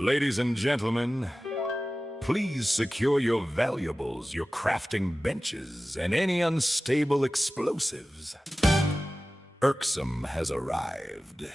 Ladies and gentlemen, please secure your valuables, your crafting benches, and any unstable explosives. Erksome has arrived.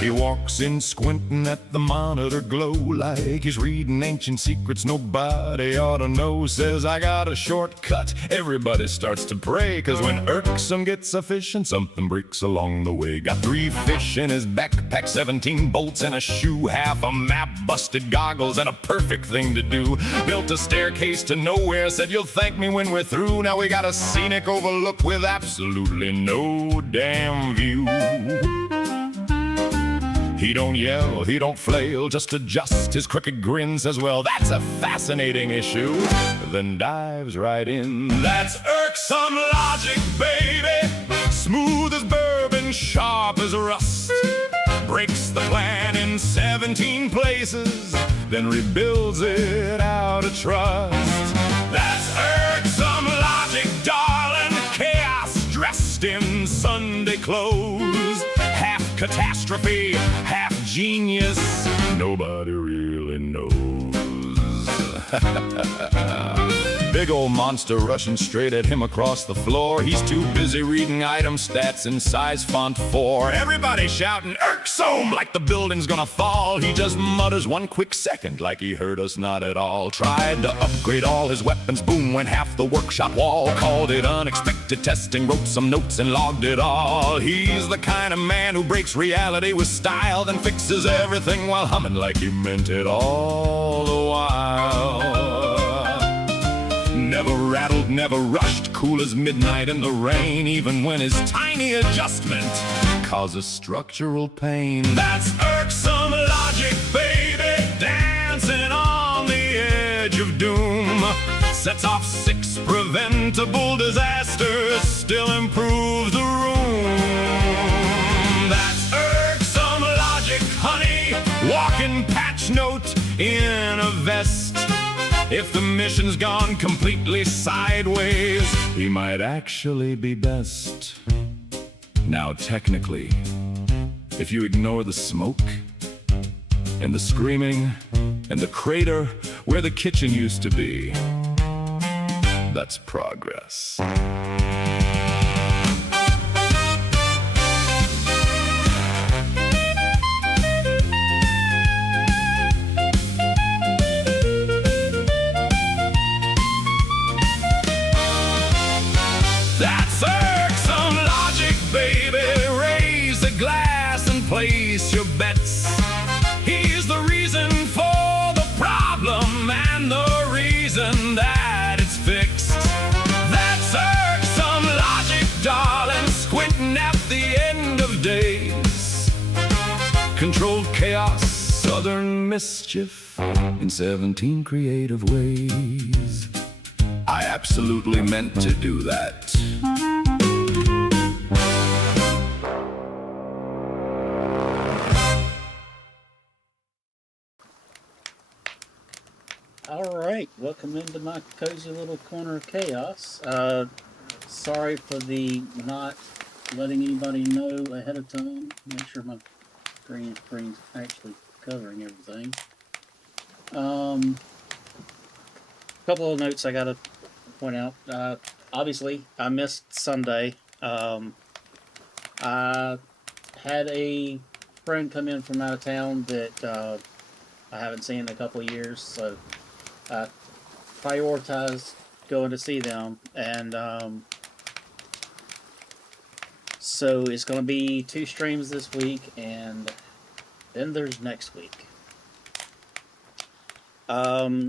He walks in squinting at the monitor glow like he's reading ancient secrets nobody ought to know. Says, I got a shortcut. Everybody starts to pray, cause when Erksome gets a fishing, something breaks along the way. Got 3 fish in his backpack, 17 bolts in a shoe, half a map, busted goggles, and a perfect thing to do. Built a staircase to nowhere, said you'll thank me when we're through. Now we got a scenic overlook with absolutely no damn view. He don't yell, he don't flail, just adjusts his crooked grin, says, well, that's a fascinating issue, then dives right in. That's Erksome logic, baby, smooth as bourbon, sharp as rust. Breaks the plan in 17 places, then rebuilds it out of trust. That's Erksome logic, darling, chaos dressed in Sunday clothes. Half catastrophe, half genius, nobody really knows. Big old monster rushing straight at him across the floor. He's too busy reading item stats in size font 4. Everybody shouting, Erksome, like the building's gonna fall. He just mutters 1 quick second like he heard us not at all. Tried to upgrade all his weapons, boom, went half the workshop wall. Called it unexpected testing, wrote some notes and logged it all. He's the kind of man who breaks reality with style, then fixes everything while humming like he meant it all the while. Never rattled, never rushed, cool as midnight in the rain, even when his tiny adjustment causes structural pain. That's Erksome logic, baby, dancing on the edge of doom. Sets off 6 preventable disasters, still improves the room. That's Erksome logic, honey, walking patch note in a vest. If the mission's gone completely sideways, he might actually be best. Now technically, if you ignore the smoke and the screaming and the crater where the kitchen used to be, that's progress. That's Erksome logic, baby. Raise the glass and place your bets. He's the reason for the problem and the reason that it's fixed. That's Erksome logic, darling, squinting at the end of days. Controlled chaos, southern mischief in 17 creative ways. I absolutely meant to do that. All right, welcome into my cozy little corner of chaos. Sorry for the not letting anybody know ahead of time. Make sure my screen's actually covering everything. Couple of notes I gotta point out. Obviously, I missed Sunday. I had a friend come in from out of town that I haven't seen in a couple of years, so I prioritized going to see them, and so it's going to be 2 streams this week, and then there's next week.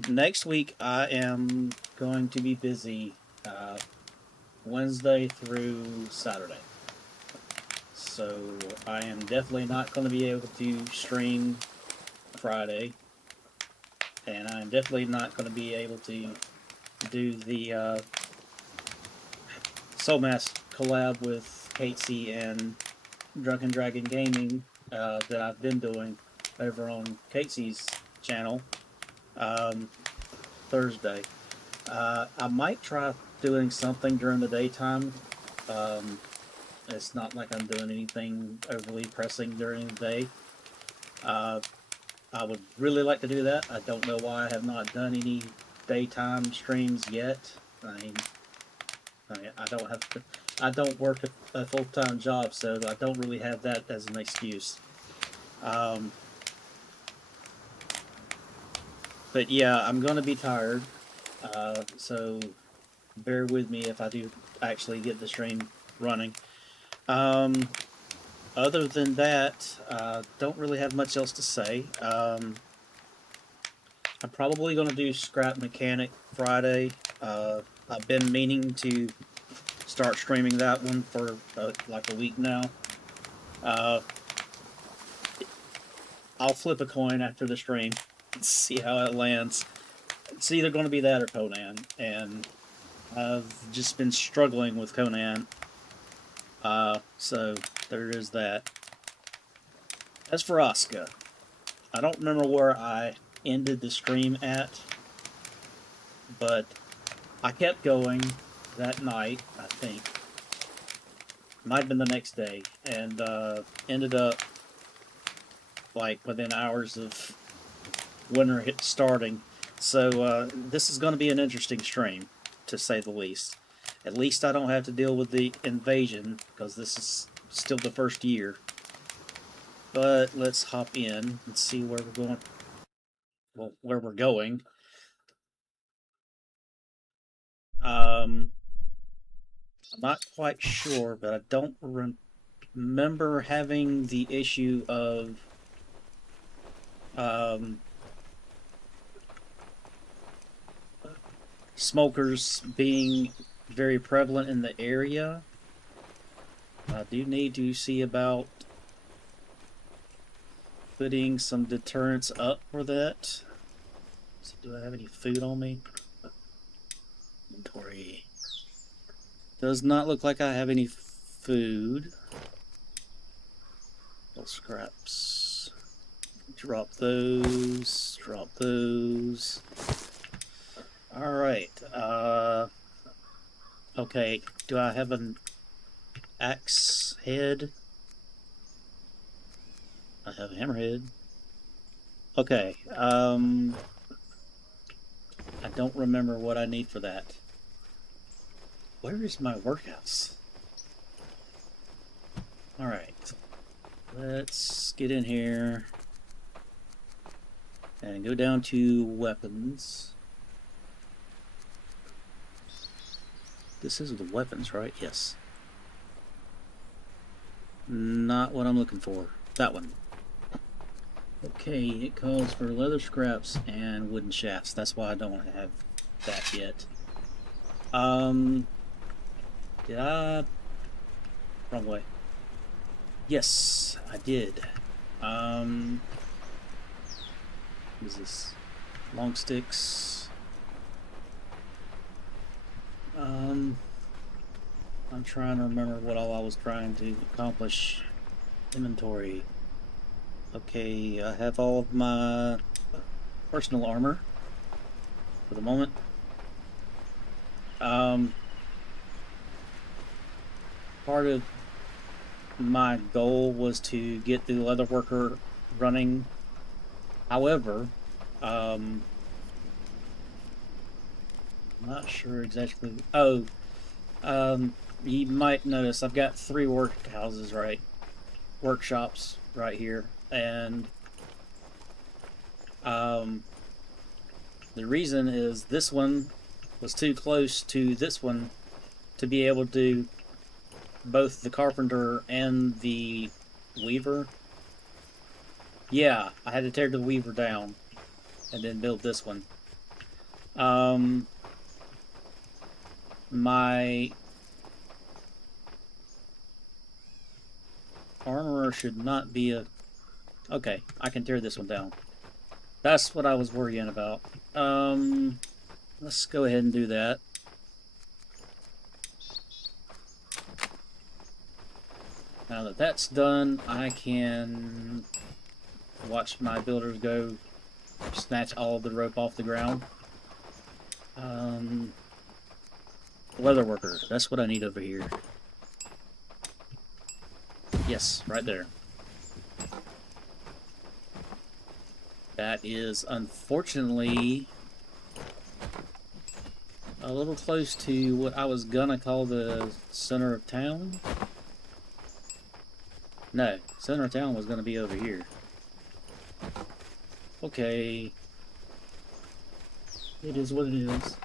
Next week I am going to be busy Wednesday through Saturday. So I am definitely not going to be able to stream Friday. And I'm definitely not going to be able to do the Soul Mass collab with Casey and Drunken Dragon Gaming that I've been doing over on Casey's channel Thursday. I might try doing something during the daytime. It's not like I'm doing anything overly pressing during the day. I would really like to do that. I don't know why I have not done any daytime streams yet. I don't work a full-time job, so I don't really have that as an excuse. But yeah, I'm gonna be tired, so bear with me if I do actually get the stream running. Other than that, don't really have much else to say. I'm probably going to do Scrap Mechanic Friday. I've been meaning to start streaming that one for like a week now. I'll flip a coin after the stream and see how it lands. It's either going to be that or Conan, and I've just been struggling with Conan. So there is that. As for Aska, I don't remember where I ended the stream at, but I kept going that night, I think. Might have been the next day, and ended up like within hours of winter starting. So this is going to be an interesting stream, to say the least. At least I don't have to deal with the invasion, because this is still the first year. But let's hop in and see where we're going. Well, where we're going. I'm not quite sure, but I don't remember having the issue of smokers being very prevalent in the area. I do need to see about putting some deterrents up for that. So do I have any food on me? Inventory. Does not look like I have any food. Little scraps. Drop those. Drop those. Alright. Okay. Do I have an axe head? I have a hammerhead. Okay. I don't remember what I need for that. Where is my workhouse? Alright. Let's get in here and go down to weapons. This is the weapons, right? Yes. Not what I'm looking for. That one. Okay, it calls for leather scraps and wooden shafts. That's why I don't have that yet. Did I... Wrong way. Yes, I did. What is this? Long sticks. I'm trying to remember what all I was trying to accomplish. Inventory. Okay, I have all of my personal armor for the moment. Part of my goal was to get the leatherworker running. However, I'm not sure exactly. Oh, you might notice I've got 3 workhouses, right? Workshops right here, and the reason is this one was too close to this one to be able to do both the carpenter and the weaver. Yeah, I had to tear the weaver down and then build this one. My armorer should not be a... Okay, I can tear this one down. That's what I was worrying about. Let's go ahead and do that. Now that that's done, I can watch my builders go snatch all of the rope off the ground. Leather worker. That's what I need over here. Yes, right there. That is unfortunately a little close to what I was gonna call the center of town. No, center of town was gonna be over here. Okay. It is what it is.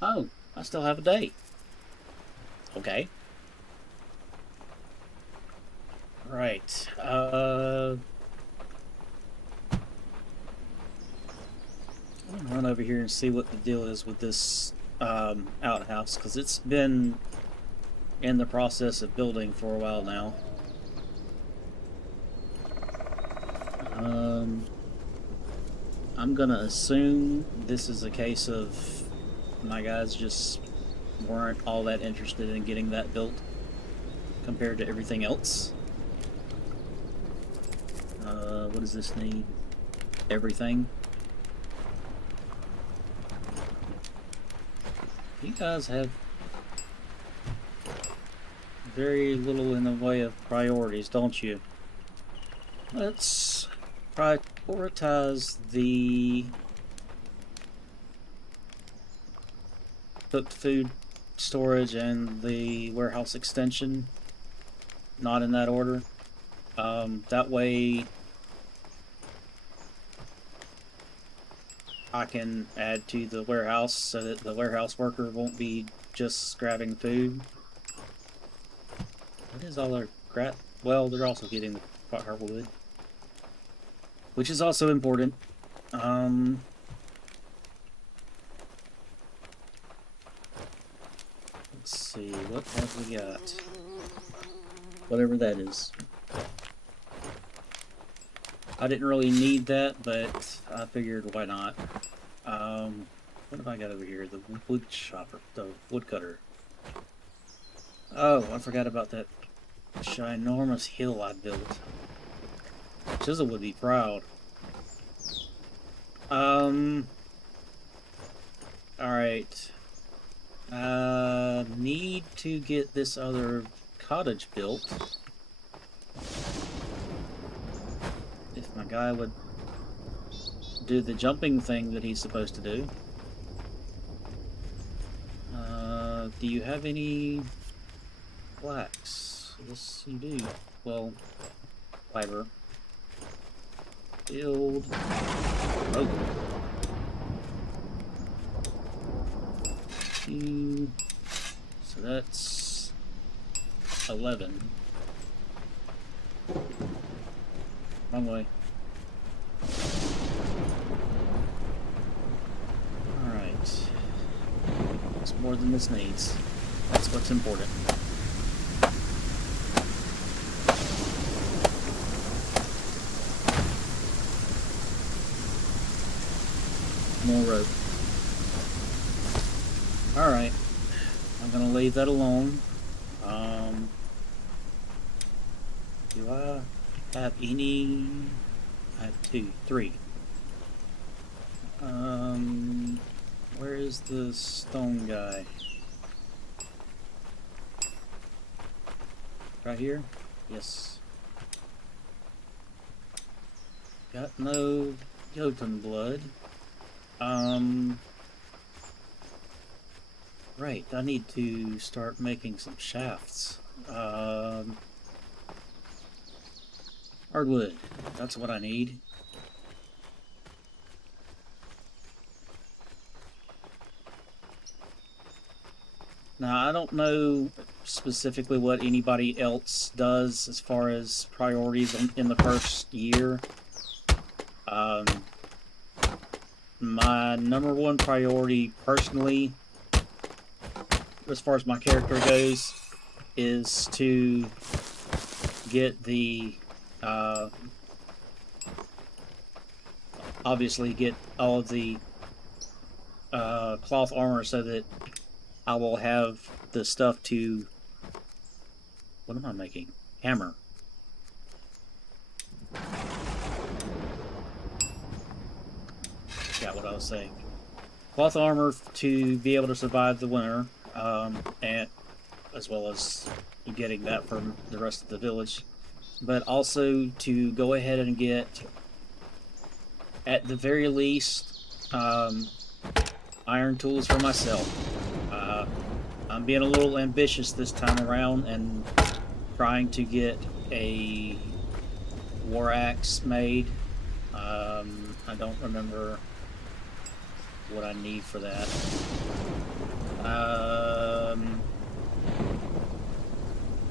Oh, I still have a date. Okay. Right. I'm gonna run over here and see what the deal is with this outhouse, because it's been in the process of building for a while now. I'm gonna assume this is a case of my guys just weren't all that interested in getting that built compared to everything else. What does this need? Everything. You guys have very little in the way of priorities, don't you? Let's prioritize the cooked food storage and the warehouse extension. Not in that order. That way I can add to the warehouse so that the warehouse worker won't be just grabbing food. What is all their crap? Well, they're also getting the hardwood, which is also important. Let's see, what have we got? Whatever that is. I didn't really need that, but I figured why not. What have I got over here? The wood chopper, the woodcutter. Oh, I forgot about that ginormous hill I built. Chisel would be proud. Alright. Need to get this other cottage built. If my guy would do the jumping thing that he's supposed to do. Do you have any flax? Yes, you do. Well, fiber. Build. Oh. So that's 11. Wrong way. Alright. It's more than this needs. That's what's important. More rope. Alright. I'm gonna leave that alone. Do I have any? I have 3. Where is the stone guy? Right here? Yes. Got no Jotun blood. Right, I need to start making some shafts. Hardwood, that's what I need. Now, I don't know specifically what anybody else does as far as priorities in the first year. My number one priority personally, as far as my character goes, is to get the obviously get all of the cloth armor so that I will have the stuff to, what am I making? Hammer. Got what I was saying. Cloth armor to be able to survive the winter, and as well as getting that from the rest of the village. But also to go ahead and get, at the very least, iron tools for myself. I'm being a little ambitious this time around and trying to get a war axe made. I don't remember what I need for that.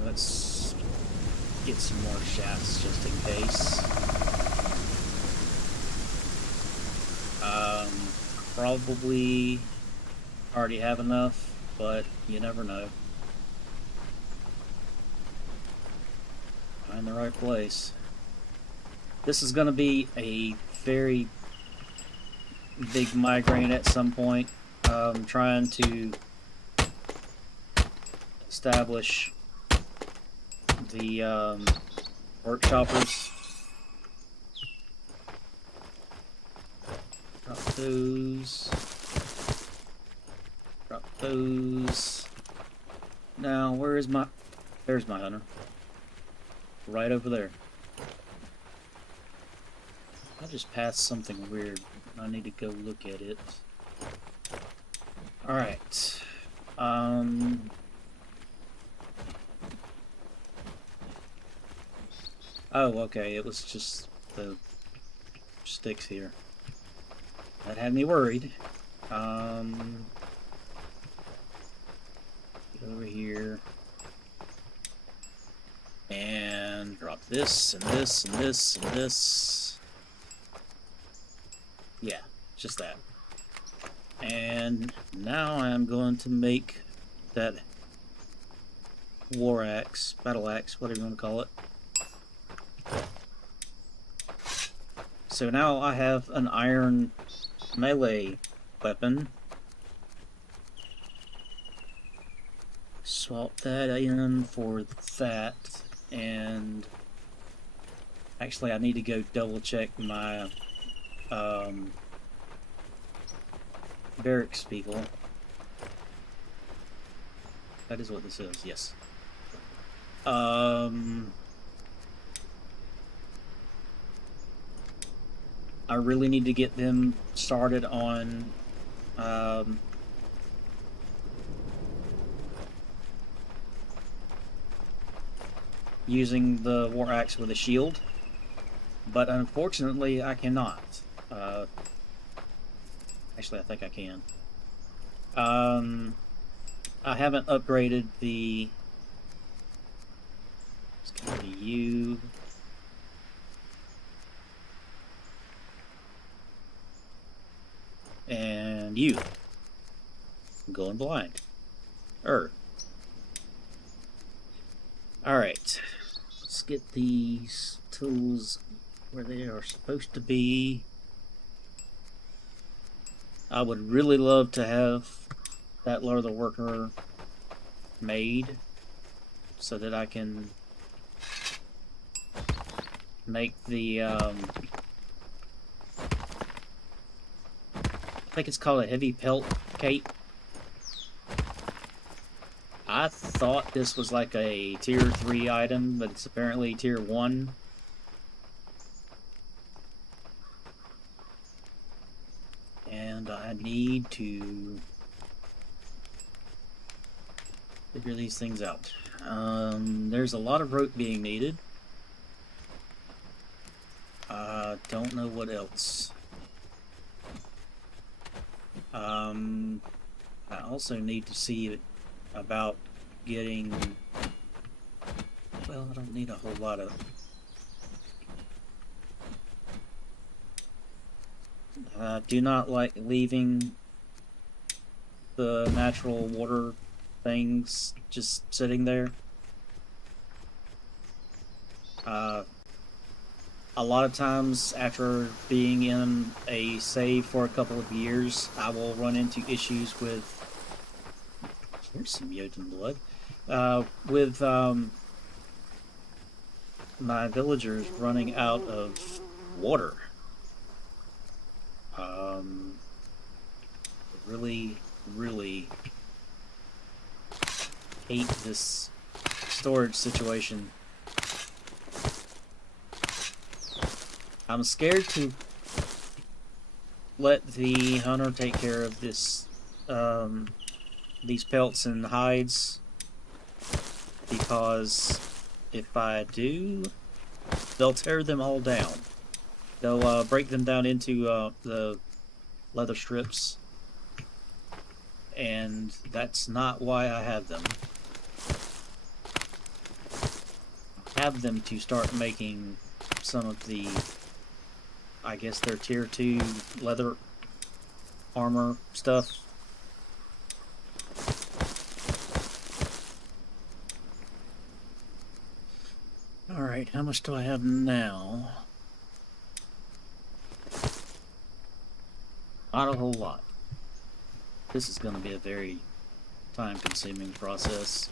Let's get some more shafts just in case. Probably already have enough, but you never know. Find the right place. This is going to be a very big migraine at some point. Trying to establish the workshoppers. Drop those. Drop those. Now, where is my... There's my hunter. Right over there. I just passed something weird. I need to go look at it. Alright. Oh, okay. It was just the sticks here. That had me worried. Get over here. And drop this, and this, and this, and this. Yeah, just that. And now I'm going to make that war axe, battle axe, whatever you want to call it. So now I have an iron melee weapon. Swap that in for that, and actually I need to go double check my barracks people. That is what this is, yes. I really need to get them started on using the war axe with a shield, but unfortunately I cannot. Actually, I think I can. I haven't upgraded the... It's going to be you. And you. I'm going blind. Alright. Let's get these tools where they are supposed to be. I would really love to have that leather worker made so that I can make the I think it's called a heavy pelt cape. I thought this was like a tier 3 item, but it's apparently tier 1. And I need to figure these things out. There's a lot of rope being needed. I don't know what else. I also need to see about getting... Well, I don't need a whole lot of... I do not like leaving the natural water things just sitting there. A lot of times after being in a save for a couple of years, I will run into issues with... Here's some Jotun blood. With my villagers running out of water. really, really hate this storage situation. I'm scared to let the hunter take care of this, these pelts and hides, because if I do, they'll tear them all down. They'll break them down into the leather strips, and that's not why I have them. I have them to start making some of the, I guess they're tier 2 leather armor stuff. Alright, how much do I have now? Not a whole lot. This is going to be a very time-consuming process.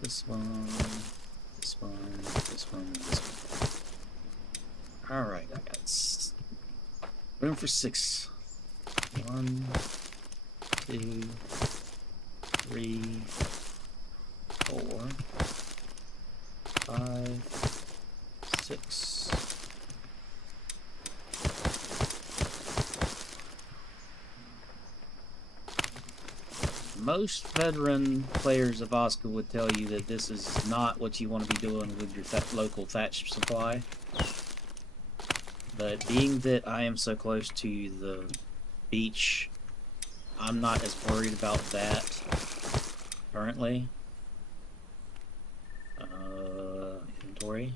This one, this one, this one, this one. Alright, I got room for 6. 1, 2, 3, 4, 5, 6. Most veteran players of Aska would tell you that this is not what you want to be doing with your local thatch supply. But being that I am so close to the beach, I'm not as worried about that currently. Inventory.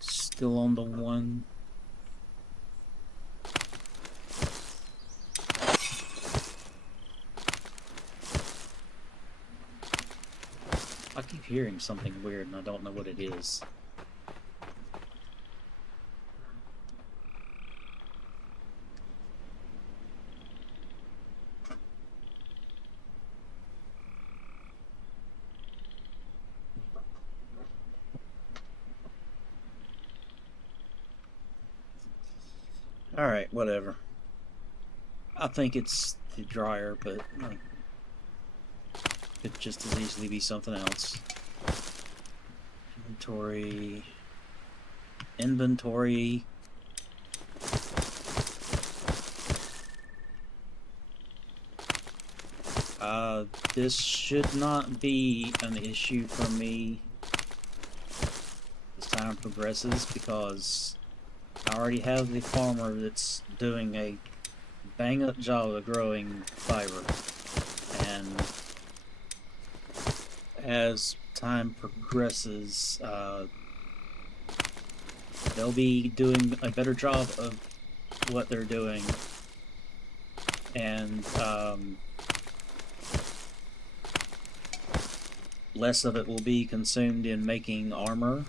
Still on the one. I keep hearing something weird and I don't know what it is. Alright, whatever. I think it's the dryer, but could just as easily be something else. Inventory. Inventory. This should not be an issue for me as time progresses, because I already have the farmer that's doing a bang-up job of growing fiber, and as time progresses, they'll be doing a better job of what they're doing, and less of it will be consumed in making armor.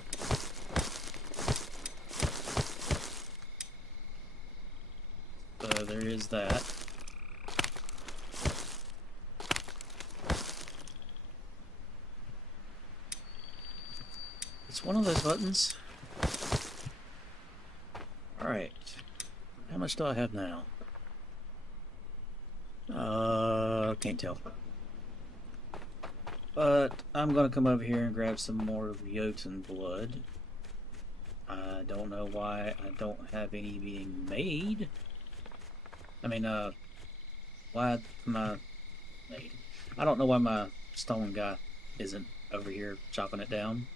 So there is that. It's one of those buttons. Alright. How much do I have now? Can't tell. But I'm gonna come over here and grab some more of Jotun blood. I don't know why I don't have any being made. I mean, why am I made? I don't know why my stone guy isn't over here chopping it down.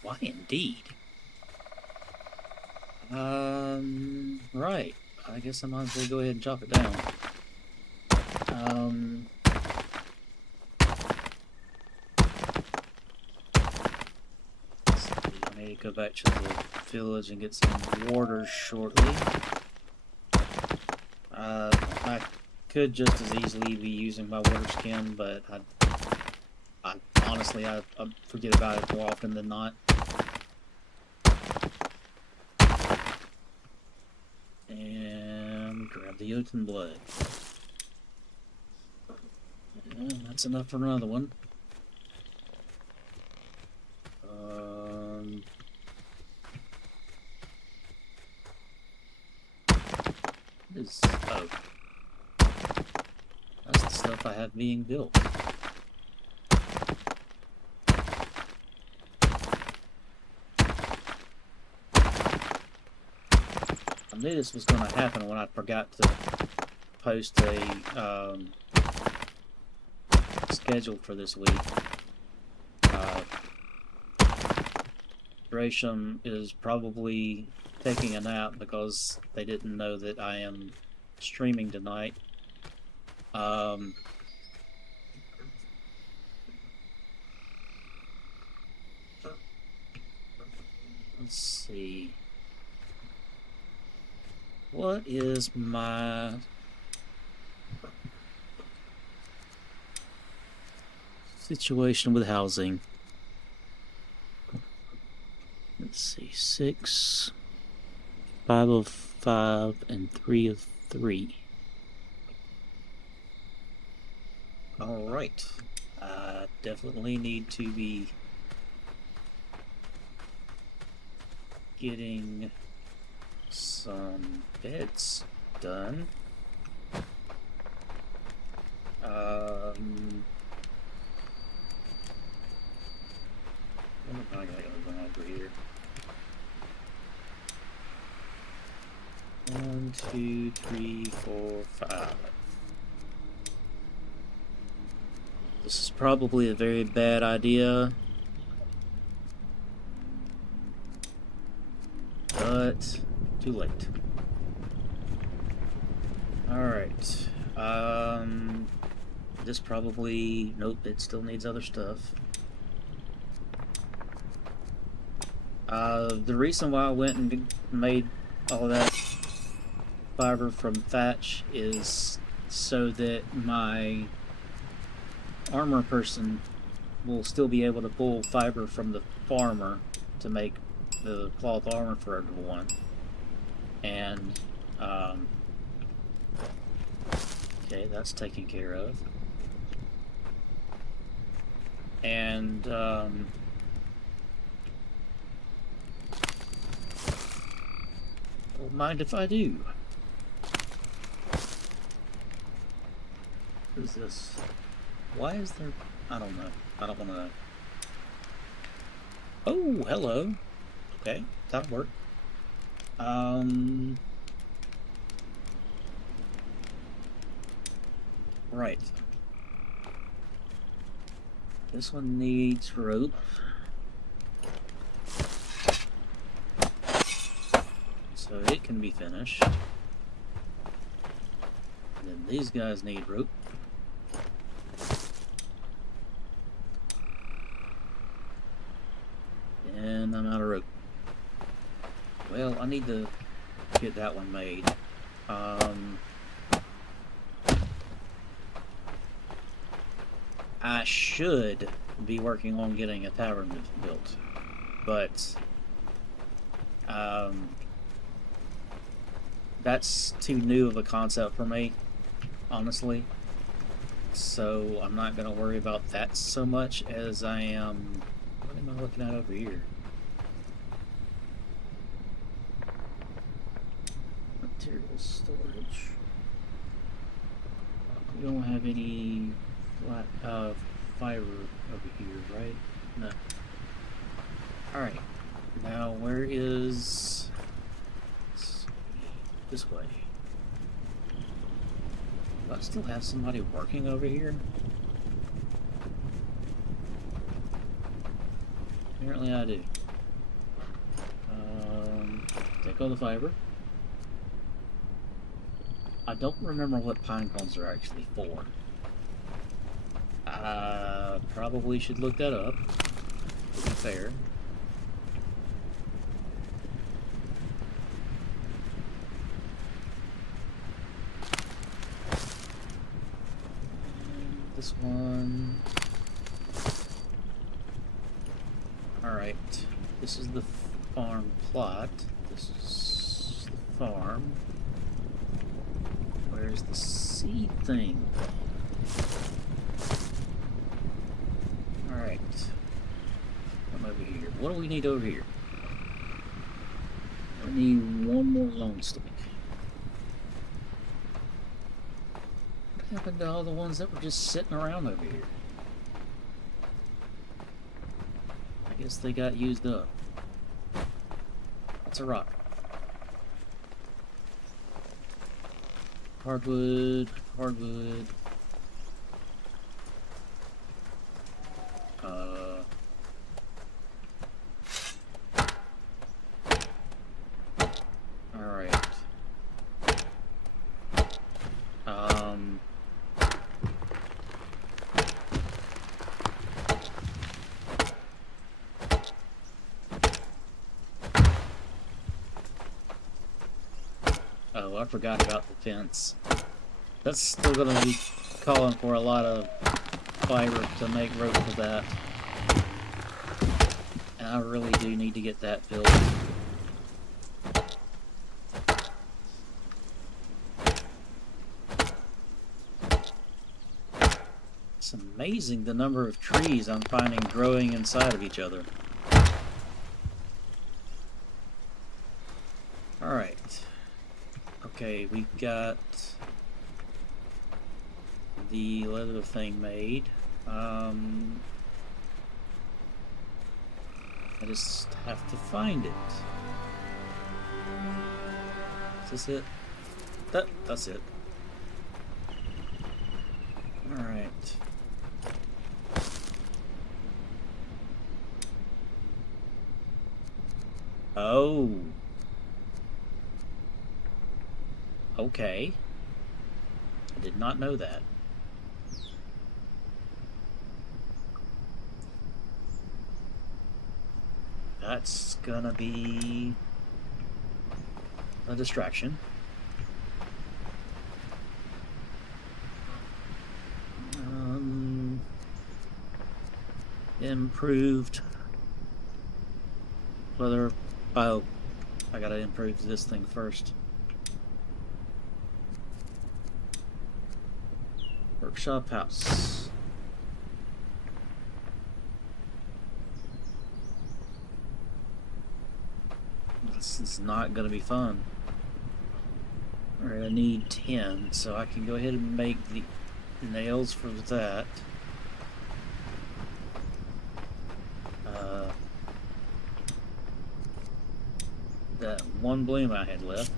Why indeed? Right. I guess I might as well go ahead and chop it down. I need to go back to the village and get some water shortly. I could just as easily be using my water skin, but I honestly I forget about it more often than not. And grab the Jotun blood. That's enough for another one. Oh. That's the stuff I have being built. I knew this was going to happen when I forgot to post a schedule for this week. Erksome is probably taking a nap because they didn't know that I am streaming tonight. Let's see. What is my situation with housing? Let's see, 6, 5 of 5, and 3 of 3. Alright. I definitely need to be getting some beds done. What am I going over here? 1, 2, 3, 4, 5. This is probably a very bad idea, but too late. Alright. This probably... Nope, it still needs other stuff. The reason why I went and made all that fiber from thatch is so that my armor person will still be able to pull fiber from the farmer to make the cloth armor for everyone. And, okay, that's taken care of. And, don't mind if I do. What is this? Why is there... I don't know. I don't want to know. Oh, hello. Okay, that'll work. Right. This one needs rope. So it can be finished. And then these guys need rope. And I'm out of rope. Well, I need to get that one made. I should be working on getting a tavern built, but that's too new of a concept for me, honestly. So I'm not going to worry about that so much as I am... What am I looking at over here? Material storage. We don't have any flat fiber over here, right? No. Alright. Now where is... This way. Do I still have somebody working over here? Apparently I do. Take all the fiber. I don't remember what pine cones are actually for. I probably should look that up, to be fair. And this one. Alright, this is the farm plot. This is the farm. Where's the seed thing? what do we need over here? I need one more lone stick. What happened to all the ones that were just sitting around over here? I guess they got used up. That's a rock. Hardwood, hardwood. Alright. Oh, I forgot about the fence. That's still gonna be calling for a lot of fiber to make rope for that. And I really do need to get that built. It's amazing the number of trees I'm finding growing inside of each other. Alright. Okay, we've got the leather thing made. I just have to find it. Is this it? That's it. Alright. Oh. Okay. I did not know that. That's gonna be a distraction. Improved leather. Oh, I gotta improve this thing first. Workshop house. This is not gonna be fun. Alright, I need 10, so I can go ahead and make the nails for that. That one bloom I had left.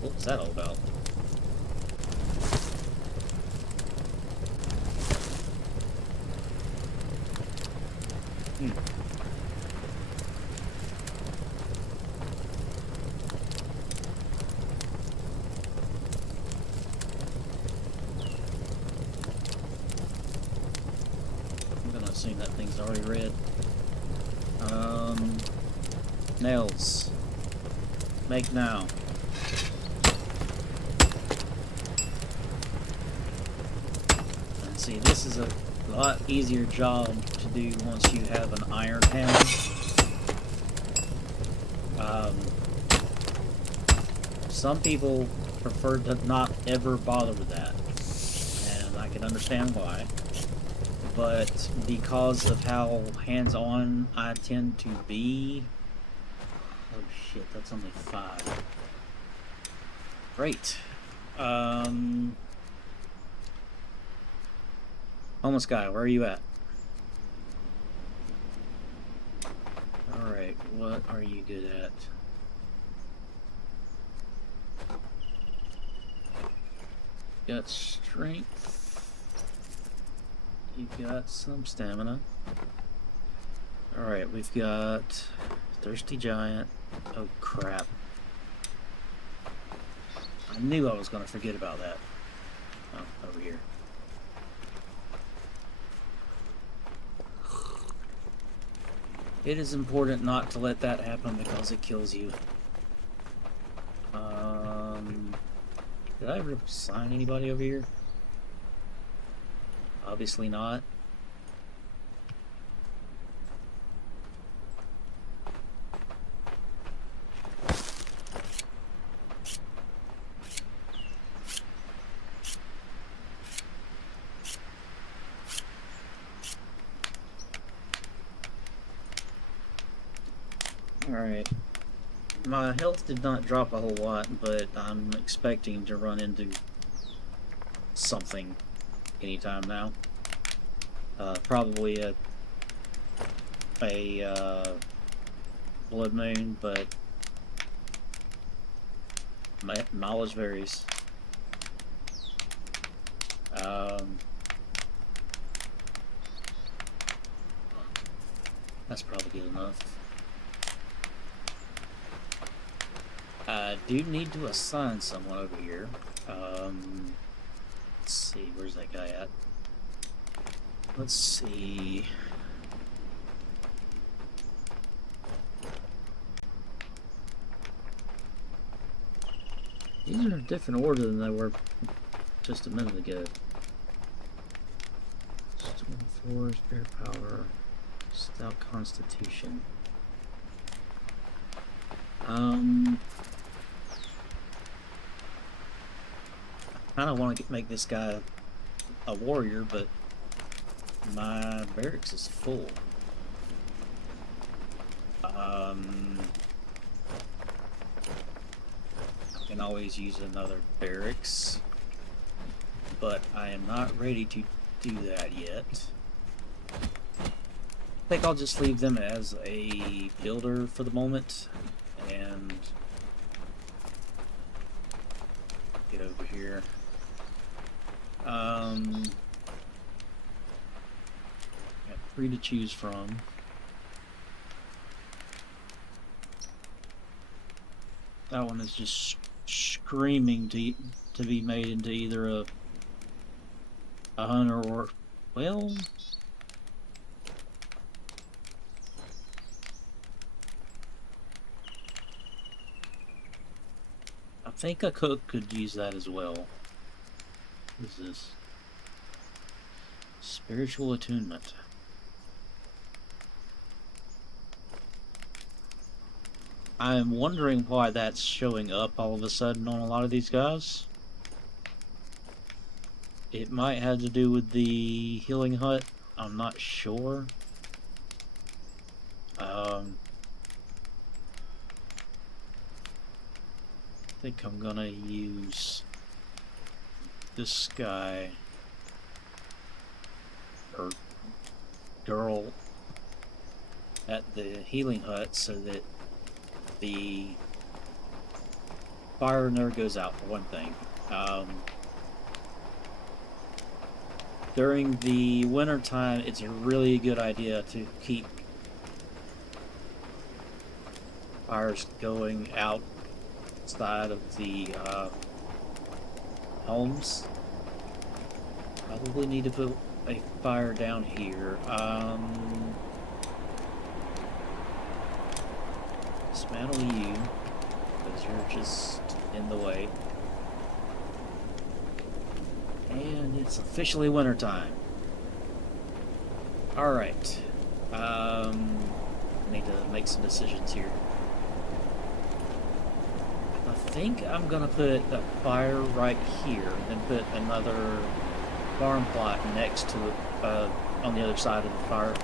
What was that all about? I'm gonna assume that thing's already red. Nails. Make now. And see, this is a lot easier job to do once you have an iron hammer. Some people prefer to not ever bother with that, and I can understand why. But because of how hands-on I tend to be... Oh shit, that's only 5. Great. Homeless guy, where are you at? Alright, what are you good at? Got strength. You've got some stamina. Alright, we've got Thirsty Giant. Oh crap. I knew I was going to forget about that. Oh, over here. It is important not to let that happen because it kills you. Did I ever sign anybody over here? Obviously not. Alright. My health did not drop a whole lot, but I'm expecting to run into something anytime now. Probably a blood moon, but mileage varies. That's probably good enough. I do need to assign someone over here. Let's see, where's that guy at? Let's see. These are a different order than they were just a minute ago. Storm Force, Bear Power, Stout Constitution. I kind of want to make this guy a warrior, but my barracks is full. I can always use another barracks, but I am not ready to do that yet. I think I'll just leave them as a builder for the moment and get over here. Got 3 to choose from. That one is just screaming to be made into either a hunter or, well, I think a cook could use that as well. What is this? Spiritual attunement. I am wondering why that's showing up all of a sudden on a lot of these guys. It might have to do with the healing hut. I'm not sure. I think I'm gonna use this guy or girl at the healing hut so that the fire never goes out, for one thing. During the winter time, it's a really good idea to keep fires going outside of the homes. Probably need to put a fire down here. Dismantle you, because you're just in the way. And it's officially wintertime. Alright. I need to make some decisions here. I think I'm gonna put a fire right here, and put another farm plot next to it, on the other side of the fire.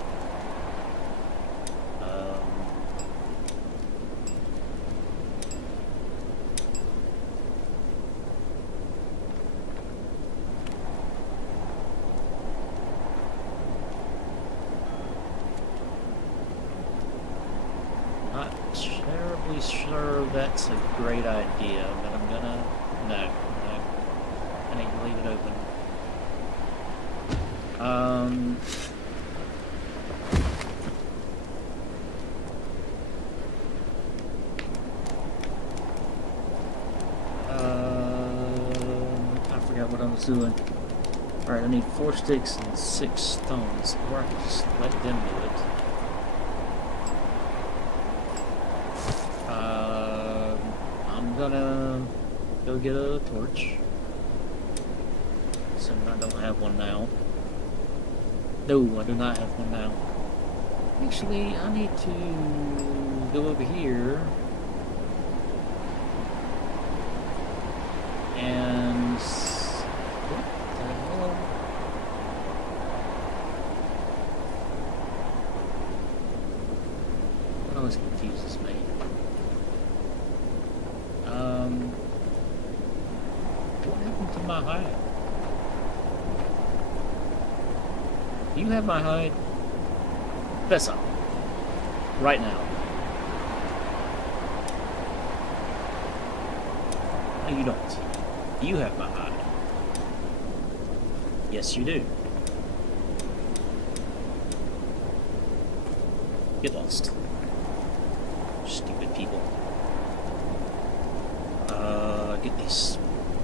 Not terribly sure that's a great idea, but I'm gonna... No. I need to leave it open. I forgot what I was doing. Alright, I need 4 sticks and 6 stones, or I can just let them do it. I'm gonna go get a torch. So I don't have one now. No, I do not have one now. Actually, I need to go over here and... What the hell? That always confuses me. happened to my hide? Do you have my hide? Fess up. Right now. No, you don't. You have my hide. Yes, you do. Get lost. Stupid people. Get these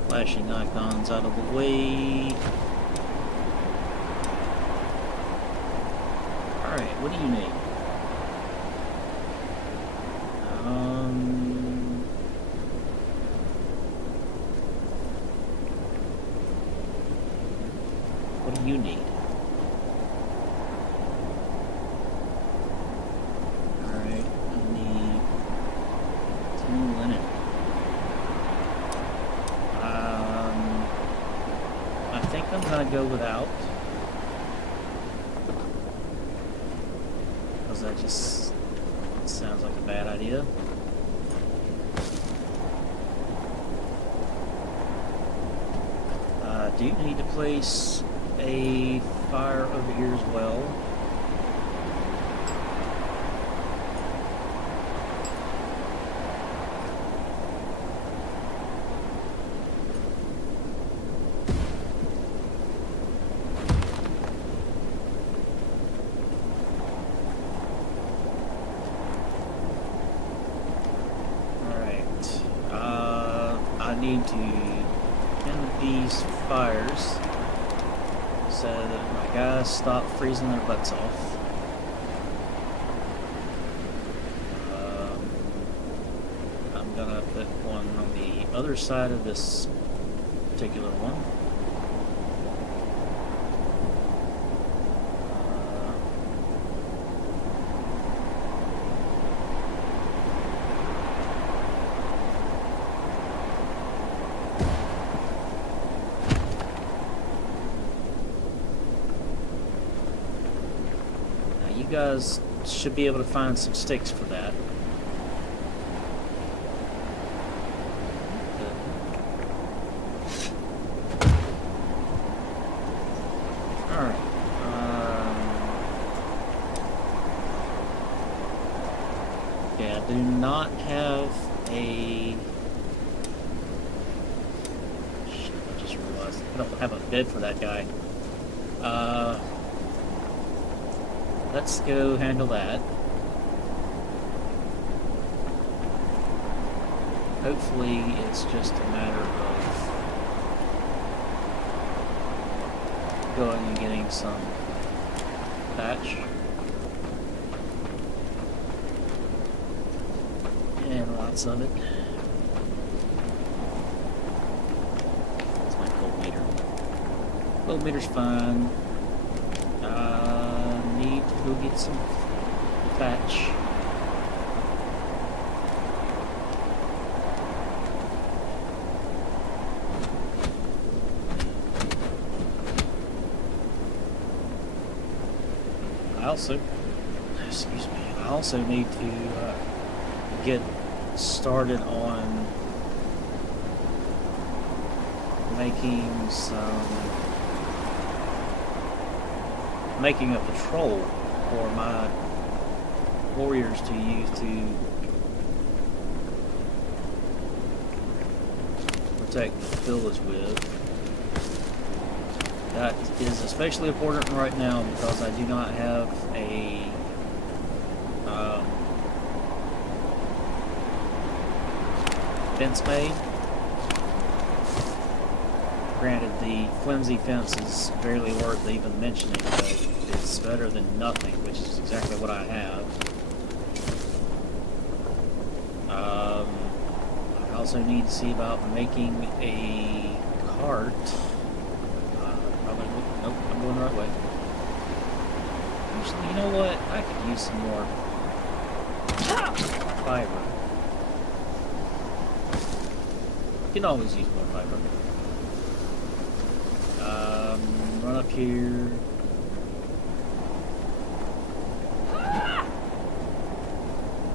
flashing icons out of the way. Alright, what do you need? What do you need? Alright, I need 10 linen. I think I'm gonna go without. Because that just sounds like a bad idea. I do need to place a fire over here as well. I need to end these fires so that my guys stop freezing their butts off. I'm gonna put one on the other side of this particular one. You guys should be able to find some sticks for that. Alright. Yeah, I do not have a... Shit, I just realized I don't have a bed for that guy. Let's go handle that. Hopefully it's just a matter of going and getting some thatch. And lots of it. That's my cold meter. Cold meter's fine. Need to go get some thatch. I also need to get started on making a patrol for my warriors to use to protect the village with. That is especially important right now because I do not have a fence made. Granted, the flimsy fence is barely worth even mentioning, but it's better than nothing, which is exactly what I have. I also need to see about making a cart. Nope, I'm going the right way. Actually, you know what? I could use some more fiber. You can always use more fiber. Run up here.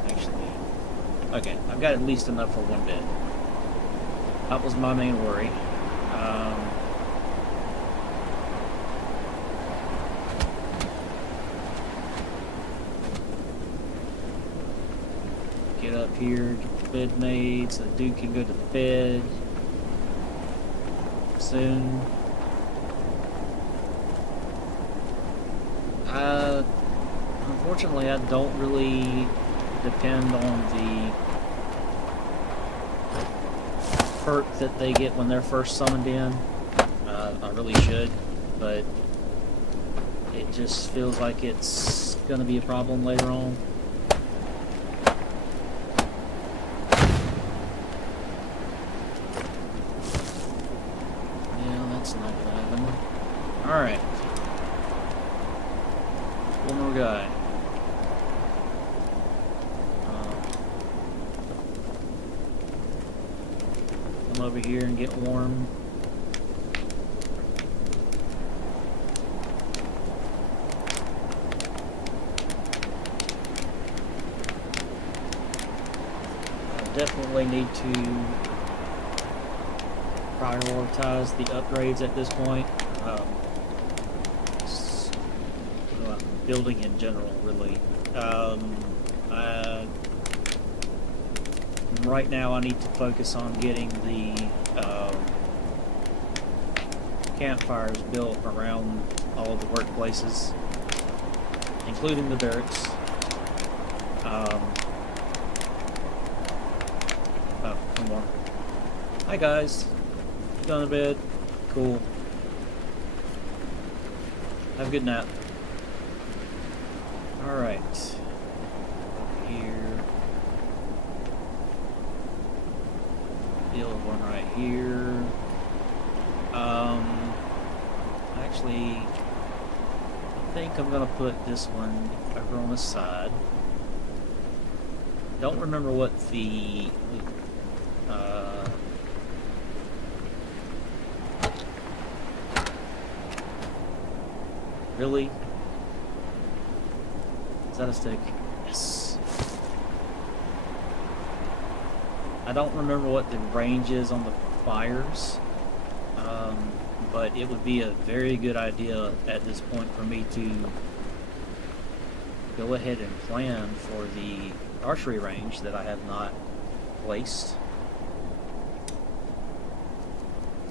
Actually, okay, I've got at least enough for one bed. That was my main worry. Get up here, get the bed made so the dude can go to bed soon. Unfortunately, I don't really depend on the perk that they get when they're first summoned in. I really should, but it just feels like it's gonna be a problem later on. Yeah, that's not gonna happen. Alright. One more guy. Come over here and get warm. Definitely need to prioritize the upgrades at this point. Building in general, really. Right now I need to focus on getting the campfires built around all of the workplaces, including the barracks. Oh, one more. Hi guys. Going to bed? Cool. Have a good nap. Alright. Over here. Build one right here. Actually, I think I'm gonna put this one over on the side. Don't remember what the really? Is that a stick? Yes. I don't remember what the range is on the fires, but it would be a very good idea at this point for me to go ahead and plan for the archery range that I have not placed.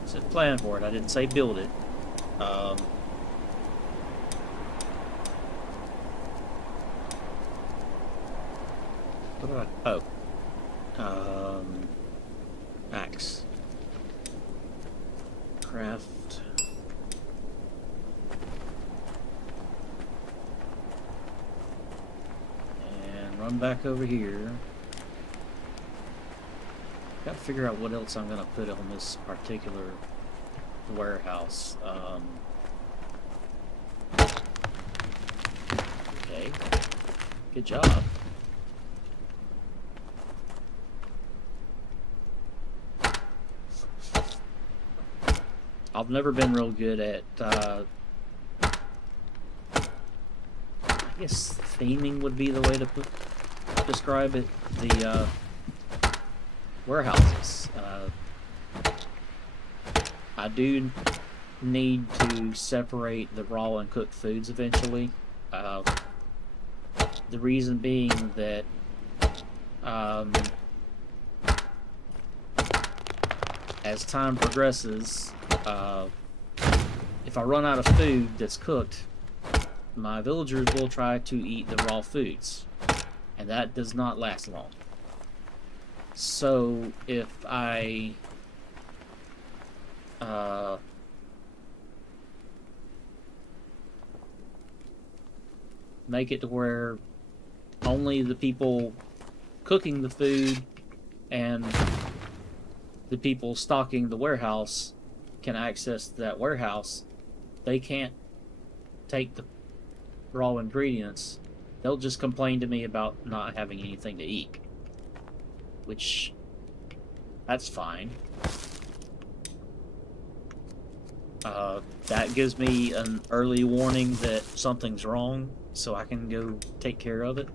I said plan for it, I didn't say build it. What do I... Oh. Axe. Craft. And run back over here. Gotta figure out what else I'm gonna put on this particular warehouse. Okay. Good job. I've never been real good at, I guess theming would be the way to describe it, the warehouses. I do need to separate the raw and cooked foods eventually. The reason being that as time progresses, if I run out of food that's cooked, my villagers will try to eat the raw foods, and that does not last long. So if I make it to where only the people cooking the food and the people stocking the warehouse can access that warehouse, they can't take the raw ingredients. They'll just complain to me about not having anything to eat, which that's fine. That gives me an early warning that something's wrong, so I can go take care of it.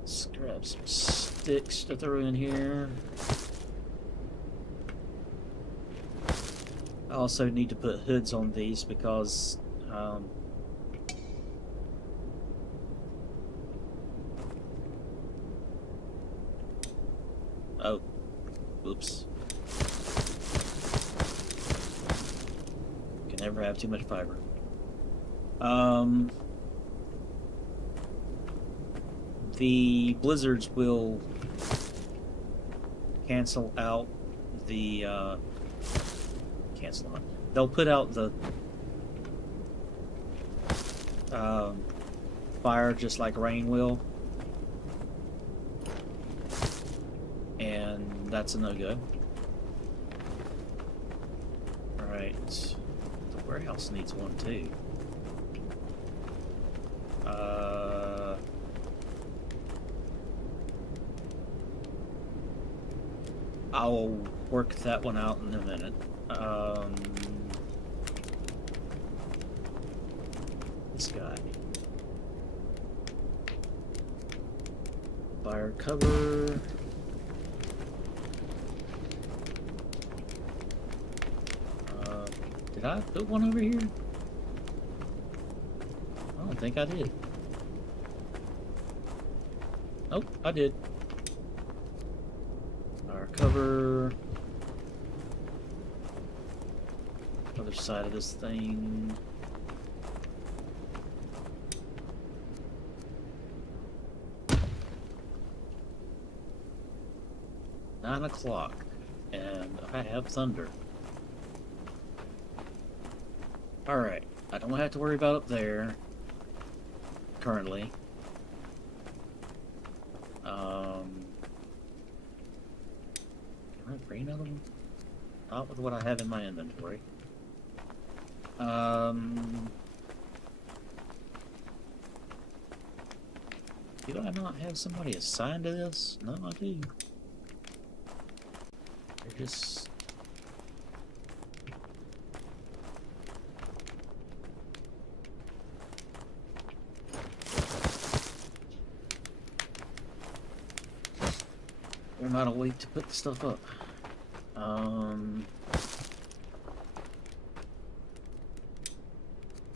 Let's grab some sticks to throw in here. I also need to put hoods on these because oh, oops. Can never have too much fiber. The blizzards will cancel out the cancel out. They'll put out the fire just like rain will, and that's a no-go. Alright, the warehouse needs one too. I'll work that one out in a minute. This guy. Fire cover. Did I put one over here? I don't think I did. Oh, I did. Fire cover. Other side of this thing. Nine o'clock, and I have thunder. Alright, I don't have to worry about up there currently. Can I bring another one? Not with what I have in my inventory. Do I not have somebody assigned to this? No, I do. They're just... They're not awake to put the stuff up.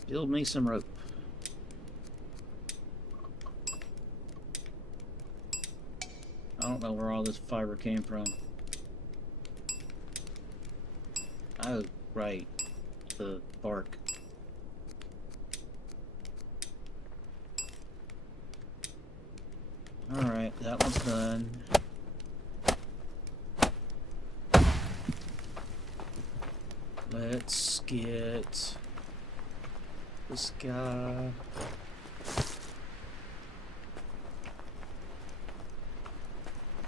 Build me some rope. I don't know where all this fiber came from. Oh, right. The bark. Alright, that one's done. Let's get this guy.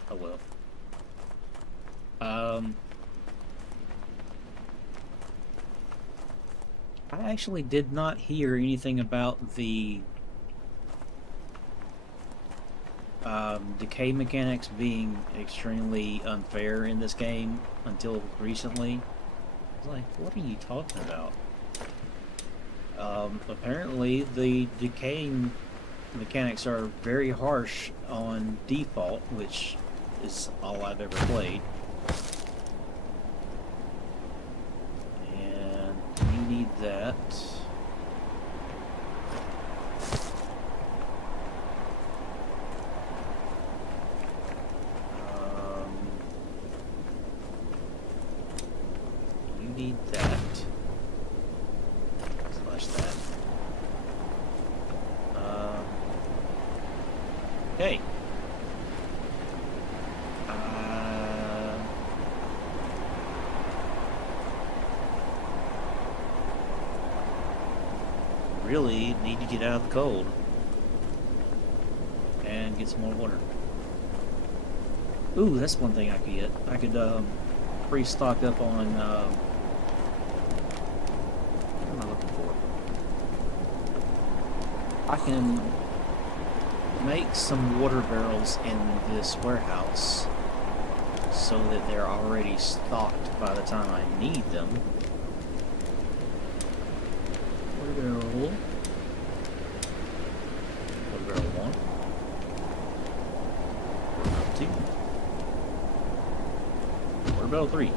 Oh well. I actually did not hear anything about the decay mechanics being extremely unfair in this game until recently. I was like, what are you talking about? Apparently the decaying mechanics are very harsh on default, which is all I've ever played. And you need that. You need that. Slash that. Okay. Really need to get out of the cold and get some more water. Ooh, that's one thing I could get. I could pre-stock up on what am I looking for? I can make some water barrels in this warehouse so that they're already stocked by the time I need them. Water barrel. Water barrel 1. Water barrel 2. Water barrel 3.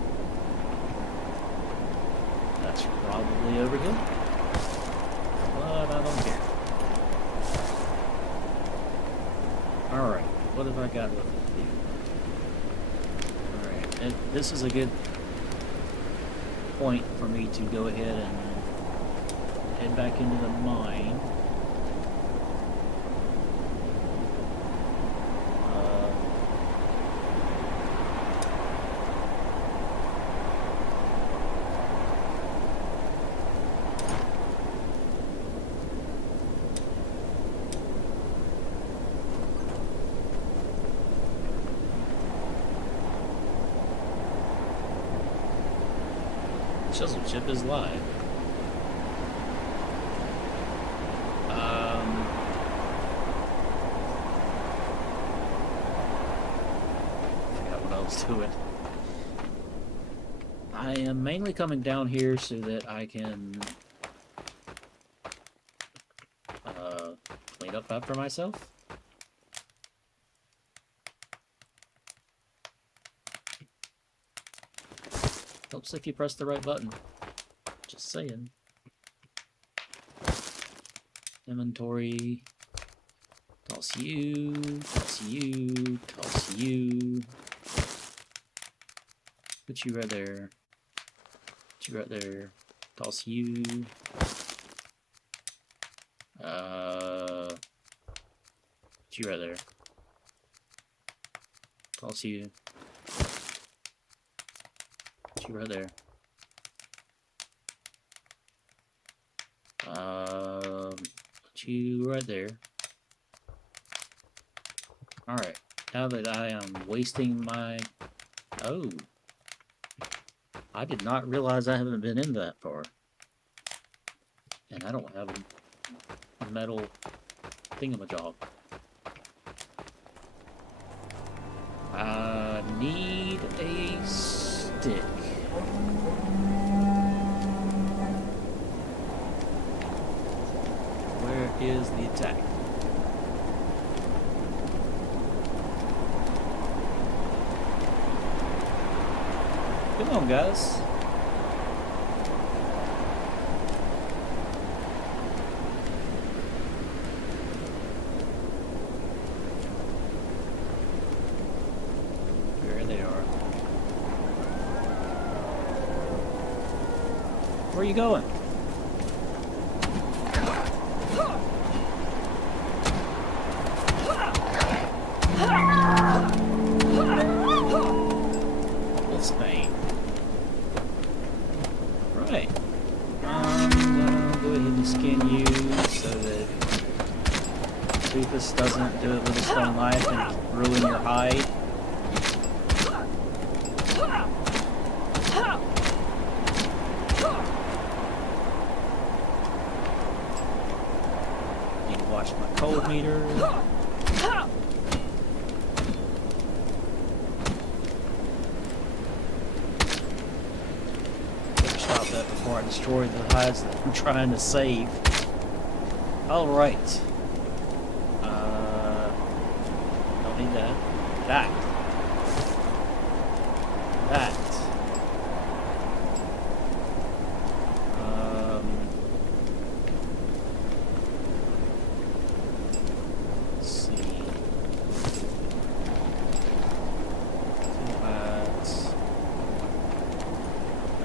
That's probably overkill, but I don't care. Alright, what have I got left to do? Alright, this is a good point for me to go ahead and head back into the mine. Chisel chip is live. Forgot what I was doing. I am mainly coming down here so that I can clean up after myself. Helps if you press the right button. Just saying. Inventory. Toss you. Toss you. Toss you. Put you right there. Put you right there. Toss you. Put you right there. Toss you. You right there. Put you right there. Alright, now that I am wasting my... Oh. I did not realize I haven't been in that far. And I don't have a metal thingamajog. I need a stick. Where is the attack? Come on, guys. There they are. Where are you going? Wolfsbane. Right. I'm gonna go ahead and skin you so that Toothless doesn't do it with his stone knife and ruin your hide. Need to watch my cold meter. Stop that before I destroy the hides that I'm trying to save. Alright. Don't need that. That. Let's see.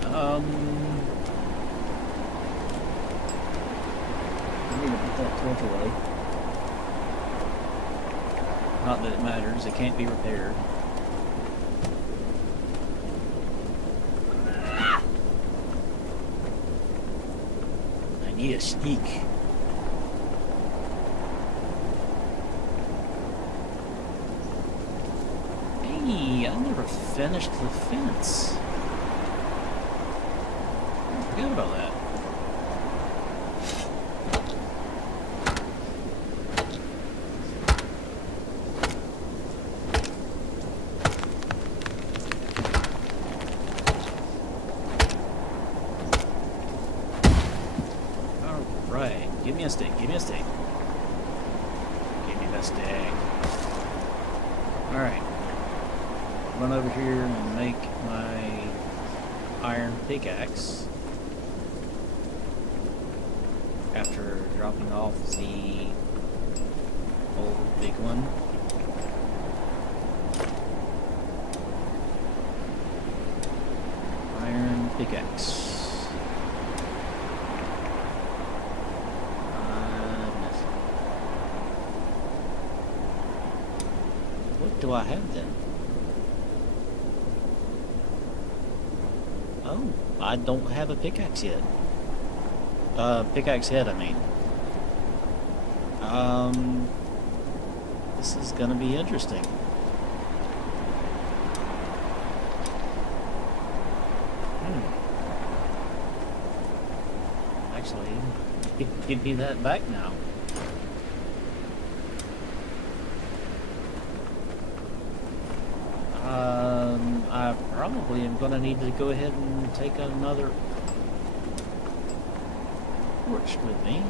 I need to put that torch away. Not that it matters, it can't be repaired. I need a sneak. Hey, I never finished the fence. I forgot about that. Alright, give me a stick, give me a stick. Give me the stick. Alright. Run over here and make my iron pickaxe. after dropping off the old big one. Iron pickaxe. What do I have then? Oh, I don't have a pickaxe yet. Pickaxe head, I mean. This is gonna be interesting. Actually, give me that back now. I probably am gonna need to go ahead and take another torch with me.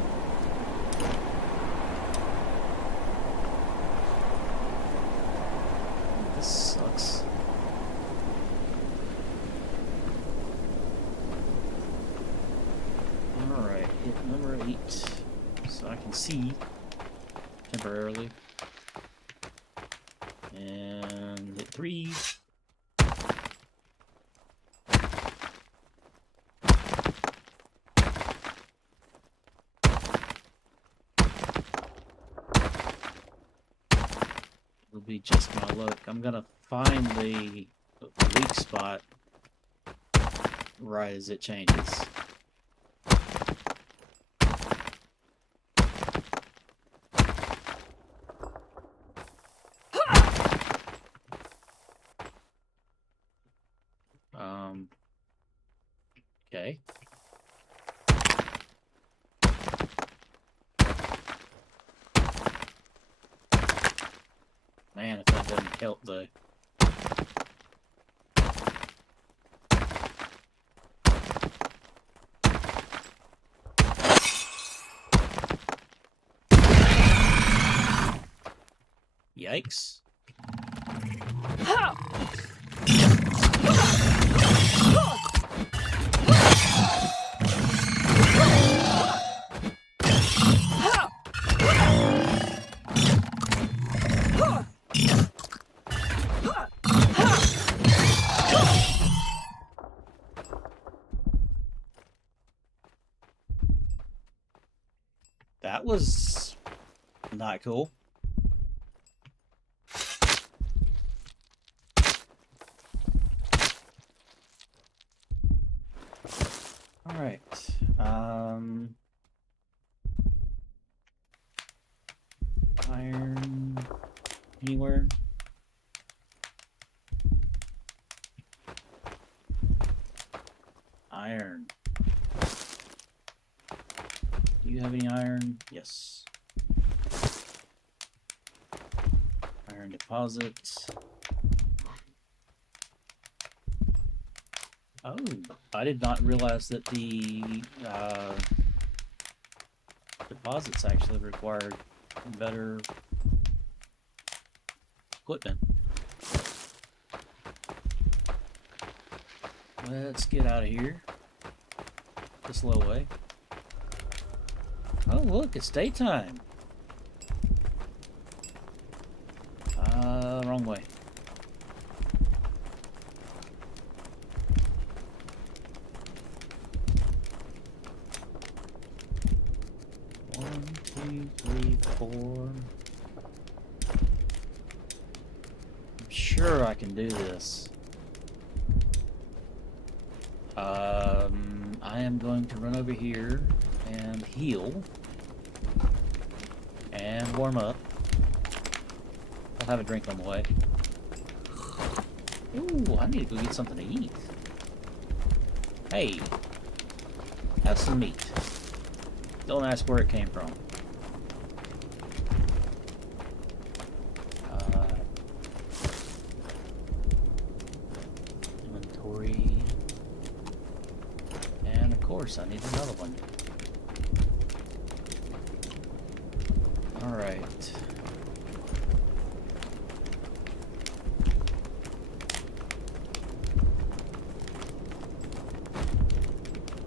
This sucks. Alright, hit number 8. So I can see temporarily. And hit 3. It'll be just my luck. I'm gonna find the weak spot right as it changes. Okay. Man, if that doesn't help though. Yikes. That was not cool. All right. Iron anywhere? Iron. Do you have any iron? Yes. Iron deposits. Oh, I did not realize that the deposits actually required better equipment. Let's get out of here. The slow way. Oh, look, it's daytime. Wrong way. One, two, three, four. I'm sure I can do this. I am going to run over here and heal and warm up. I'll have a drink on the way. Ooh, I need to go get something to eat. Hey, have some meat. Don't ask where it came from. Inventory. And of course, I need another one. Alright.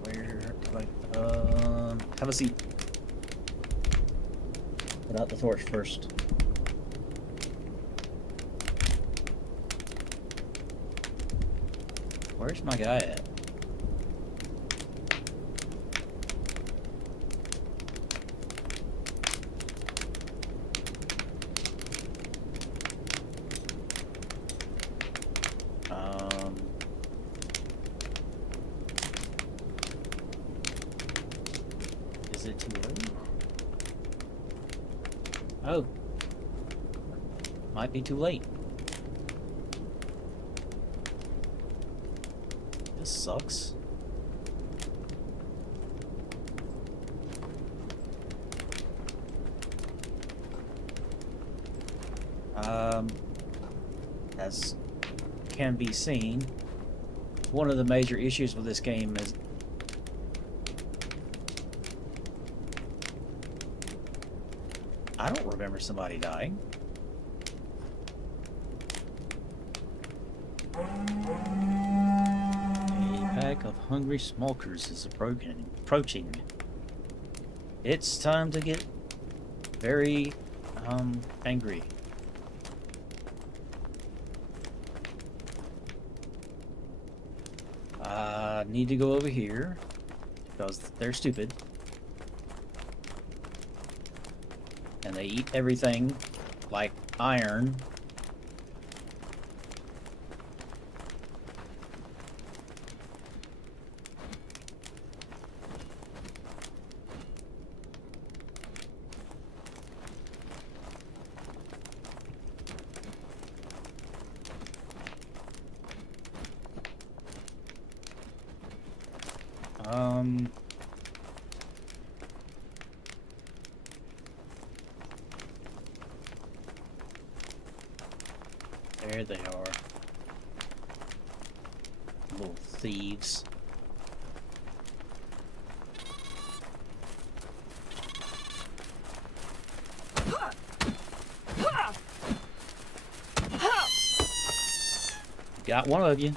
Where do I... have a seat. out the torch first. Where's my guy at? Is it too early? Oh. Might be too late. This sucks. As can be seen, one of the major issues with this game is I don't remember somebody dying. A pack of hungry smokers is approaching. It's time to get very angry. I need to go over here because they're stupid. And they eat everything like iron. There they are. Little thieves. Got one of you.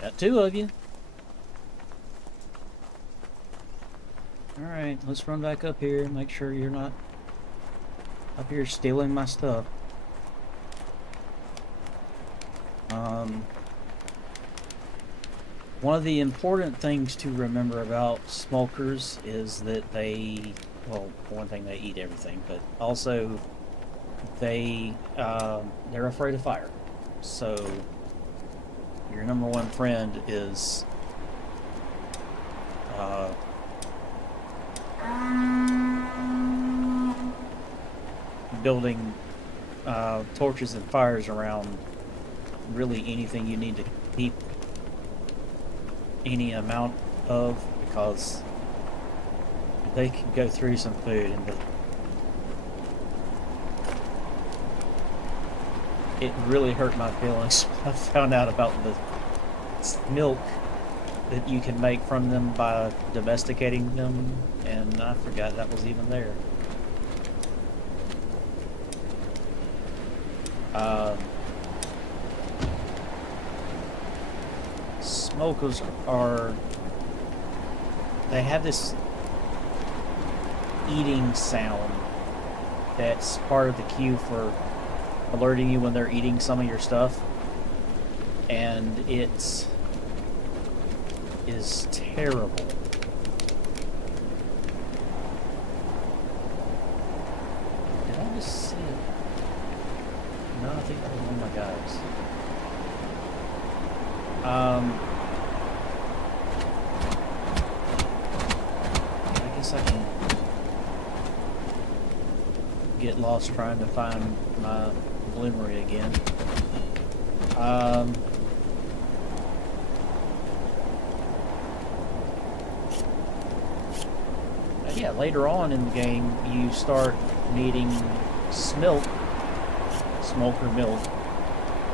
Got two of you. Alright, let's run back up here and make sure you're not up here stealing my stuff. One of the important things to remember about smokers is that they, well, one thing, they eat everything, but also they're afraid of fire. So your number one friend is building torches and fires around really anything you need to keep any amount of, because they can go through some food and it really hurt my feelings when I found out about the milk that you can make from them by domesticating them, and I forgot that was even there. Smokers they have this eating sound that's part of the cue for alerting you when they're eating some of your stuff, and it is terrible. Did I just see it? No, I think that was one of my guys. I guess I can get lost trying to find my bloomery again. Hey. yeah, later on in the game, you start needing smoker milk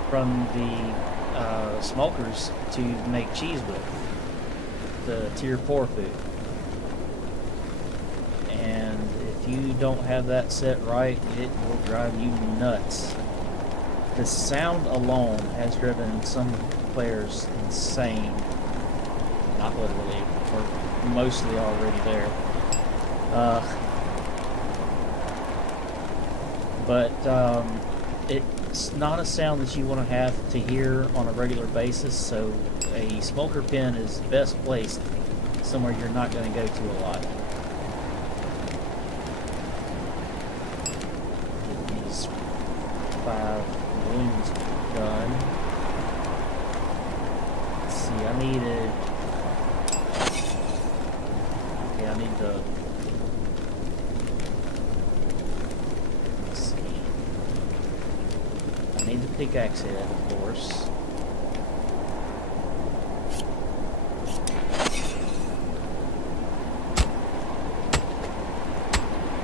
from the smokers to make cheese with, the tier 4 food. And if you don't have that set right, it will drive you nuts. The sound alone has driven some players insane. Not literally, we're mostly already there. But it's not a sound that you want to have to hear on a regular basis, so a smoker pen is best placed somewhere you're not going to go to a lot. Get these 5 balloons done. Let's see, I needed... Okay, I need the... Let's see. I need the pickaxe head, of course.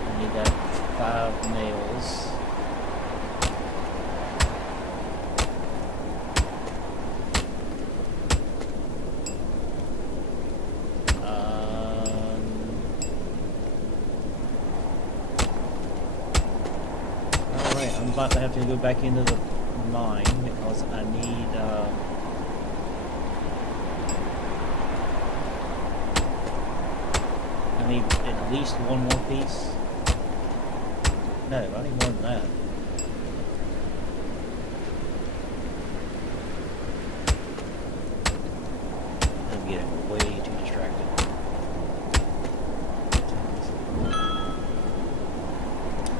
I need that 5 nails. I'm about to have to go back into the mine because I need at least 1 more piece. No, I need more than that. I'm getting way too distracted.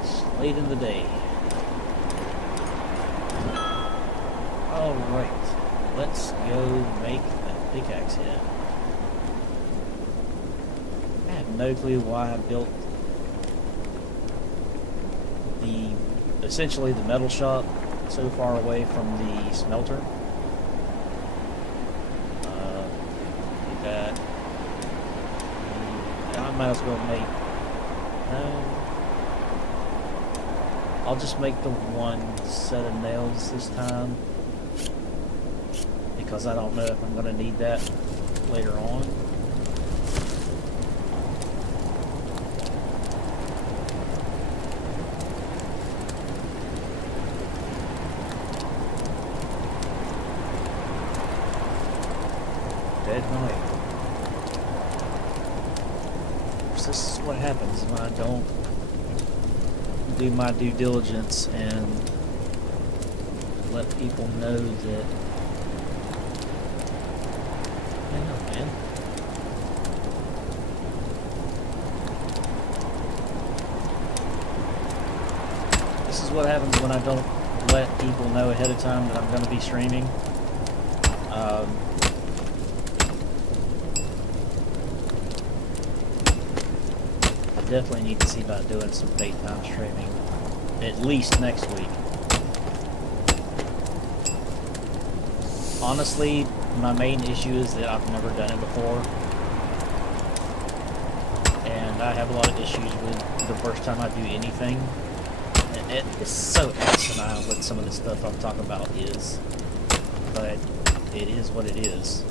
It's late in the day. Alright, let's go make a pickaxe head. I have no clue why I built essentially the metal shop so far away from the smelter. That I might as well make... I'll just make the 1 set of nails this time, because I don't know if I'm going to need that later on. Dead night. This is what happens when I don't do my due diligence and let people know that... I know, man. This is what happens when I don't let people know ahead of time that I'm going to be streaming. I definitely need to see about doing some daytime streaming, at least next week. Honestly, my main issue is that I've never done it before, and I have a lot of issues with the first time I do anything. And it is so asinine what some of the stuff I'm talking about is, but it is what it is.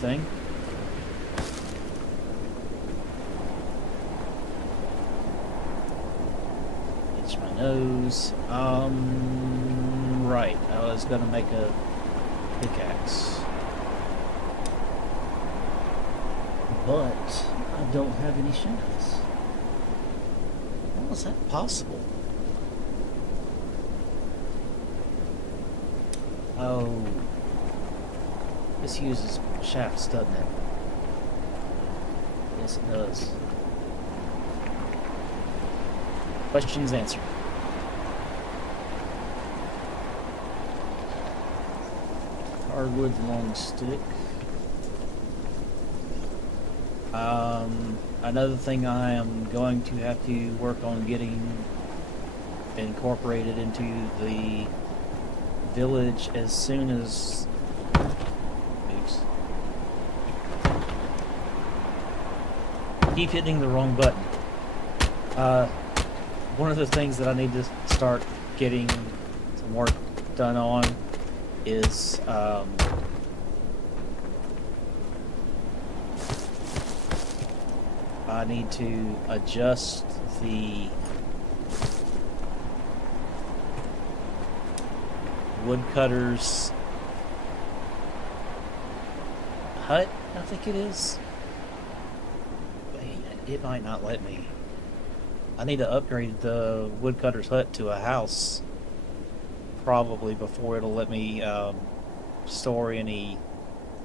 Thing. Itch my nose. Right. I was gonna make a pickaxe, but I don't have any shafts. How is that possible? Oh. This uses shafts, doesn't it? Yes, it does. Questions answered. hardwood long stick. Another thing I am going to have to work on getting incorporated into the village as soon as... Oops. Keep hitting the wrong button. One of the things that I need to start getting some work done on is I need to adjust the woodcutter's hut, I think it is. It might not let me. I need to upgrade the woodcutter's hut to a house probably before it'll let me store any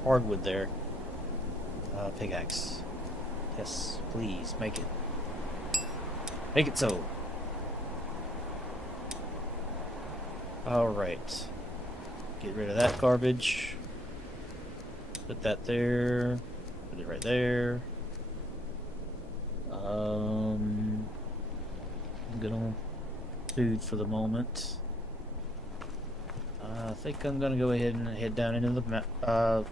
hardwood there. Pickaxe. Yes, please, make it. Make it so. Alright. Get rid of that garbage. Put that there. Put it right there. I'm gonna food for the moment. I think I'm gonna go ahead and head down into the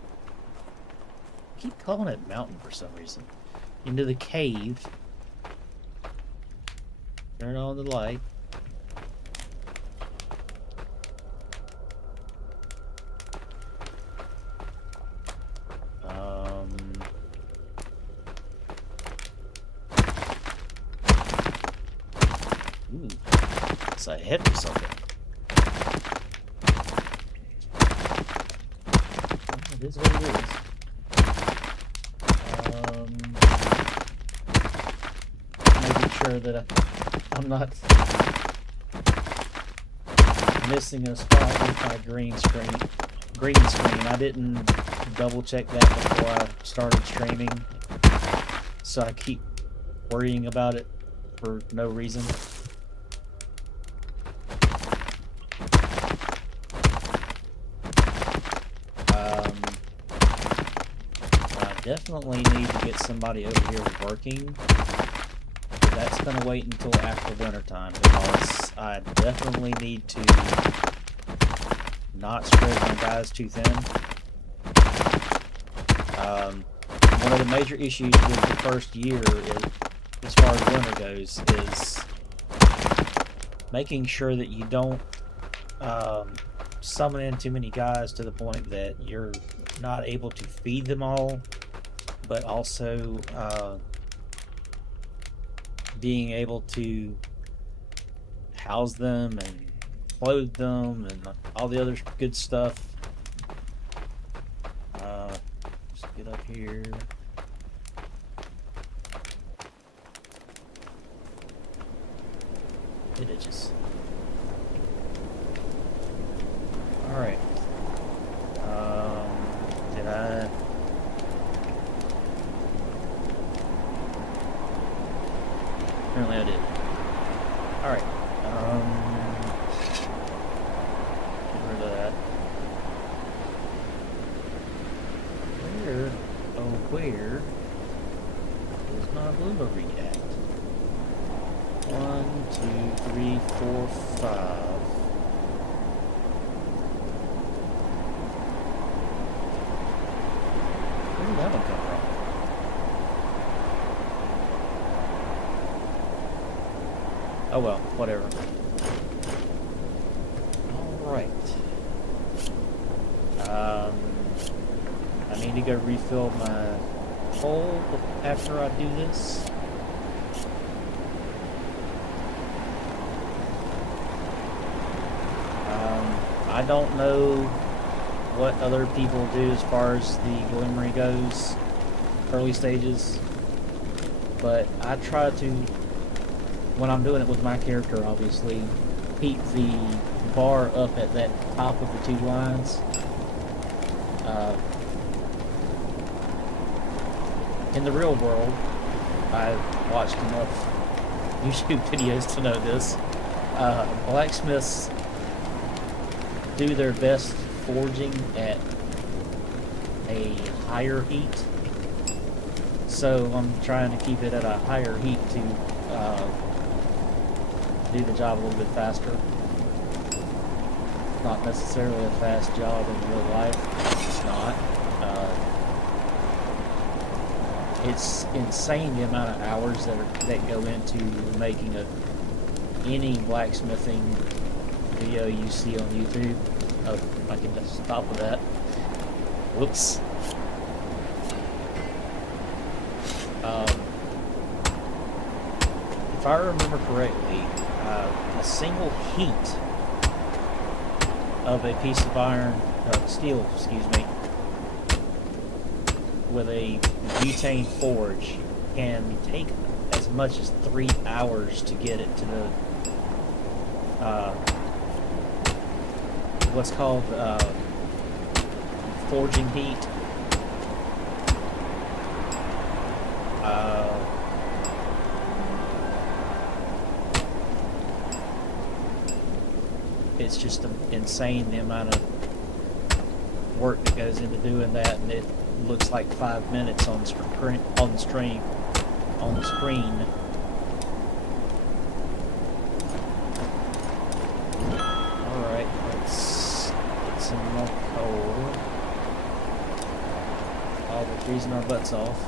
keep calling it mountain for some reason. Into the cave. Turn on the light. Ooh, it's a hit or something. Oh, it is what it is. Making sure that I'm not missing a spot with my green screen. I didn't double check that before I started streaming, so I keep worrying about it for no reason. I definitely need to get somebody over here working. But that's going to wait until after winter time, because I definitely need to not spread my guys too thin. One of the major issues with the first year, as far as winter goes, is making sure that you don't summon in too many guys to the point that you're not able to feed them all, but also being able to house them and clothe them and all the other good stuff. Just get up here. It itches. Alright. Did I... Apparently I did. Alright. Get rid of that. Where is my blueberry at? 1, 2, 3, 4, 5. Where did that one come from? Oh well, whatever. Alright. I need to go refill my hole after I do this. I don't know what other people do as far as the glimmery goes, early stages, but I try to, when I'm doing it with my character obviously, keep the bar up at that top of the 2 lines. In the real world, I've watched enough YouTube videos to know this. Blacksmiths do their best forging at a higher heat. So I'm trying to keep it at a higher heat to do the job a little bit faster. Not necessarily a fast job in real life. It's not. It's insane the amount of hours that go into making any blacksmithing video you see on YouTube. Oh, I can just stop with that. Whoops. If I remember correctly, a single heat of a piece of steel, excuse me, with a butane forge can take as much as 3 hours to get it to the what's called forging heat. It's just insane the amount of work that goes into doing that, and it looks like 5 minutes on the screen. Alright, let's get some more coal. Oh, we're freezing our butts off.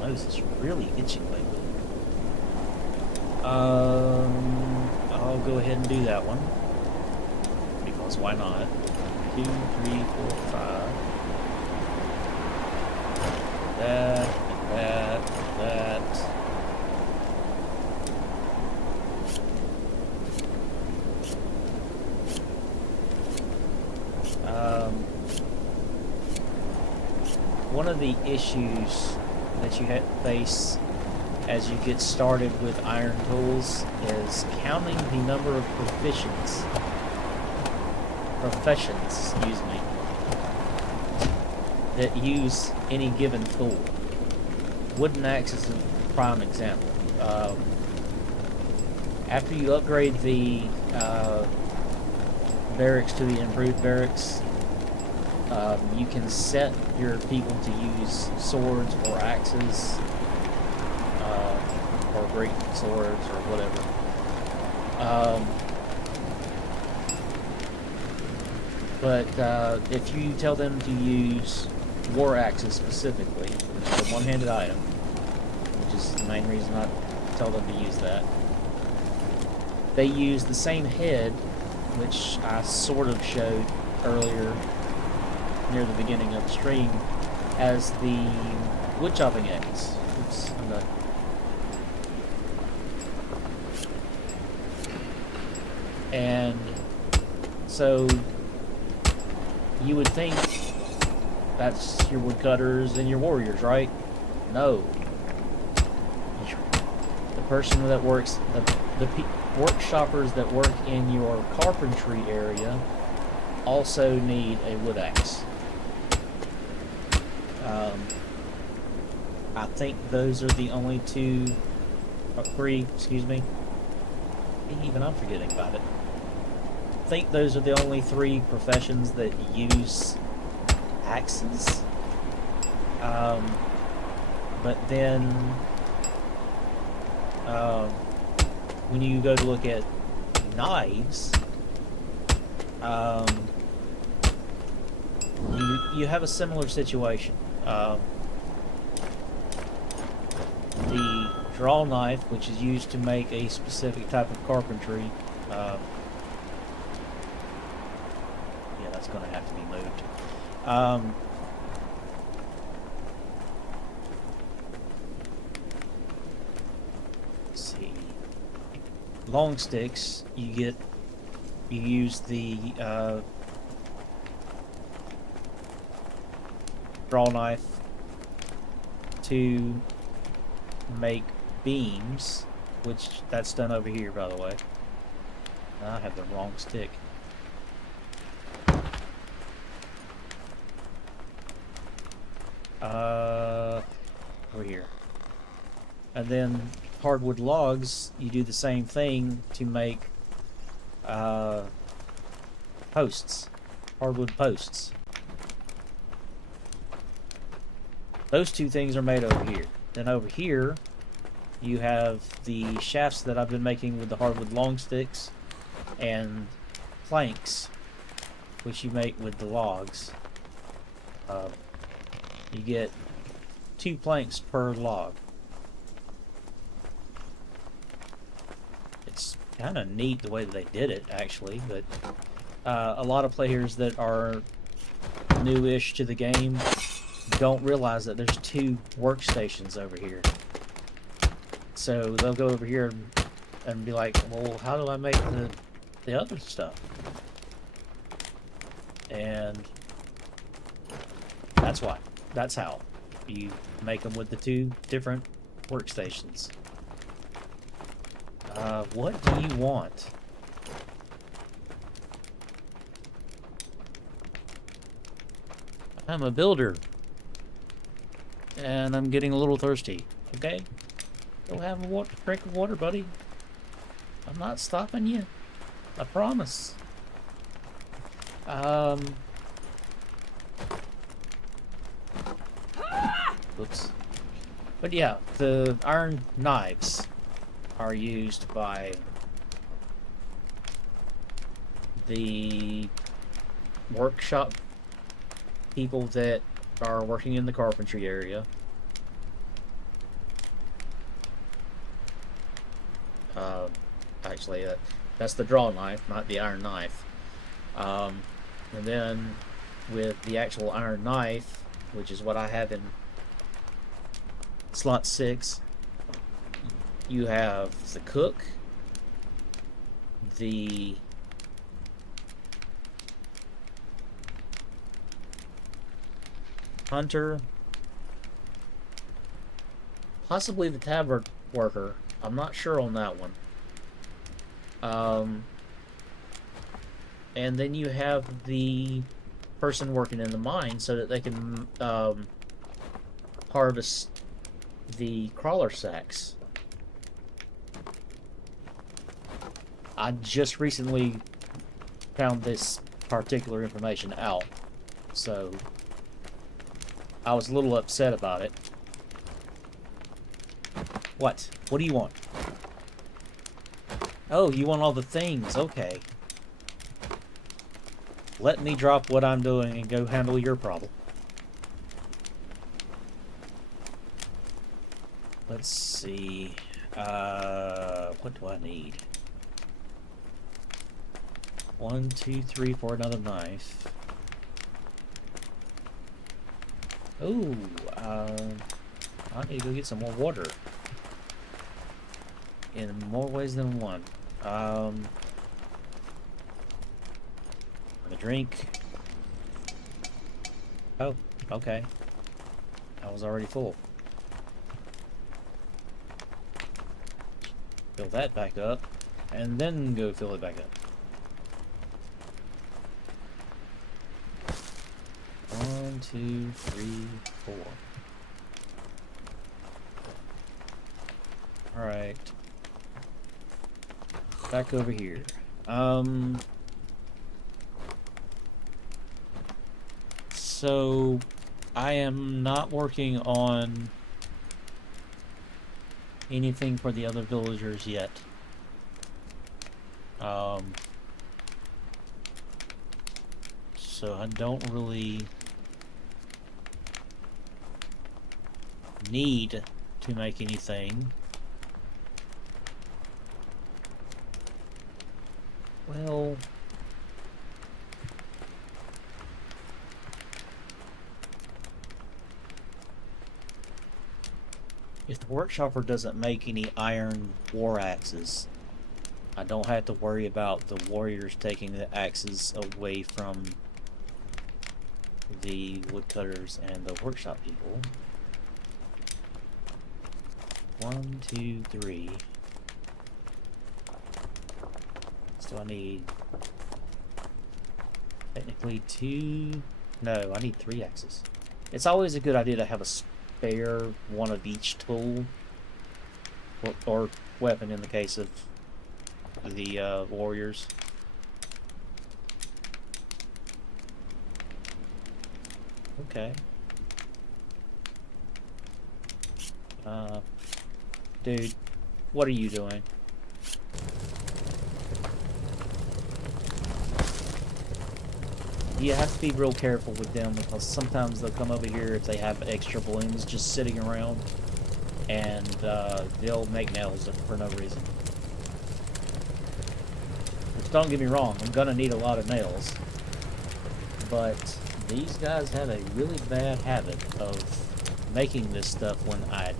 My nose is really itchy lately. I'll go ahead and do that one. Because why not? 2, 3, 4, 5. That. One of the issues that you face as you get started with iron tools is counting the number of professions, that use any given tool. Wooden axe is a prime example. After you upgrade the barracks to the improved barracks, you can set your people to use swords or axes, or great swords or whatever. But if you tell them to use war axes specifically, which is a one-handed item, which is the main reason I tell them to use that, they use the same head, which I sort of showed earlier near the beginning of the stream, as the wood chopping axe. Oops, I'm done. And so you would think that's your woodcutters and your warriors, right? No. The person that works, the workshoppers that work in your carpentry area also need a wood axe. I think those are the only 2 or 3, excuse me. Even I'm forgetting about it. I think those are the only 3 professions that use axes. But then when you go to look at knives, you have a similar situation. The draw knife, which is used to make a specific type of carpentry, yeah, that's going to have to be moved. Let's see. Long sticks, you use the draw knife to make beams, which that's done over here, by the way. I have the wrong stick. Over here. And then hardwood logs, you do the same thing to make posts, hardwood posts. Those two things are made over here. Then over here, you have the shafts that I've been making with the hardwood long sticks and planks, which you make with the logs. You get 2 planks per log. It's kind of neat the way that they did it, actually, but a lot of players that are newish to the game don't realize that there's 2 workstations over here. So they'll go over here and be like, well, how do I make the other stuff? And that's why. That's how. You make them with the 2 different workstations. What do you want? I'm a builder. And I'm getting a little thirsty. Okay? Go have a drink of water, buddy. I'm not stopping you. I promise. Oops. But yeah, the iron knives are used by the workshop people that are working in the carpentry area. Actually, that's the draw knife, not the iron knife. And then with the actual iron knife, which is what I have in slot 6, you have the cook, the hunter, possibly the tavern worker. I'm not sure on that one. And then you have the person working in the mine so that they can harvest the crawler sacks. I just recently found this particular information out, so I was a little upset about it. What? What do you want? Oh, you want all the things. Okay. Let me drop what I'm doing and go handle your problem. Let's see. What do I need? 1, 2, 3 for another knife. Oh, I need to go get some more water. In more ways than one. A drink. Oh, okay. I was already full. Fill that back up, and then go fill it back up. 1, 2, 3, 4. Alright. Back over here. So I am not working on anything for the other villagers yet. So I don't really need to make anything. Well, if the workshopper doesn't make any iron war axes, I don't have to worry about the warriors taking the axes away from the woodcutters and the workshop people. 1, 2, 3. So I need technically 2. No, I need 3 axes. It's always a good idea to have a spare one of each tool or weapon in the case of the warriors. Okay. Dude, what are you doing? You have to be real careful with them because sometimes they'll come over here if they have extra balloons just sitting around, and they'll make nails for no reason. Which, don't get me wrong, I'm gonna need a lot of nails, but these guys have a really bad habit of making this stuff when I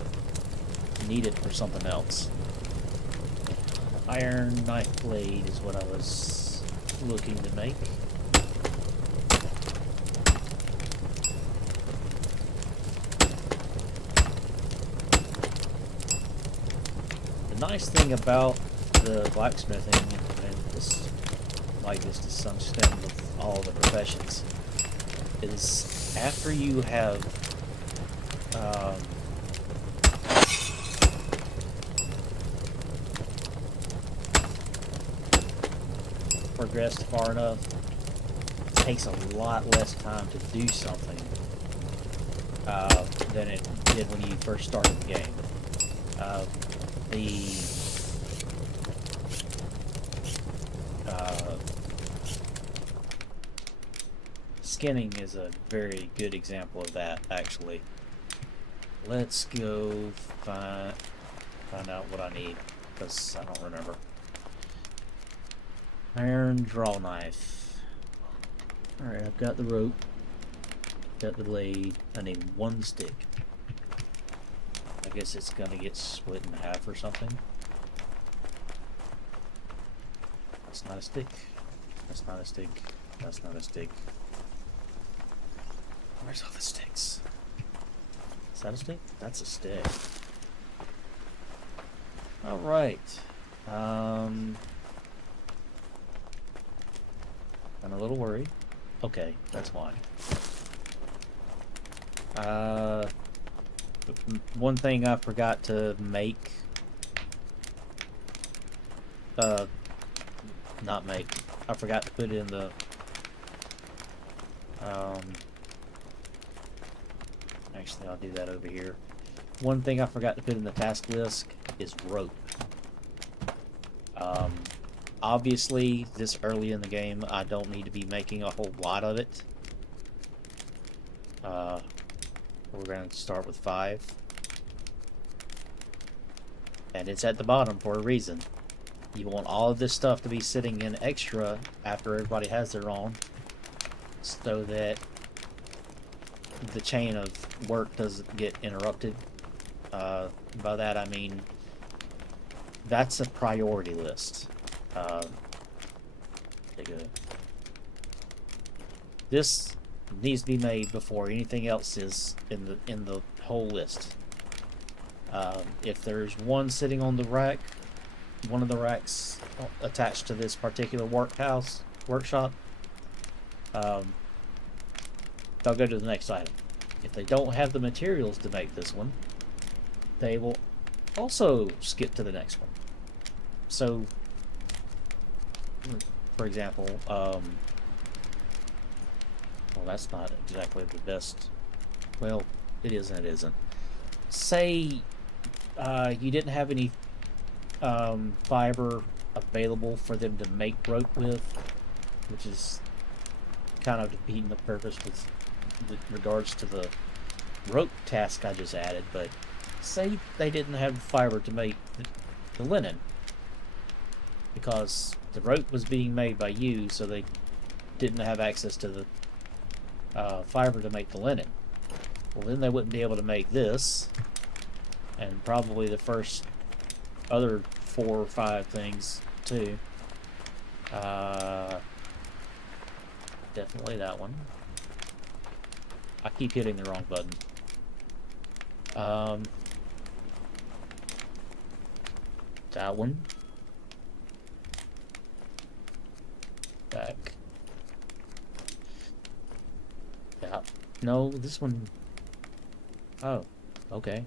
need it for something else. Iron knife blade is what I was looking to make. The nice thing about the blacksmithing, and this like this to some extent with all the professions, is after you have progressed far enough, it takes a lot less time to do something than it did when you first started the game. The skinning is a very good example of that, actually. Let's go find out what I need, because I don't remember. Iron draw knife. Alright, I've got the rope. Got the blade. I need one stick. I guess it's gonna get split in half or something. That's not a stick. That's not a stick. That's not a stick. Where's all the sticks? Is that a stick? That's a stick. Alright. I'm a little worried. Okay, that's fine. One thing I forgot to make, not make, I forgot to put in the, actually I'll do that over here. One thing I forgot to put in the task list is rope. Obviously, this early in the game, I don't need to be making a whole lot of it. We're going to start with 5. And it's at the bottom for a reason. You want all of this stuff to be sitting in extra after everybody has their own, so that the chain of work doesn't get interrupted. By that I mean, that's a priority list. This needs to be made before anything else is in the whole list. If there's one sitting on the rack, one of the racks attached to this particular workshop, they'll go to the next item. If they don't have the materials to make this one, they will also skip to the next one. So, for example, well, that's not exactly the best. Well, it is and it isn't. Say you didn't have any fiber available for them to make rope with, which is kind of defeating the purpose with regards to the rope task I just added. But say they didn't have fiber to make the linen, because the rope was being made by you, so they didn't have access to the fiber to make the linen. Well, then they wouldn't be able to make this, and probably the first other 4 or 5 things too. Definitely that one. I keep hitting the wrong button. That one. Back. Yeah. No, this one. Oh, okay.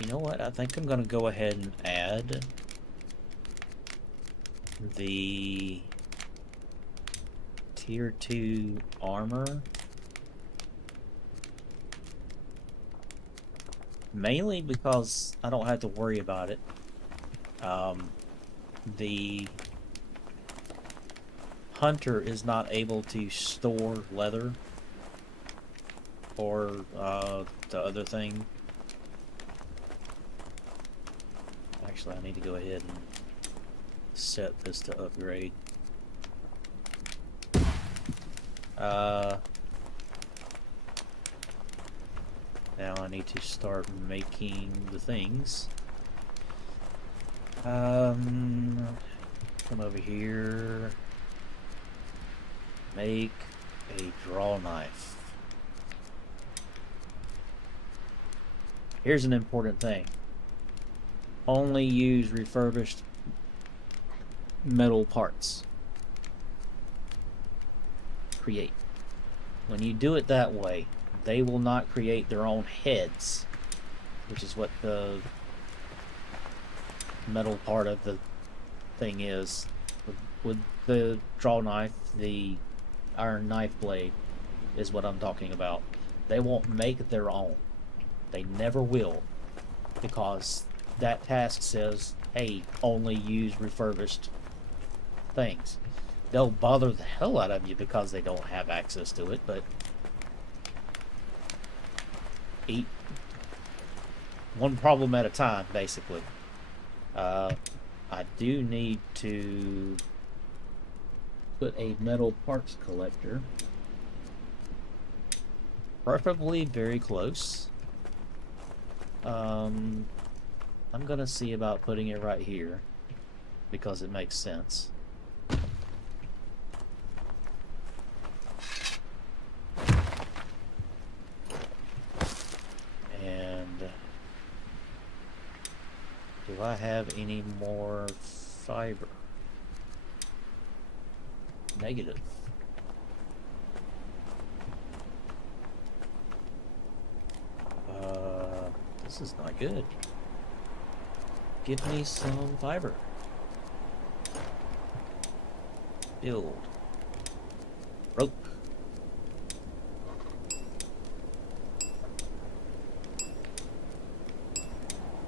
You know what? I think I'm going to go ahead and add the Tier 2 armor. Mainly because I don't have to worry about it. The hunter is not able to store leather or the other thing. Actually, I need to go ahead and set this to upgrade. Now I need to start making the things. Come over here. Make a draw knife. Here's an important thing. Only use refurbished metal parts. Create. When you do it that way, they will not create their own heads, which is what the metal part of the thing is. With the draw knife, the iron knife blade is what I'm talking about. They won't make their own. They never will, because that task says, hey, only use refurbished things. They'll bother the hell out of you because they don't have access to it, but eat one problem at a time, basically. I do need to put a metal parts collector, preferably very close. I'm gonna see about putting it right here because it makes sense. And do I have any more fiber? Negative. This is not good. Give me some fiber. Build. Rope.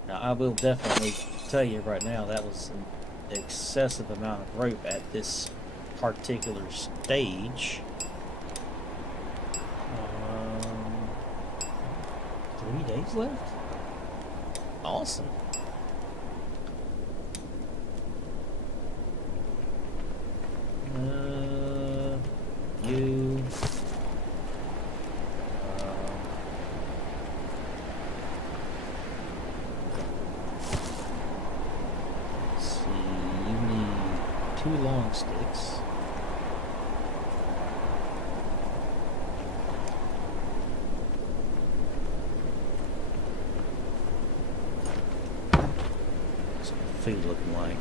Now I will definitely tell you right now that was an excessive amount of rope at this particular stage. 3 days left? Awesome. You. Let's see. You need 2 long sticks. Food looking like.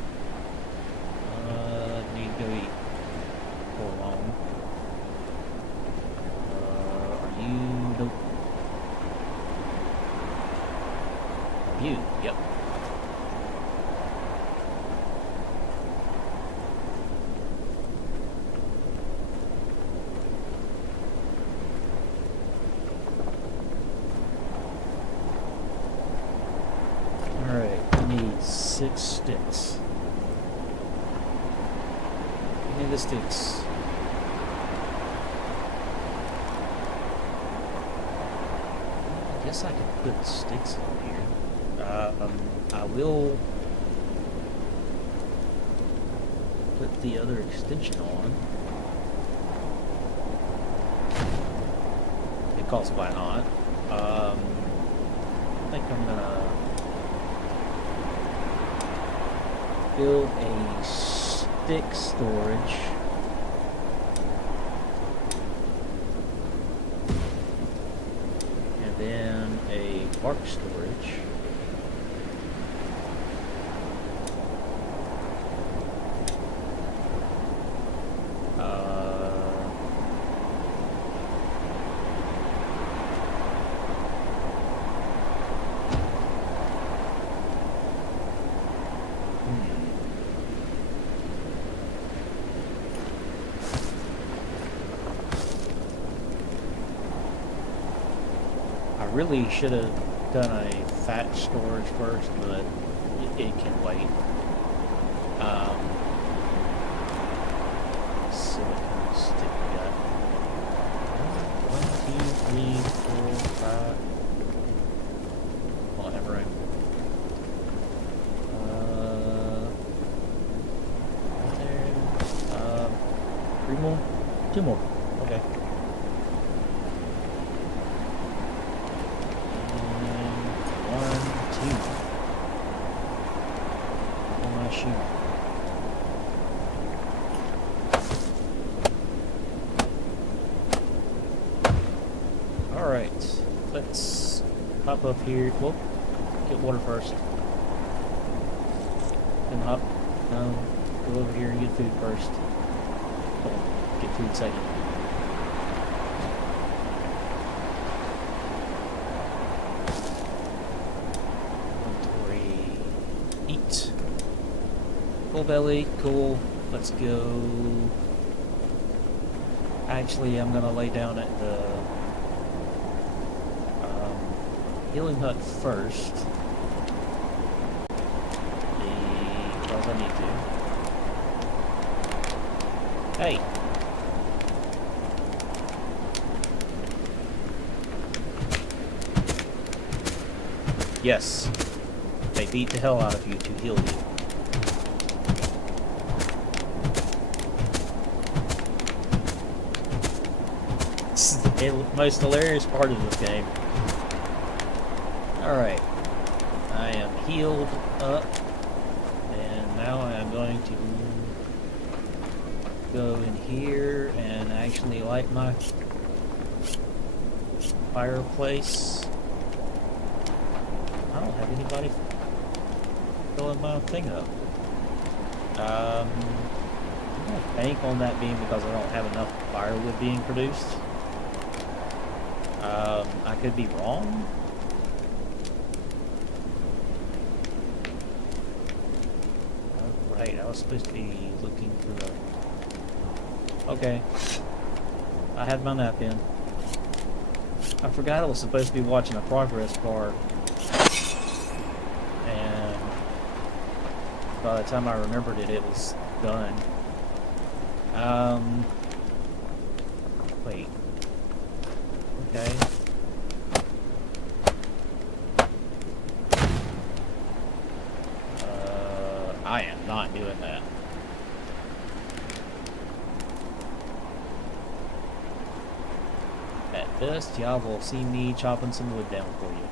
Need to go eat. For long. Are you? Nope. Are you? Yep. Alright, we need 6 sticks. Give me the sticks. I guess I could put sticks on here. I will put the other extension on. Because why not? I think I'm gonna build a stick storage. And then a bark storage. really should have done a fat storage first, but it can wait. Let's see what kind of stick we got. 1, 2, 3, 4, 5. Won't have room. Right there. 3 more? 2 more. Okay. Alright, let's hop up here. Well, get water first. Then hop. No, go over here and get food first. Oh, get food second. Inventory. Eat. Full belly, cool. Let's go. Actually, I'm gonna lay down at the healing hut first. Because I need to. Hey! Yes. They beat the hell out of you to heal you. This is the most hilarious part of this game. Alright. I am healed up. And now I am going to go in here and actually light my fireplace. I don't have anybody filling my thing up. I'm gonna bank on that being because I don't have enough firewood being produced. I could be wrong. Oh, right, I was supposed to be looking for the... Okay. I had my nap in. I forgot I was supposed to be watching a progress bar. And by the time I remembered it, it was done. Wait. Okay. I am not doing that. At best, y'all will see me chopping some wood down for you.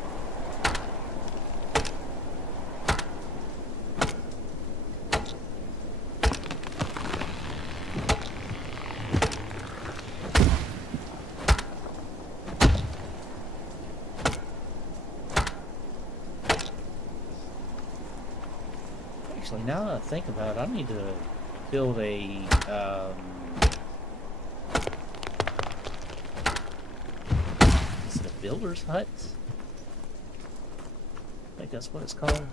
Actually, now that I think about it, I need to build a, is it a builder's hut? I think that's what it's called.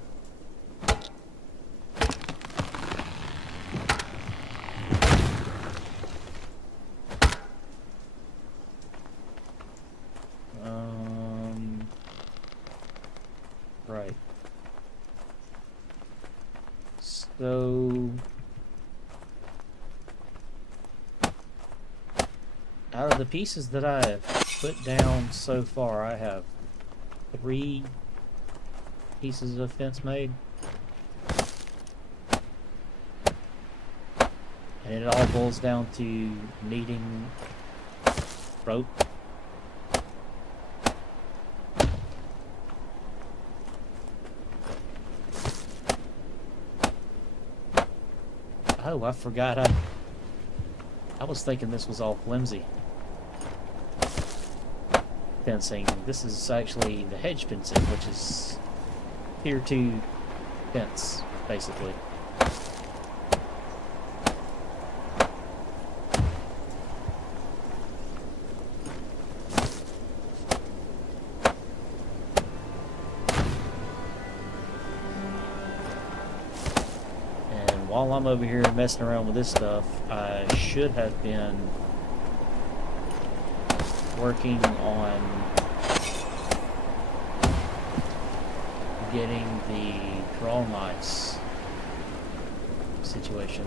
Right. So, out of the pieces that I have put down so far, I have 3 pieces of fence made. And it all boils down to needing rope. Oh, I forgot. I was thinking this was all flimsy fencing. This is actually the hedge fencing, which is tier 2 fence, basically. While I'm over here messing around with this stuff, I should have been working on getting the draw knives situation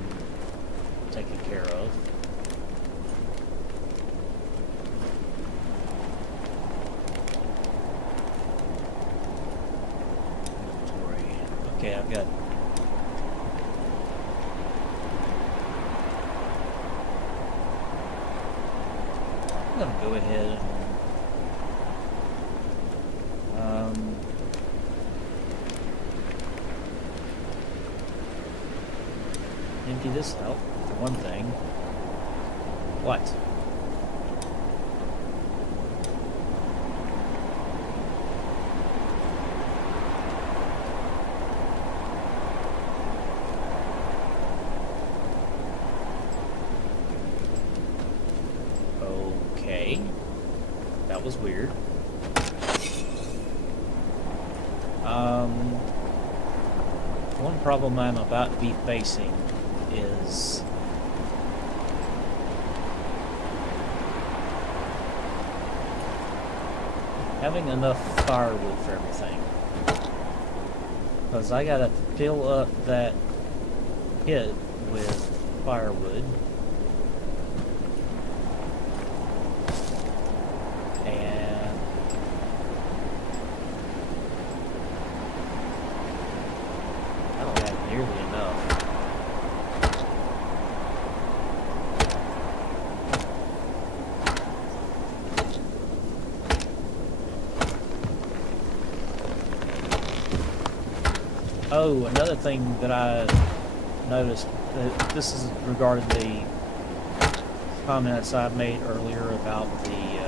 taken care of. Inventory. Okay, I've got. I'm gonna go ahead and empty this out for one thing. What? Okay. That was weird. One problem I'm about to be facing is having enough firewood for everything. Because I gotta fill up that pit with firewood. And I don't have nearly enough. Oh, another thing that I noticed, this is regarding the comments I made earlier about the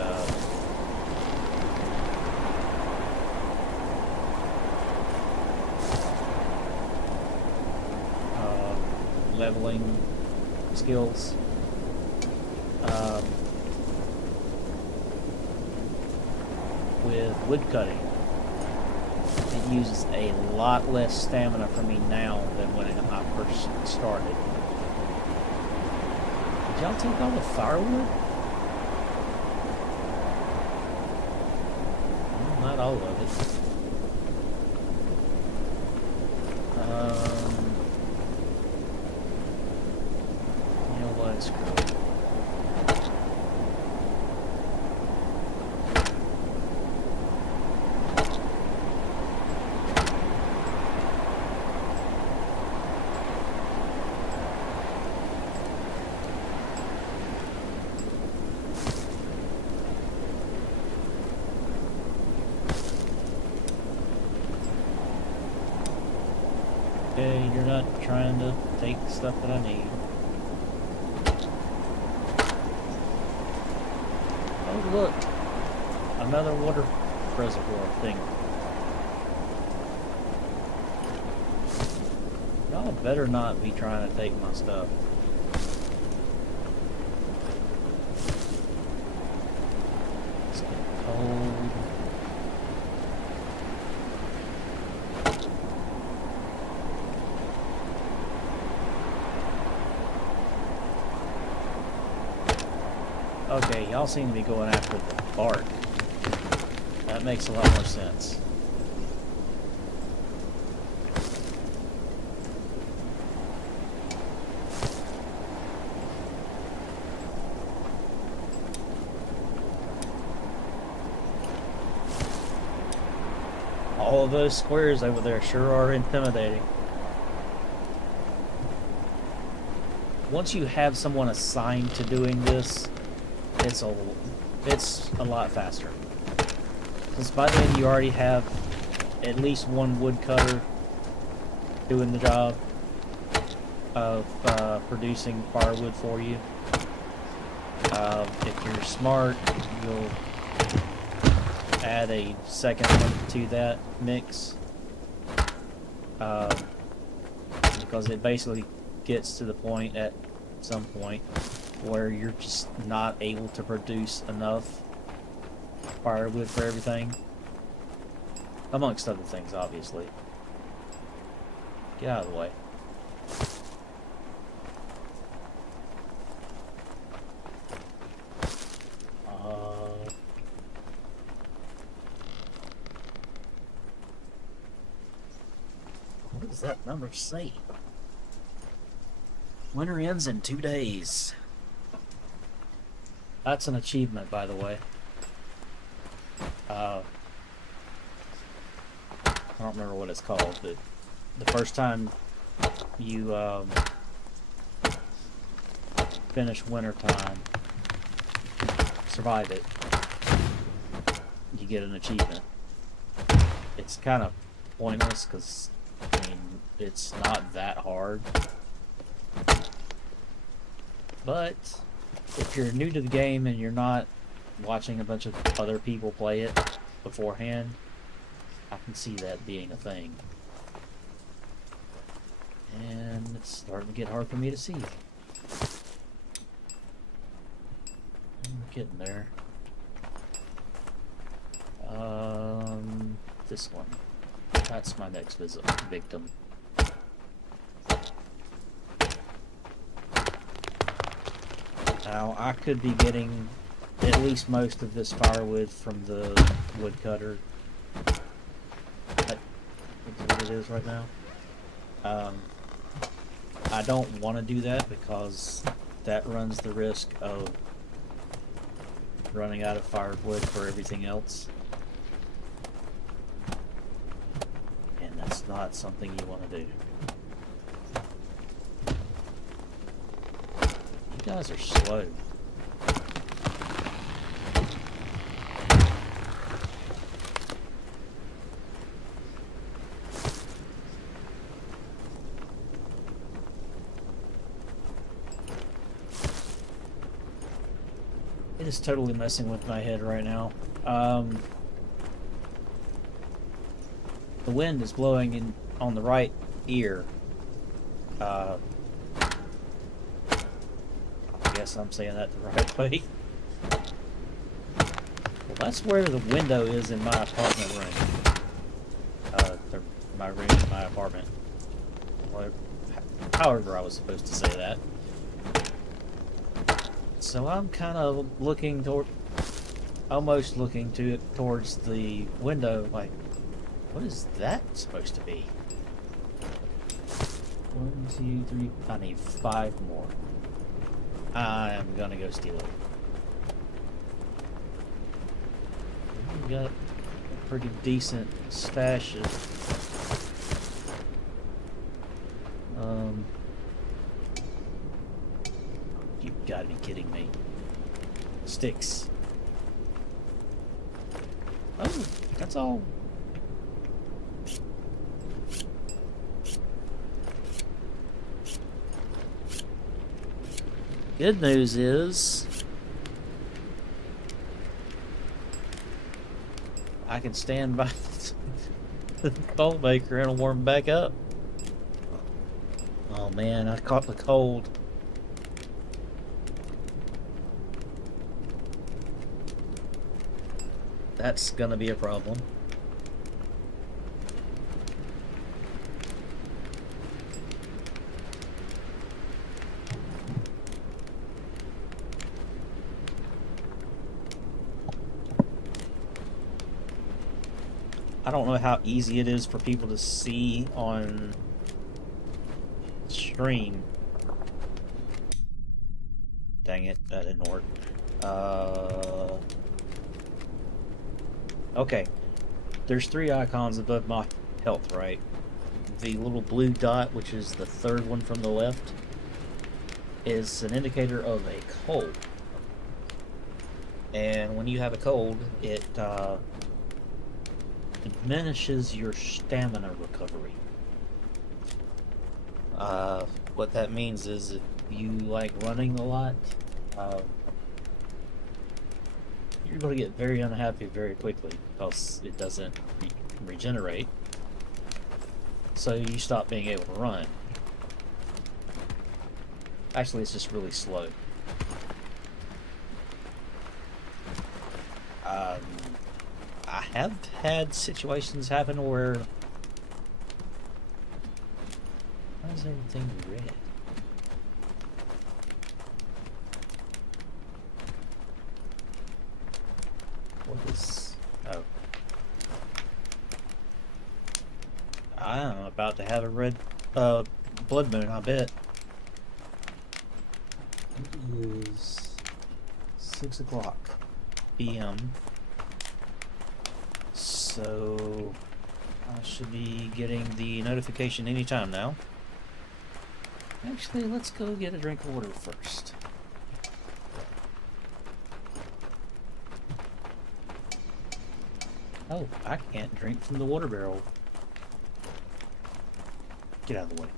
leveling skills. With wood cutting, it uses a lot less stamina for me now than when I first started. Did y'all take all the firewood? Well, not all of it. You know what? Screw it. Okay, you're not trying to take stuff that I need. Oh, look! Another water reservoir thing. Y'all better not be trying to take my stuff. It's getting cold. Okay, y'all seem to be going after the bark. That makes a lot more sense. All of those squares over there sure are intimidating. Once you have someone assigned to doing this, it's a lot faster. Since by then you already have at least one woodcutter doing the job of producing firewood for you. If you're smart, you'll add a second one to that mix, because it basically gets to the point at some point where you're just not able to produce enough firewood for everything, amongst other things, obviously. Get out of the way. does that number say? Winter ends in 2 days. That's an achievement, by the way. I don't remember what it's called, but the first time you finish winter time, survive it, you get an achievement. It's kind of pointless because, I mean, it's not that hard. But if you're new to the game and you're not watching a bunch of other people play it beforehand, I can see that being a thing. And it's starting to get hard for me to see. I'm getting there. This one. That's my next victim. Now, I could be getting at least most of this firewood from the woodcutter. That's what it is right now. I don't want to do that because that runs the risk of running out of firewood for everything else. And that's not something you want to do. You guys are slow. It is totally messing with my head right now. The wind is blowing in on the right ear. I guess I'm saying that the right way. Well, that's where the window is in my apartment room. My room in my apartment. However I was supposed to say that. So I'm kind of looking toward, almost looking towards the window, like, what is that supposed to be? 1, 2, 3. I need 5 more. I am gonna go steal it. We got a pretty decent stash of you've got to be kidding me. Sticks. Oh, that's all. Good news is I can stand by the cold maker and it'll warm back up. Oh man, I caught the cold. That's gonna be a problem. I don't know how easy it is for people to see on stream. Dang it, that didn't work. Okay, there's 3 icons above my health, right? The little blue dot, which is the 3rd one from the left, is an indicator of a cold. And when you have a cold, it diminishes your stamina recovery. What that means is if you like running a lot, you're going to get very unhappy very quickly because it doesn't regenerate. So you stop being able to run. Actually, it's just really slow. I have had situations happen where... Why is everything red? What is... Oh. I am about about to have a red blood moon, I bet. It is 6 o'clock p.m. So I should be getting the notification anytime now. Actually, let's go get a drink of water first. Oh, I can't drink from the water barrel. Get out of the way.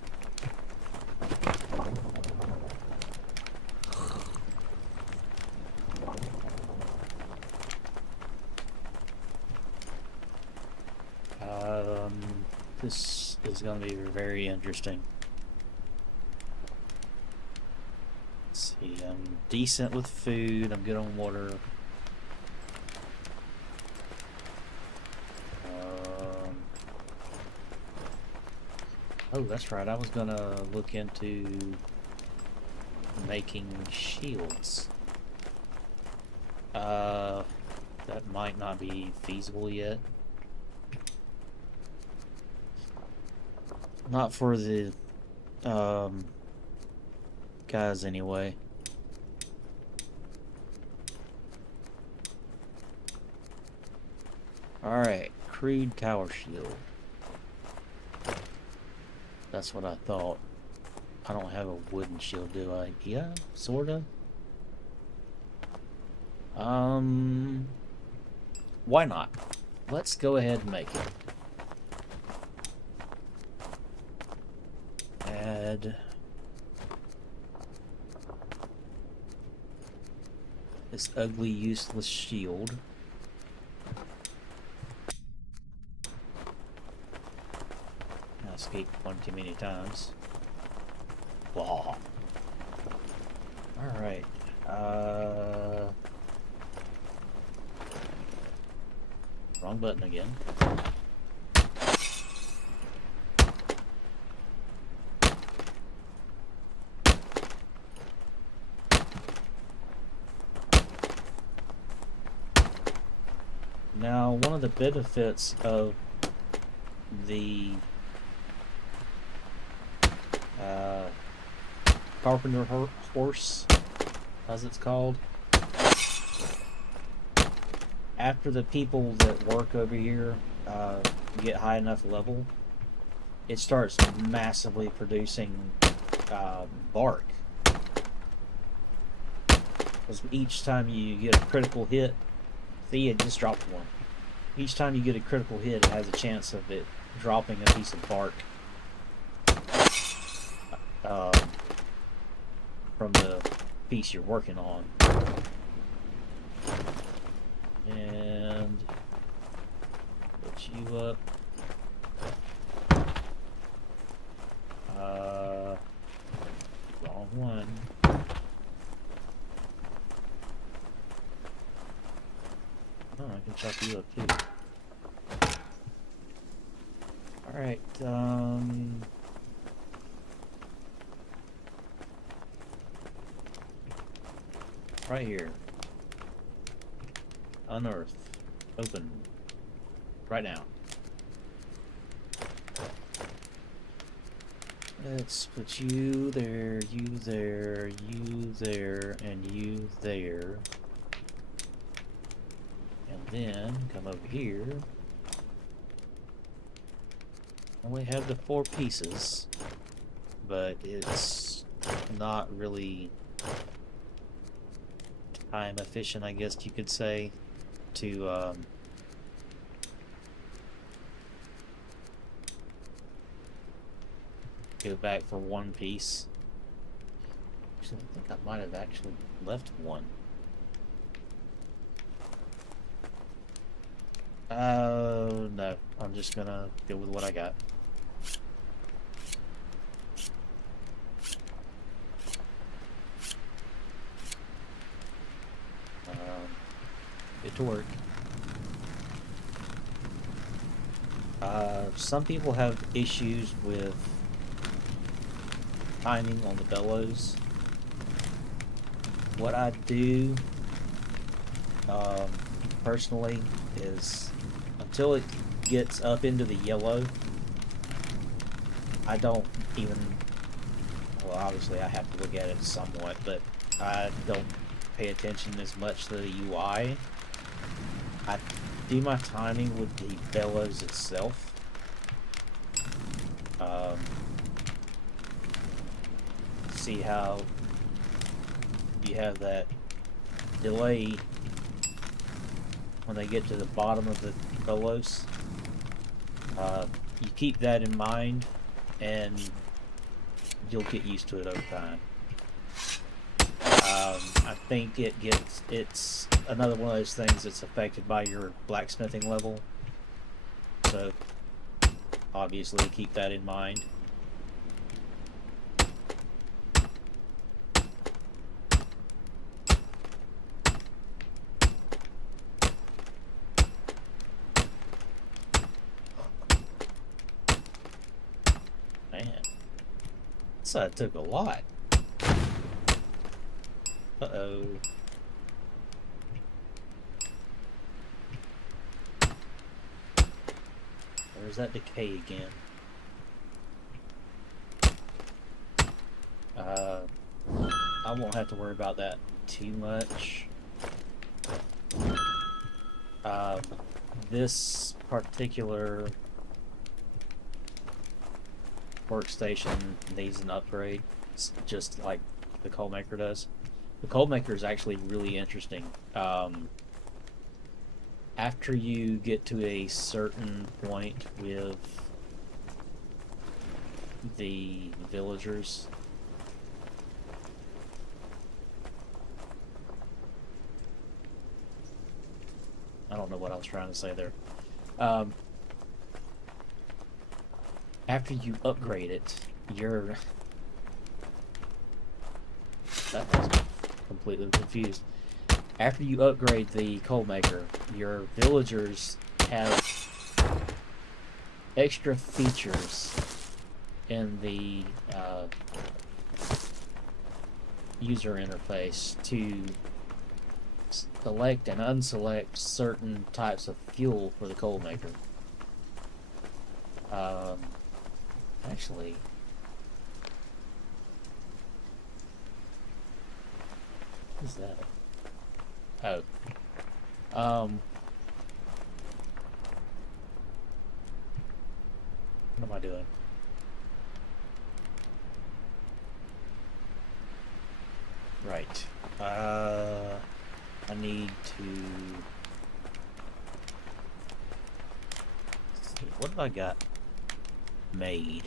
This is going to be very interesting. Let's see, I'm decent with food, I'm good on water. Oh, that's right, I was gonna look into making shields. That might not be feasible yet. Not for the guys anyway. Alright, crude tower shield. That's what I thought. I don't have a wooden shield, do I? Yeah, sorta. Why not? Let's go ahead and make it. Add this ugly, useless shield. I escaped one too many times. Blah. Alright. Wrong button again. Now, one of the benefits of the carpenter horse, as it's called, after the people that work over here get high enough level, it starts massively producing bark. Because each time you get a critical hit, see, it just dropped one. Each time you get a critical hit, it has a chance of it dropping a piece of bark from the piece you're working on. And put you up. Wrong one. Oh, I can chop you up too. Alright, right here. Unearth. Open. Right now. Let's put you there, you there, you there, and you there. And then come over here. And we have the 4 pieces, but it's not really time efficient, I guess you could say, to go back for 1 piece. Actually, I think I might have actually left 1. No, I'm just gonna go with what I got. Get to work. Some people have issues with timing on the bellows. What I do personally is until it gets up into the yellow, I don't even, well, obviously I have to look at it somewhat, but I don't pay attention as much to the UI. I do my timing with the bellows itself. See how you have that delay when they get to the bottom of the bellows. You keep that in mind and you'll get used to it over time. I think it's another one of those things that's affected by your blacksmithing level, so obviously keep that in mind. Man, that took a lot. Uh-oh. There's that decay again. I won't have to worry about that too much. This particular workstation needs an upgrade, just like the coal maker does. The coal maker is actually really interesting. After you get to a certain point with the villagers, I don't know what I was trying to say there. After you upgrade it, that was completely confused. After you upgrade the coal maker, your villagers have extra features in the user interface to select and unselect certain types of fuel for the coal maker. Actually, what is that? Oh. What am I doing? Right. I need to... Let's see, what have I got made?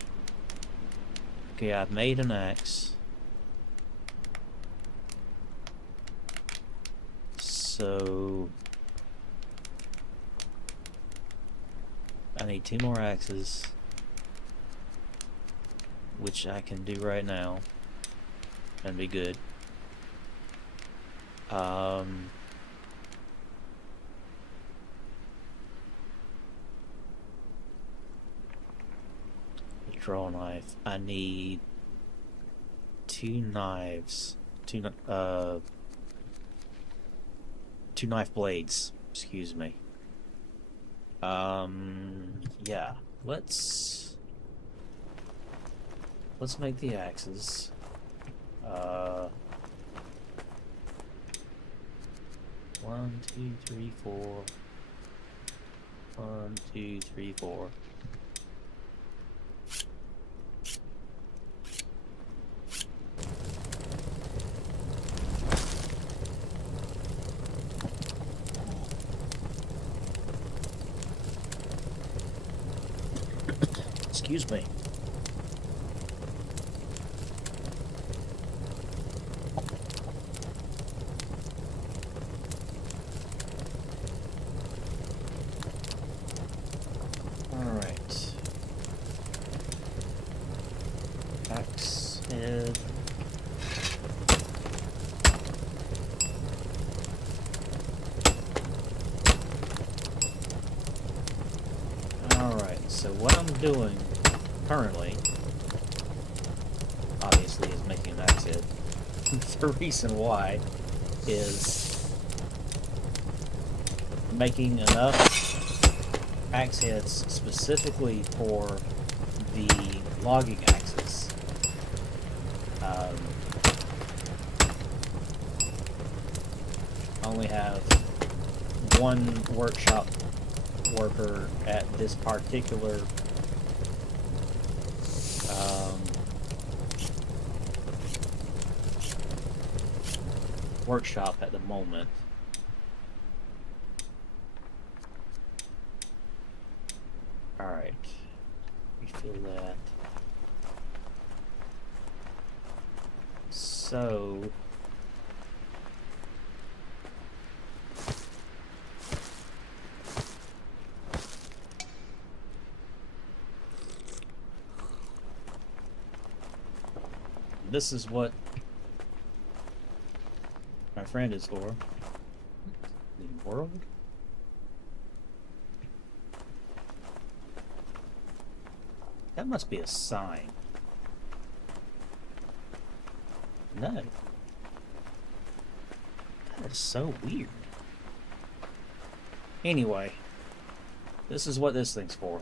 Okay, I've made an axe. So I need 2 more axes, which I can do right now and be good. Draw knife. I need 2 knives. 2 knife blades, excuse me. Yeah, let's make the axes. 1, 2, 3, 4. 1, 2, 3, 4. Excuse me. Alright. Axe head. Alright, so what I'm doing currently, obviously, is making an axe head. The reason why is making enough axe heads specifically for the logging axis. I only have one workshop worker at this particular workshop at the moment. Alright, refill that. So this is what my friend is for. The world? That must be a sign. No. That is so weird. Anyway, this is what this thing's for.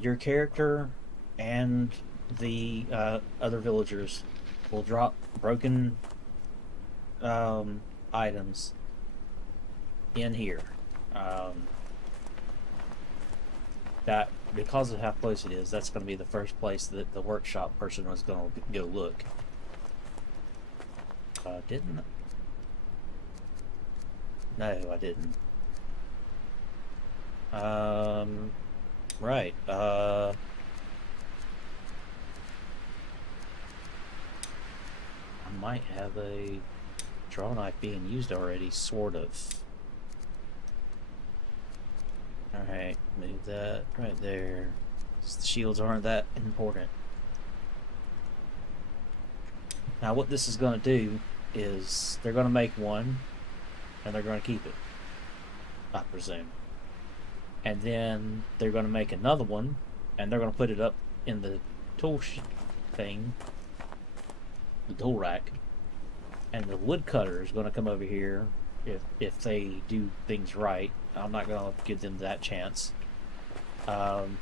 Your character and the other villagers will drop broken items in here. That, because of how close it is, that's going to be the first place that the workshop person was going to go look. Didn't? No, I didn't. Right. I might have a draw knife being used already, sort of. Alright, move that right there. The shields aren't that important. Now what this is going to do is they're going to make one and they're going to keep it, I presume. And then they're going to make another one and they're going to put it up in the tool thing, the tool rack. And the woodcutter is going to come over here if they do things right. I'm not going to give them that chance. And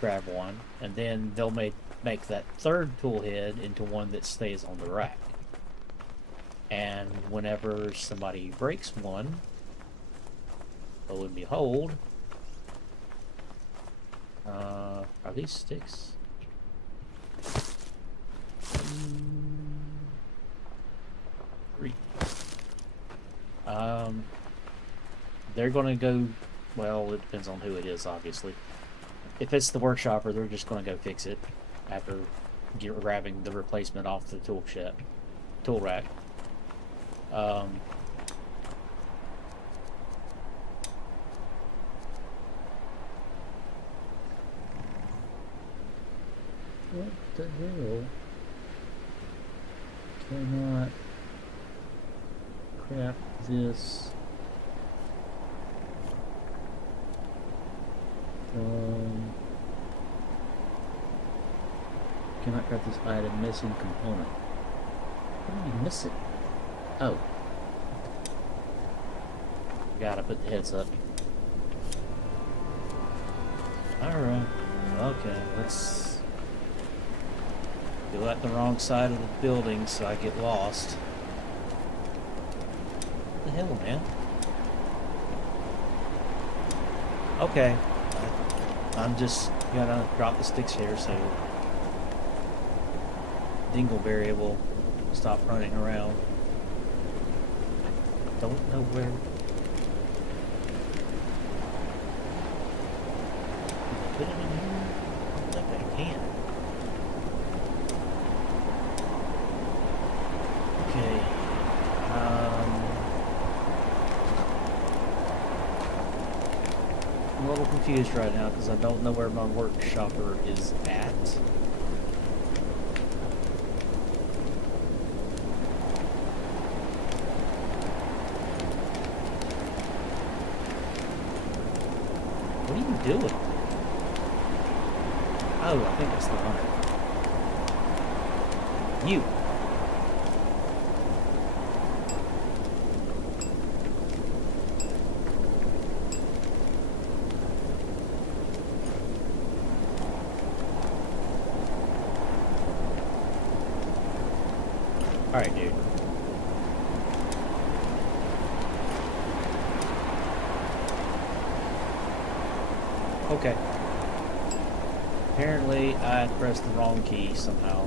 grab one. And then they'll make that third tool head into one that stays on the rack. And whenever somebody breaks one, lo and behold, are these sticks? Three. They're gonna go, well, it depends on who it is, obviously. If it's the workshopper, they're just gonna go fix it after grabbing the replacement off the tool rack. What the hell? Cannot craft this. Cannot craft this item, missing component. What are you missing? Oh. Gotta put the heads up. Alright. Okay, let's go at the wrong side of the building so I get lost. What the hell, man? Okay. I'm just gonna drop the sticks here so Dingleberry will stop running around. Don't know where. Put it in here? I don't think I can. Okay. I'm a little confused right now because I don't know where my workshopper is at. What are you doing? Oh, I think it's the hunter. You. Alright, dude. Okay. Apparently, I pressed the wrong key somehow.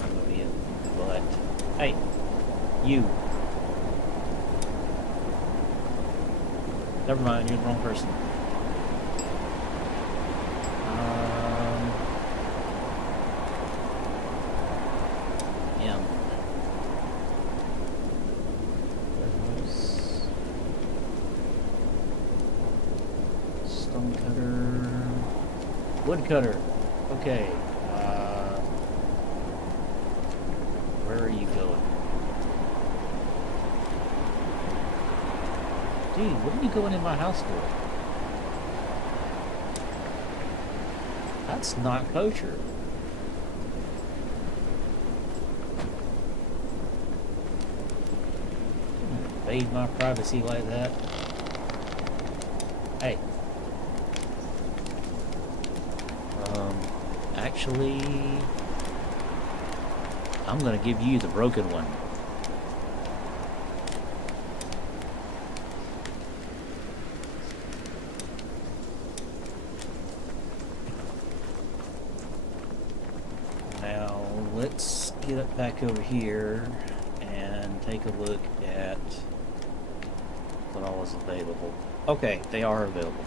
I'm gonna be a butt. Hey! You! Never mind, you're the wrong person. M. Stone cutter. Wood cutter. Okay. Where are you going? Dude, what are you going in my house for? That's not kosher. Invade my privacy like that. Hey. Actually, I'm gonna give you the broken one. Now, let's get up back over here and take a look at what all is available. Okay, they are available.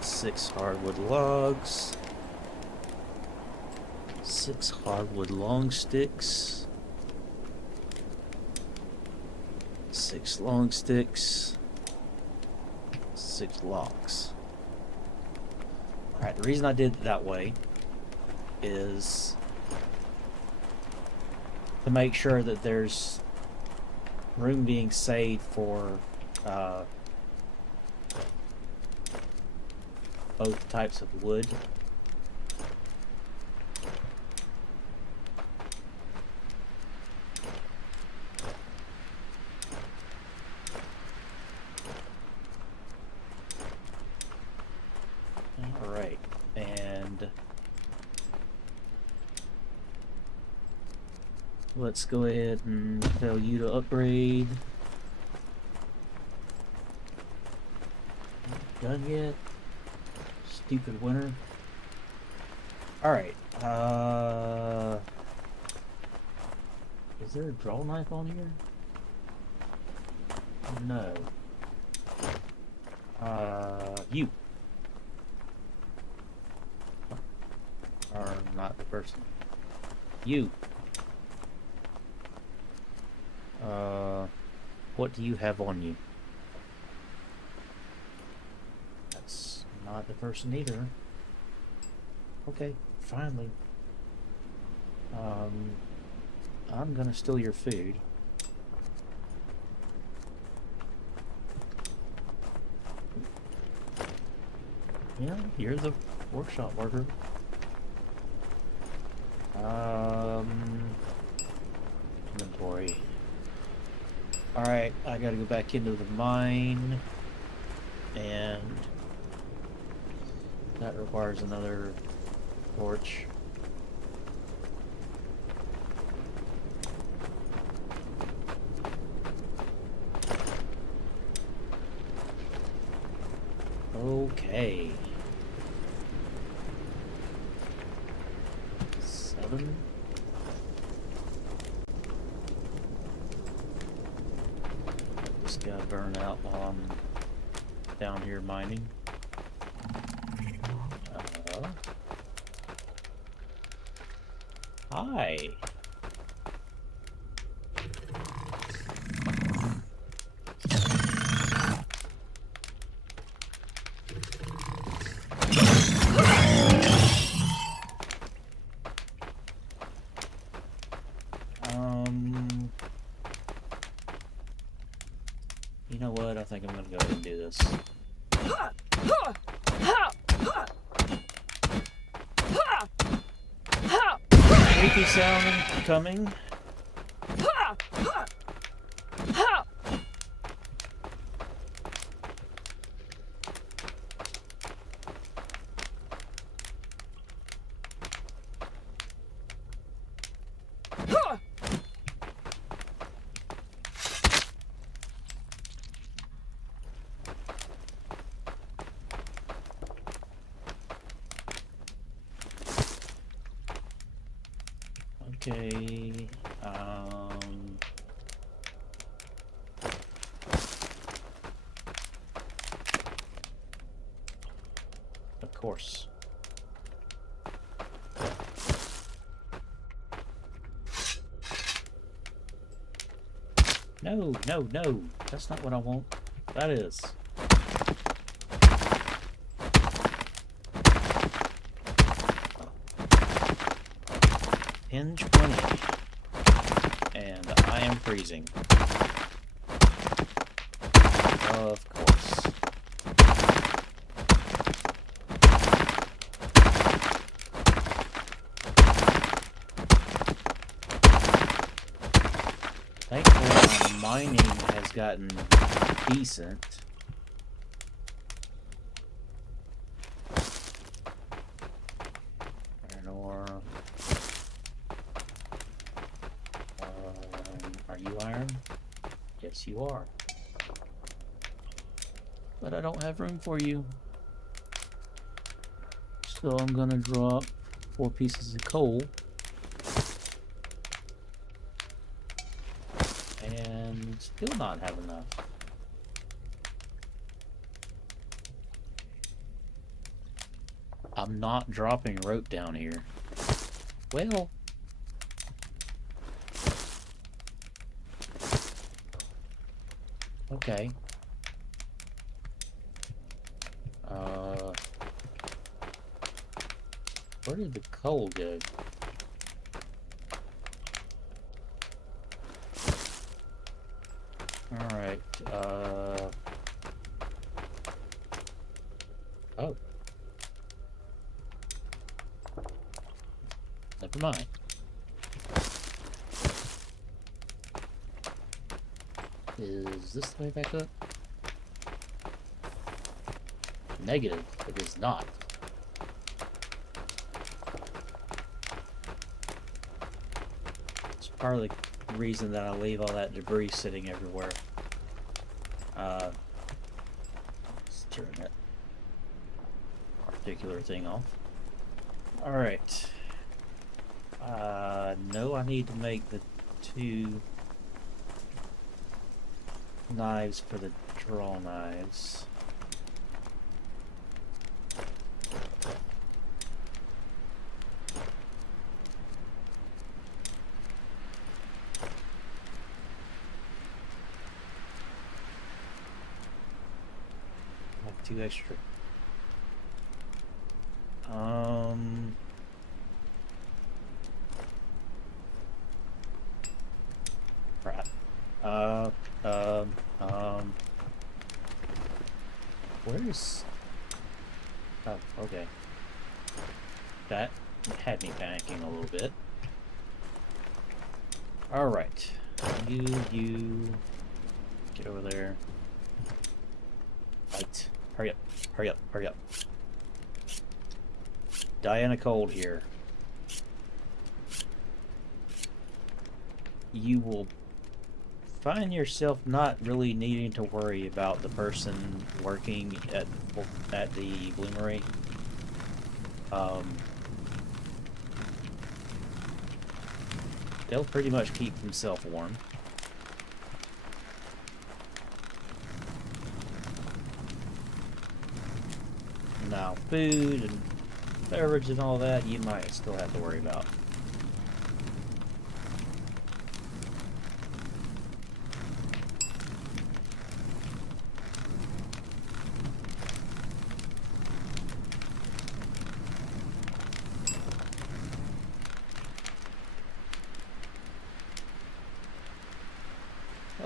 6 hardwood logs, 6 hardwood long sticks, 6 long sticks, 6 logs. Alright, the reason I did it that way is to make sure that there's room being saved for both types of wood. Alright, and let's go ahead and tell you to upgrade. Done yet? Stupid winter. Alright, is there a draw knife on here? No. You. Or not the person. You. What do you have on you? That's not the person either. Okay, finally. I'm gonna steal your food. Yeah, you're the workshop worker. Inventory. Alright, I gotta go back into the mine, and that requires another torch. Okay. 7. This guy burn out while I'm down here mining. Hi. You know what? I think I'm gonna go ahead and do this. Creepy sound coming. Okay. Of course. No, no, no. That's not what I want. That is. Pin 20. And I am freezing. Of course. Thankfully, my mining has gotten decent. Iron ore. Are you iron? Yes, you are. But I don't have room for you. So I'm gonna drop 4 pieces of coal. And still not have enough. I'm not dropping rope down here. Well. Okay. Where did the coal go? Alright, oh. Never mind. Is this the way back up? Negative. It is not. It's part of the reason that I leave all that debris sitting everywhere. Let's turn that particular thing off. Alright. No, I need to make the 2 knives for the draw knives. Like 2 extra. Crap. Where's... Oh, okay. That had me panicking a little bit. Alright. You... Get over there. Right. Hurry up. Hurry up. Hurry up. Dying of cold here. You will find yourself not really needing to worry about the person working at the bloomery. They'll pretty much keep themselves warm. Now, food and beverage and all that, you might still have to worry about.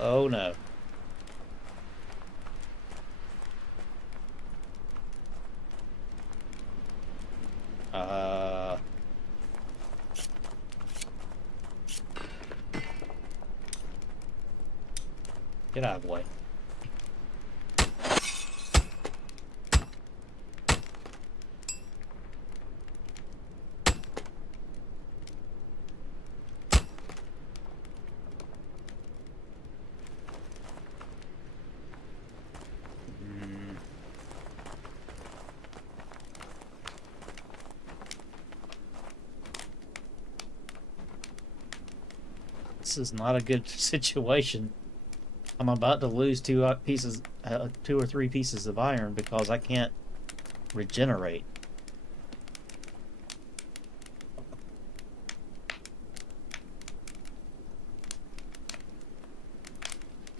Oh no. Get out of the way. This is not a good situation. I'm about to lose two or three pieces of iron because I can't regenerate.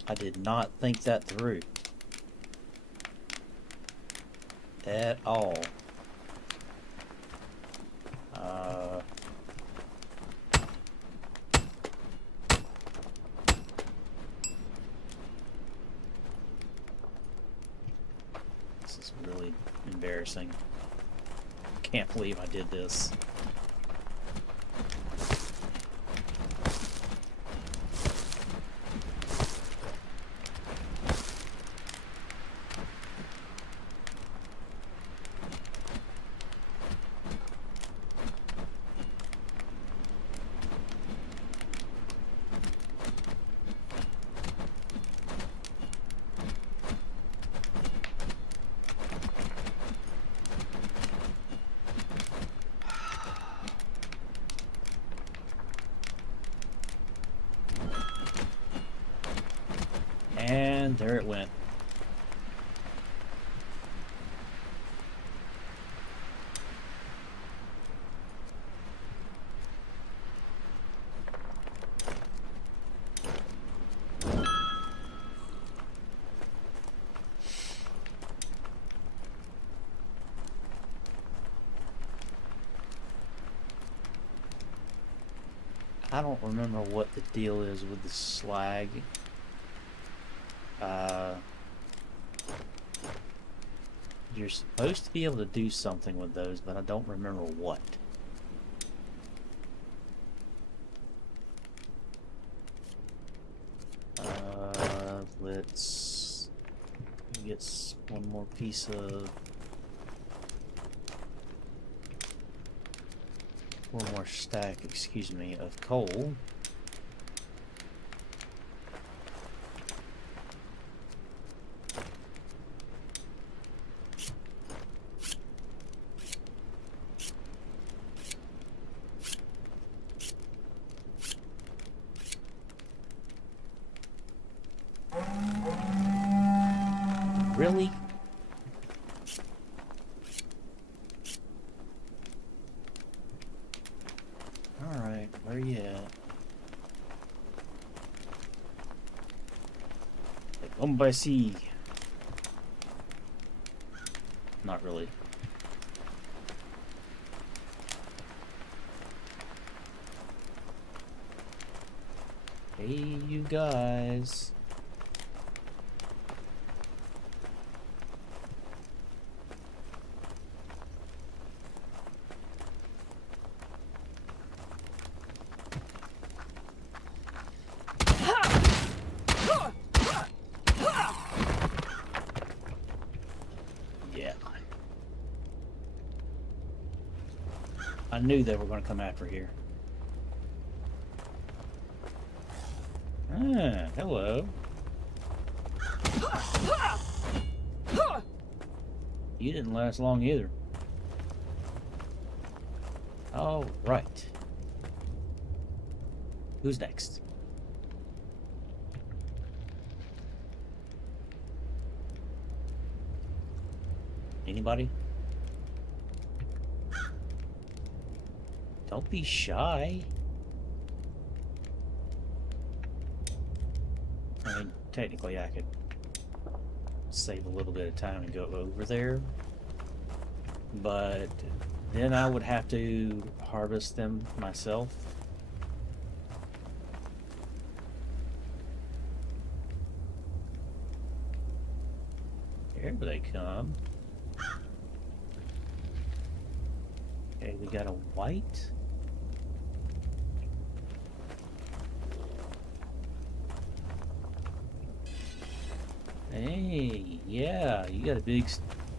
I did not think that through at all. This is really embarrassing. Can't believe I did this. And there it went. I don't remember what the deal is with the slag. You're supposed to be able to do something with those, but I don't remember what. Let's get one more piece of... one more stack, excuse me, of coal. Really? Alright, where you at? Come by sea. Not really. Hey, you guys. Yeah. I knew they were going to come after here. Ah, hello. You didn't last long either. All right. Who's next? Anybody? Don't be shy. I mean, technically I could save a little bit of time and go over there, but then I would have to harvest them myself. Here they come. Okay, we got a white. Hey, yeah, you got a big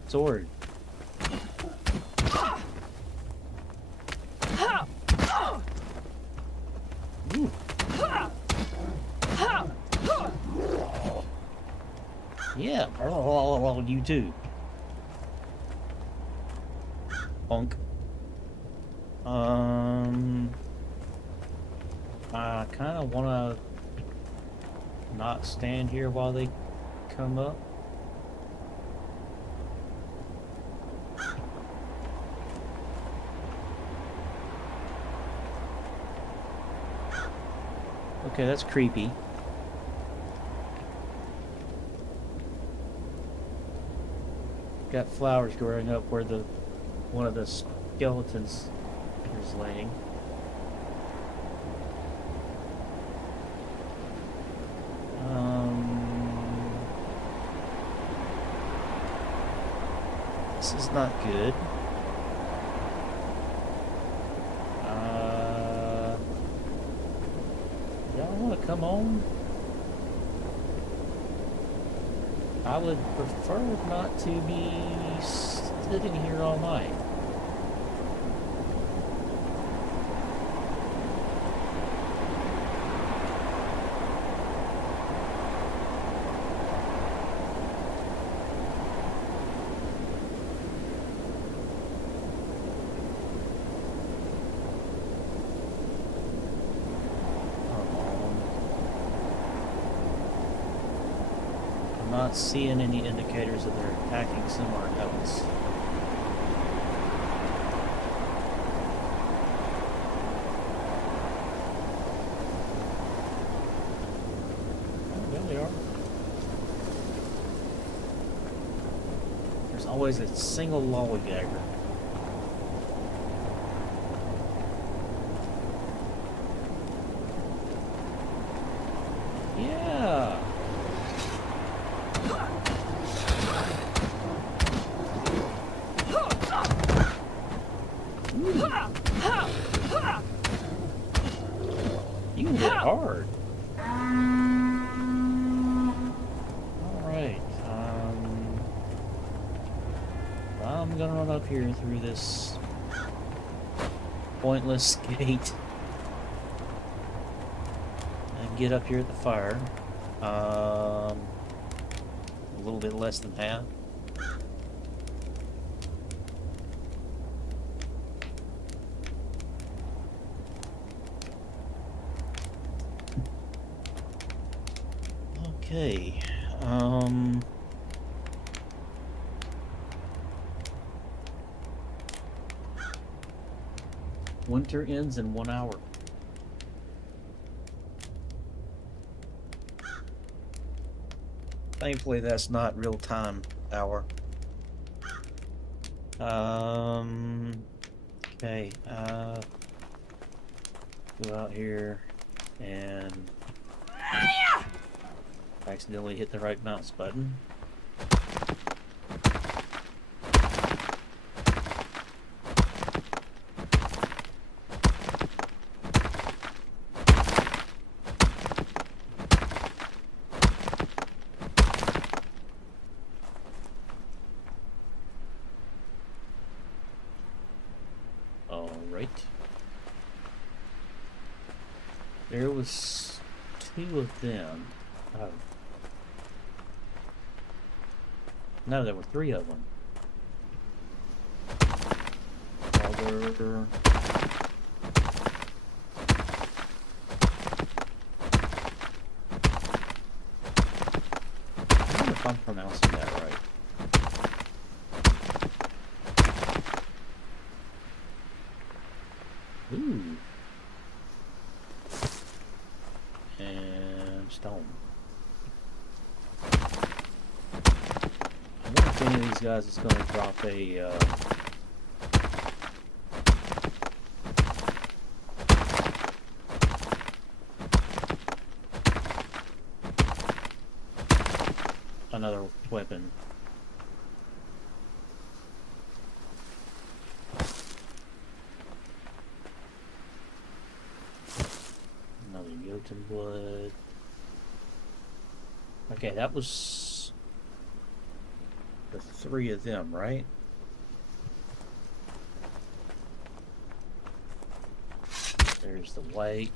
sword. Ooh. Yeah, you too. Bonk. I kind of want to not stand here while they come up. Okay, that's creepy. Got flowers growing up where one of the skeletons is laying. This is not good. Y'all want to come on? I would prefer not to be sitting here all night. Not seeing any indicators that they're attacking somewhere else. Oh, there they are. There's always a single lollygagger. Yeah. You can hit hard. Alright. I'm gonna run up here through this pointless gate and get up here at the fire. A little bit less than half. Okay, winter ends in 1 hour. Thankfully, that's not real time hour. Okay, go out here and accidentally hit the right mouse button. All right. There was 2 of them. Oh. No, there were 3 of them. Alder. I wonder if I'm pronouncing that right. Ooh. And stone. I wonder if any of these guys is going to drop a another weapon. Another Jotun blood. Okay, that was the 3 of them, right? There's the white.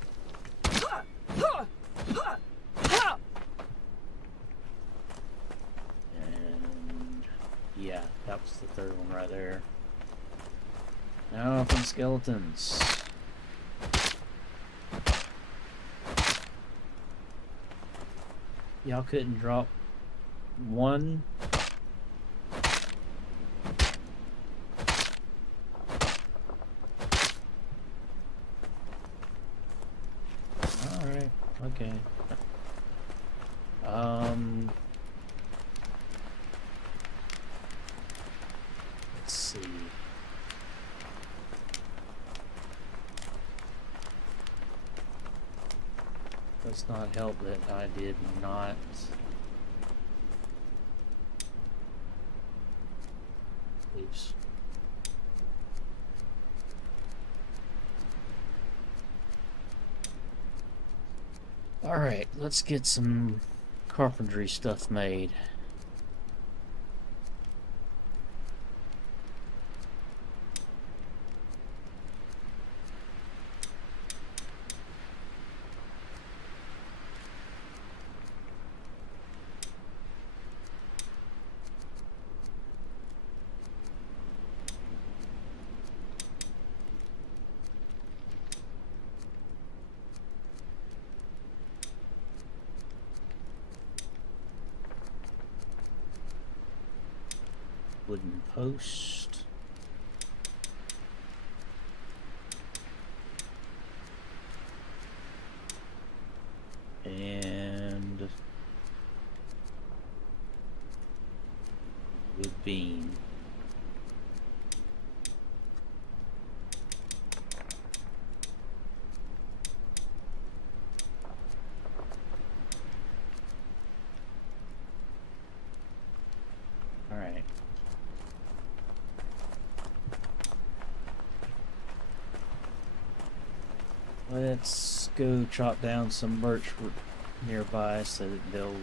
And yeah, that was the 3rd one right there. Now from skeletons. Y'all couldn't drop one. Alright, okay. Let's see. Does not help that I did not. Oops. Alright, let's get some carpentry stuff made. Wooden post. And wood beam. All right. Let's go chop down some birch nearby so that they'll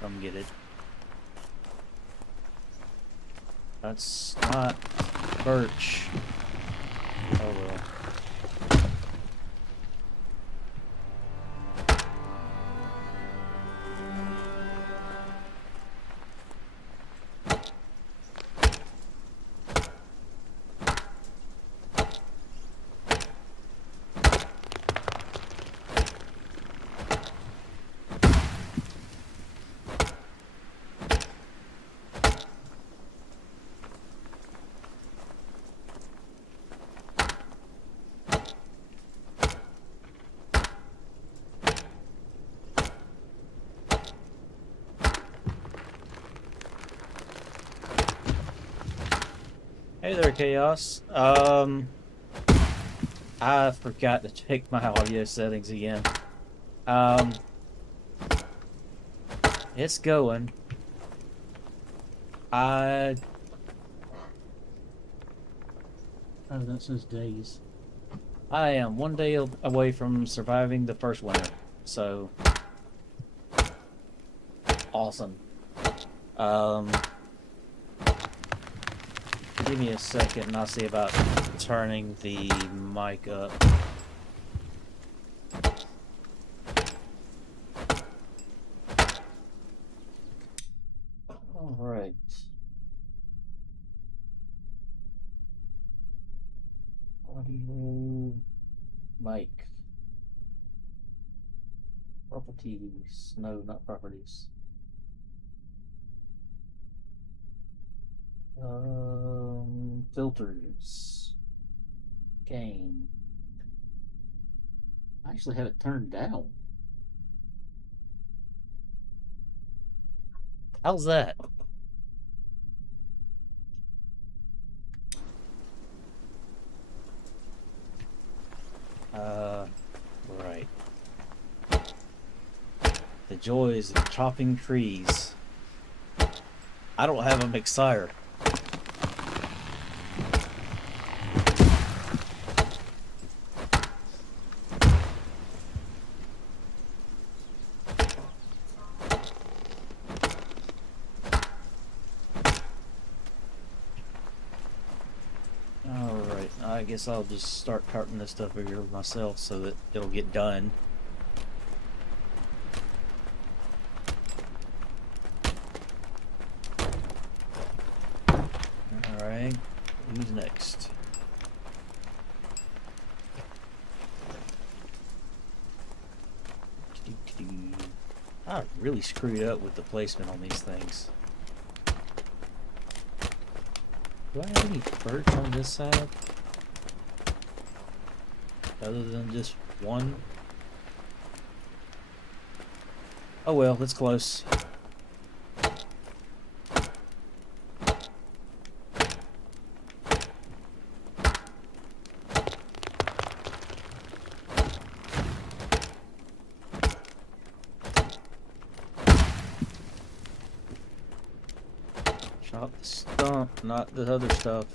come get it. That's not birch. Oh well. Hey there, Chaos. I forgot to check my audio settings again. It's going. Oh, that says days. I am one day away from surviving the first winter, so awesome. Give me a second and I'll see about turning the mic up. Alright. Audio mic. Properties. No, not properties. Filters. Gain. I actually have it turned down. How's that? Right. The joys of chopping trees. I don't have a mixer. I guess I'll just start carting this stuff over here myself so that it'll get done. Alright, who's next? I really screwed up with the placement on these things. Do I have any birch on this side? Other than just one? Oh well, it's close. Chop the stump, not the other stuff.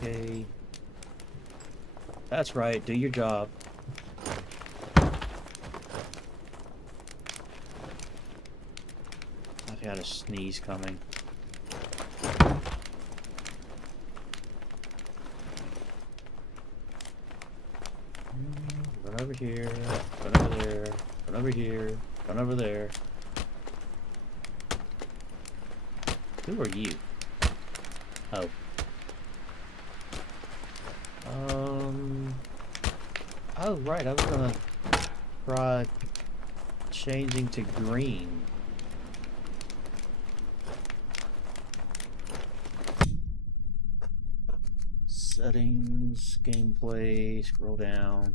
Okay. That's right, do your job. I've got a sneeze coming. Run over here, run over there, run over here, run over there. Who are you? Oh. Oh, right, I was gonna try changing to green. Settings, gameplay, scroll down.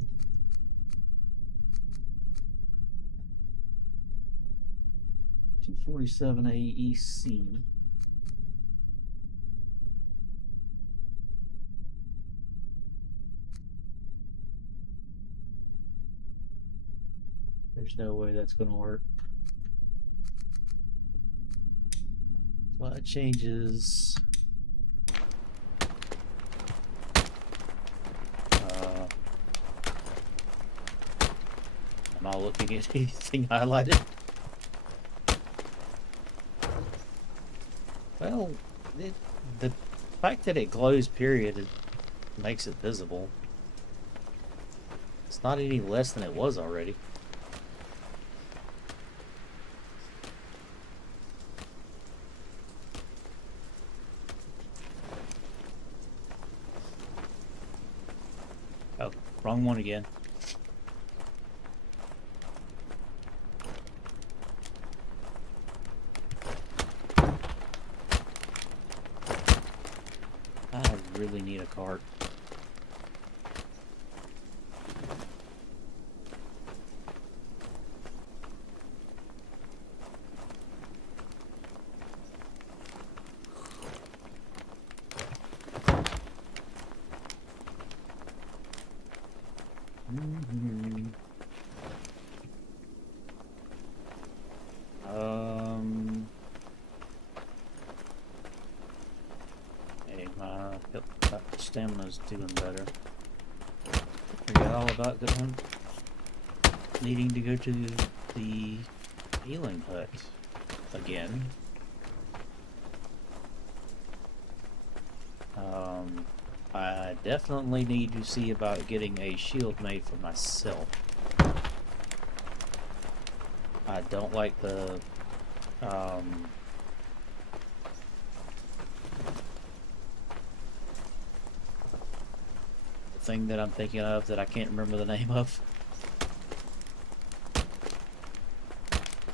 $247 AEC. There's no way that's gonna work. A lot of changes. Am I looking at anything highlighted? Well, the fact that it glows, period, it makes it visible. It's not any less than it was already. Oh, wrong one again. I really need a cart. Hey, my stamina's doing better. Forgot all about needing to go to the healing hut again. I definitely need to see about getting a shield made for myself. I don't like the thing that I'm thinking of that I can't remember the name of.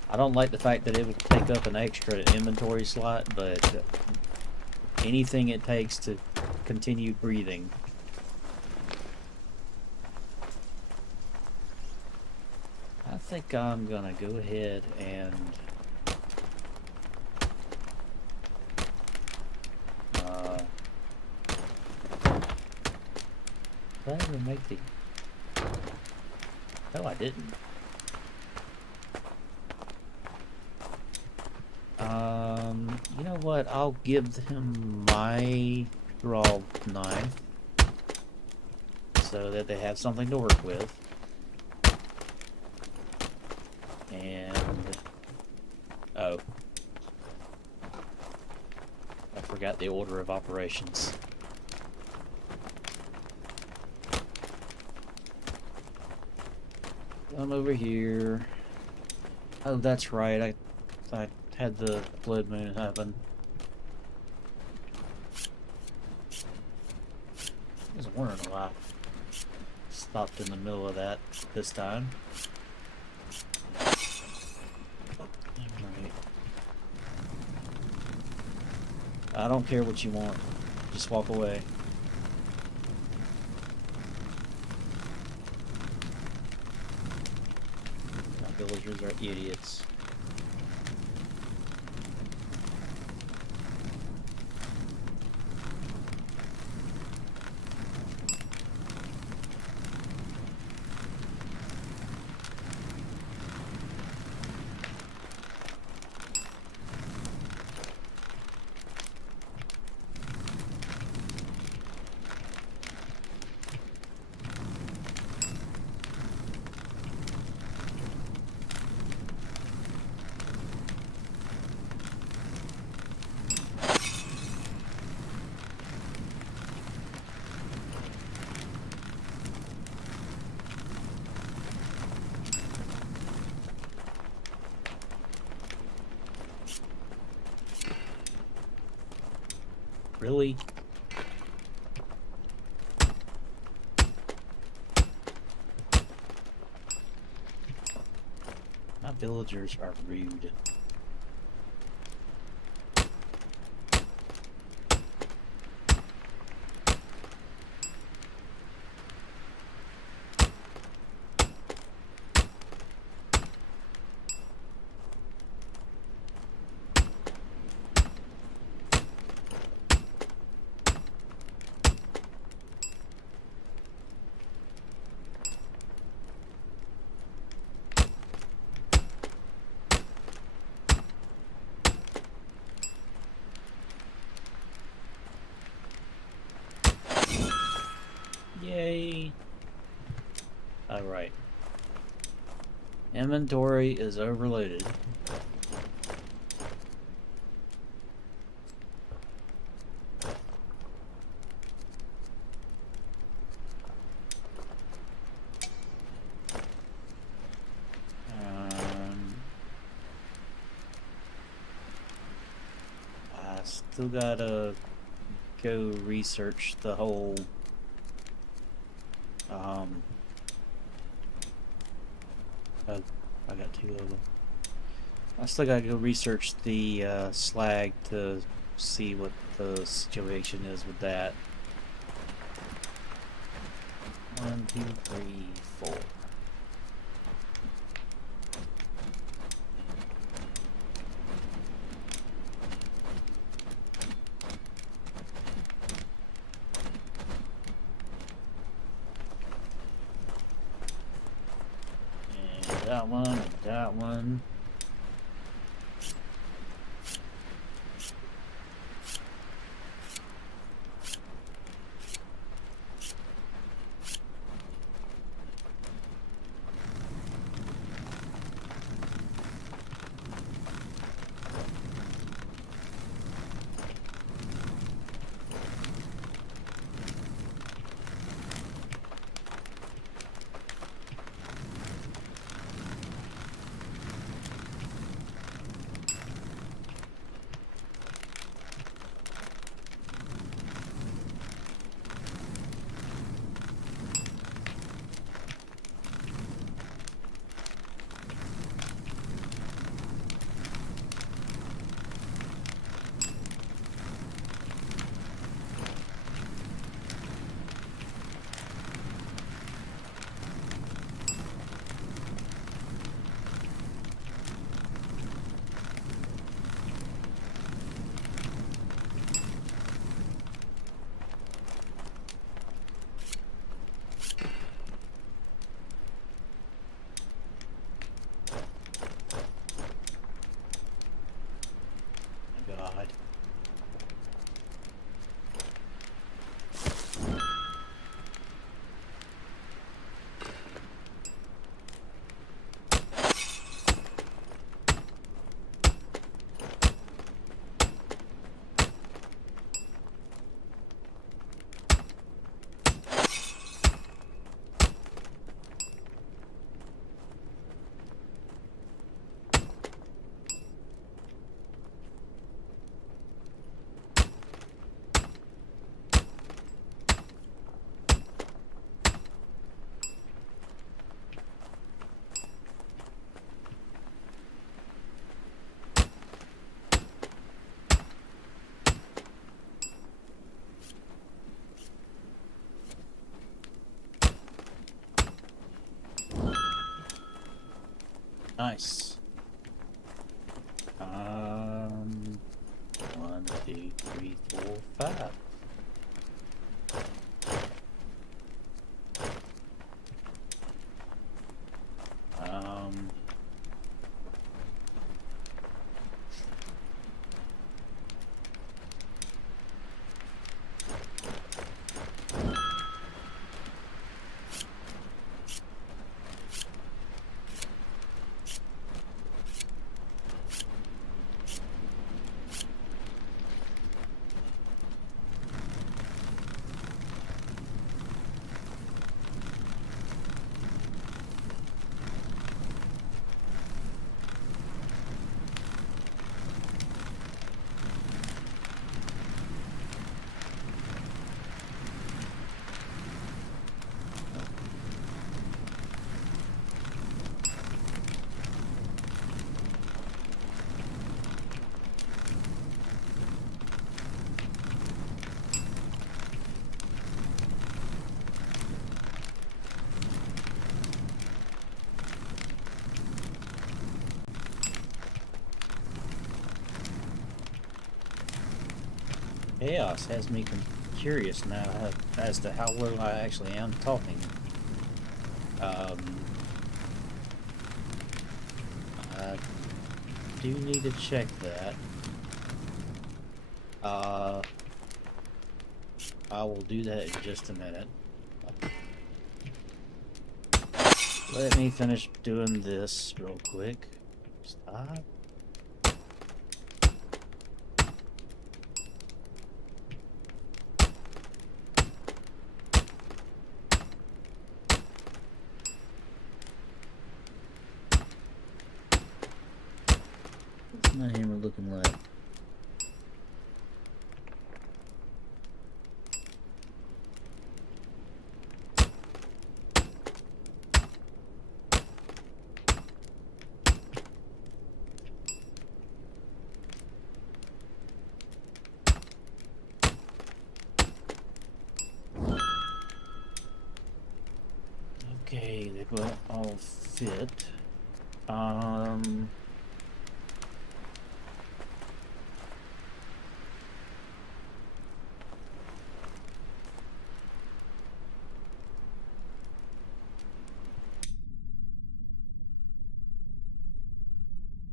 I don't like the fact that it would take up an extra inventory slot, but anything it takes to continue breathing. I think I'm gonna go ahead and did I ever make the... No, I didn't. You know what? I'll give him my draw knife so that they have something to work with. And... oh. I forgot the order of operations. I'm over here. Oh, that's right. I had the blood moon happen. wondering why I stopped in the middle of that this time. Alright. I don't care what you want. Just walk away. My villagers are idiots. Really? My villagers are rude. Yay! Alright. Inventory is overloaded. I still gotta go research the whole oh, I got two of them. I still gotta go research the slag to see what the situation is with that. 1, 2, 3, 4. That one, and that one. Nice. 1, 2, 3, 4, 5. Chaos has me curious now as to how well I actually am talking. I do need to check that. I will do that in just a minute. Let me finish doing this real quick. Stop. What's my hammer looking like? Okay, they will all fit.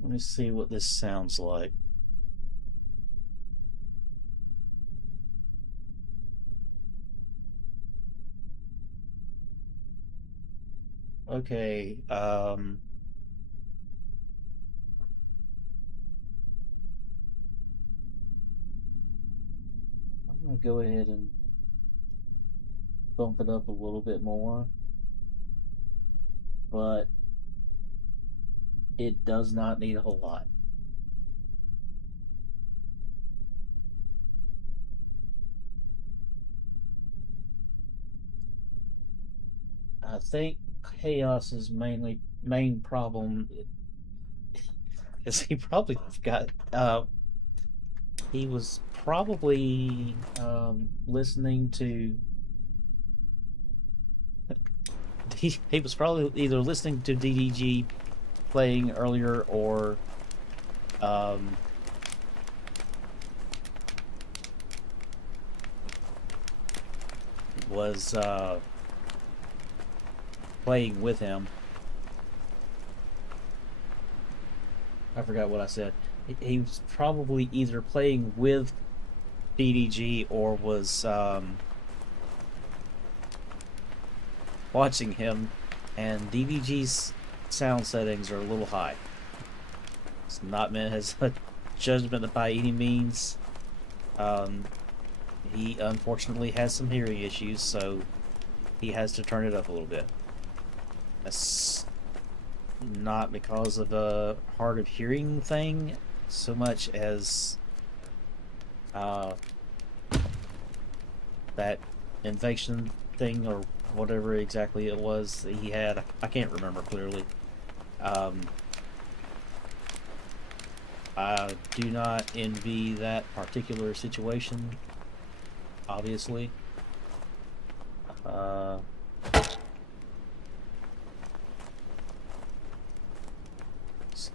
Let me see what this sounds like. Okay, I'm gonna go ahead and bump it up a little bit more, but it does not need a whole lot. I think Chaos's main problem is he probably got he was probably listening to he was probably either listening to DDG playing earlier or was playing with him. I forgot what I said. He was probably either playing with DDG or was watching him, and DDG's sound settings are a little high. It's not meant as a judgment by any means. He unfortunately has some hearing issues, so he has to turn it up a little bit. That's not because of a hard of hearing thing so much as that infection thing or whatever exactly it was that he had. I can't remember clearly. I do not envy that particular situation, obviously.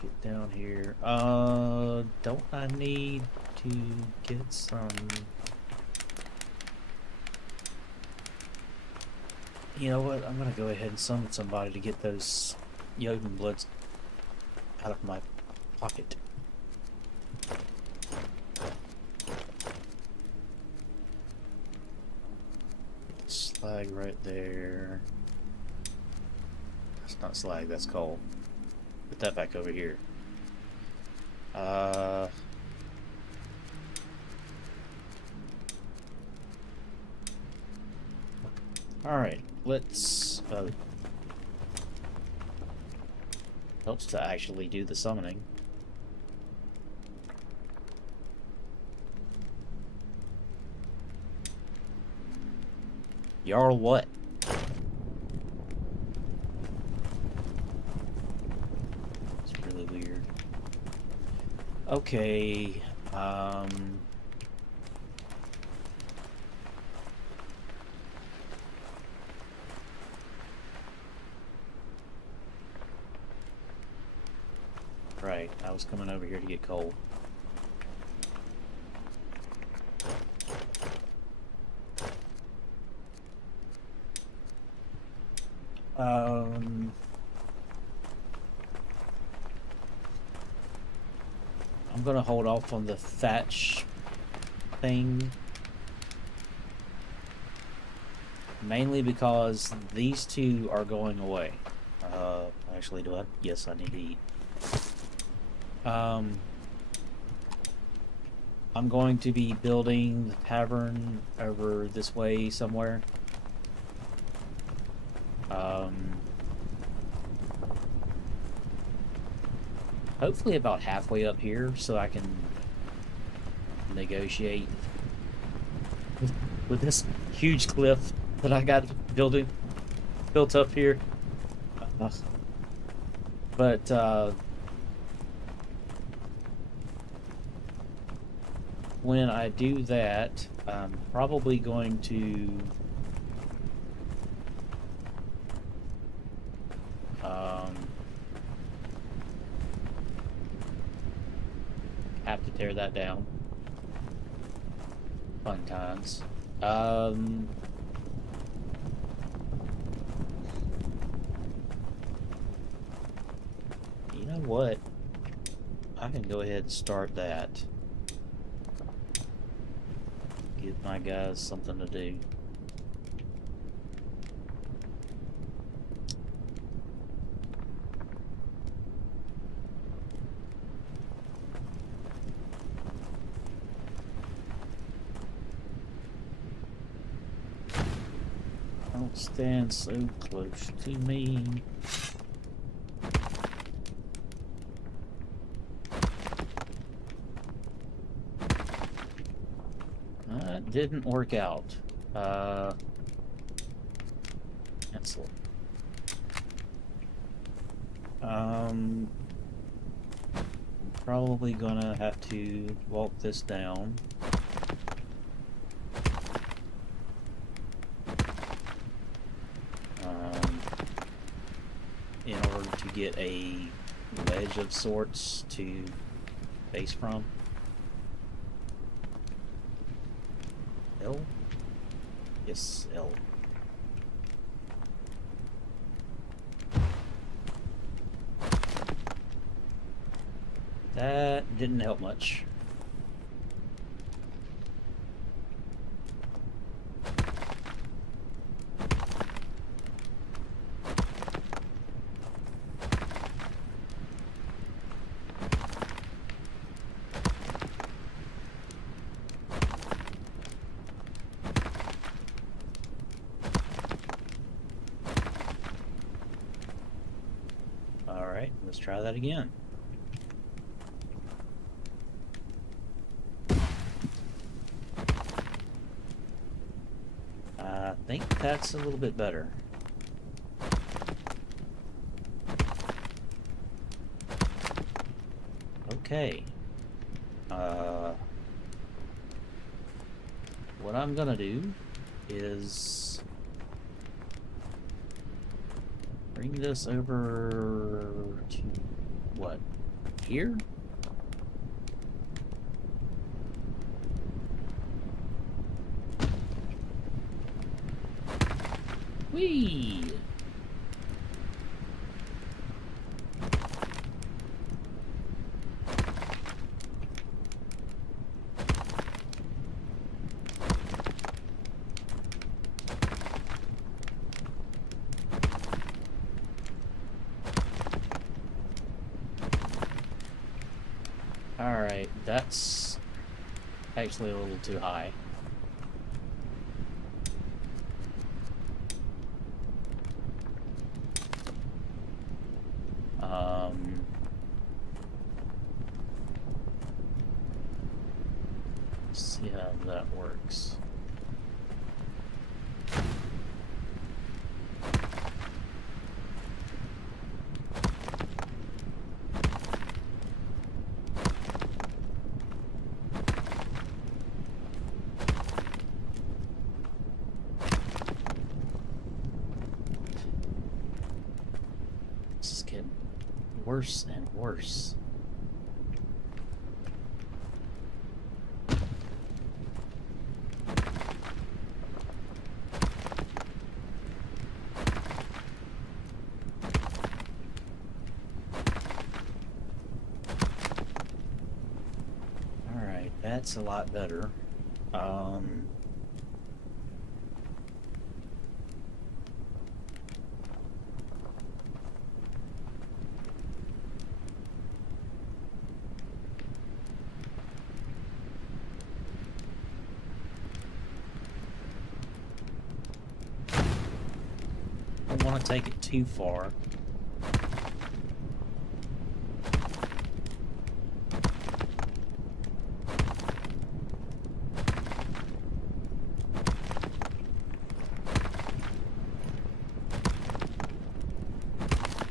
get down here. Don't I need to get some... You know what? I'm gonna go ahead and summon somebody to get those Jotun bloods out of my pocket. Slag right there. That's not slag, that's coal. Put that back over here. Alright, let's vote. Helps to actually do the summoning. Jarl what? It's really weird. Okay, right, I was coming over here to get coal. I'm gonna hold off on the thatch thing. Mainly because these two are going away. Actually, do I? Yes, I need to eat. I'm going to be building the tavern over this way somewhere. Hopefully about halfway up here so I can negotiate with this huge cliff that I got built up here. But when I do that, I'm probably going to have to tear that down. Fun times. You know what? I can go ahead and start that. Give my guys something to do. Don't stand so close to me. That didn't work out. Cancel. Probably gonna have to walk this down. In order to get a ledge of sorts to base from. L? Yes, L. That didn't help much. Alright, let's try that again. I think that's a little bit better. Okay. What I'm gonna do is bring this over to what? Here? Whee! Alright, that's actually a little too high. Let's see how that works. This is getting worse and worse. Alright, that's a lot better. I don't want to take it too far.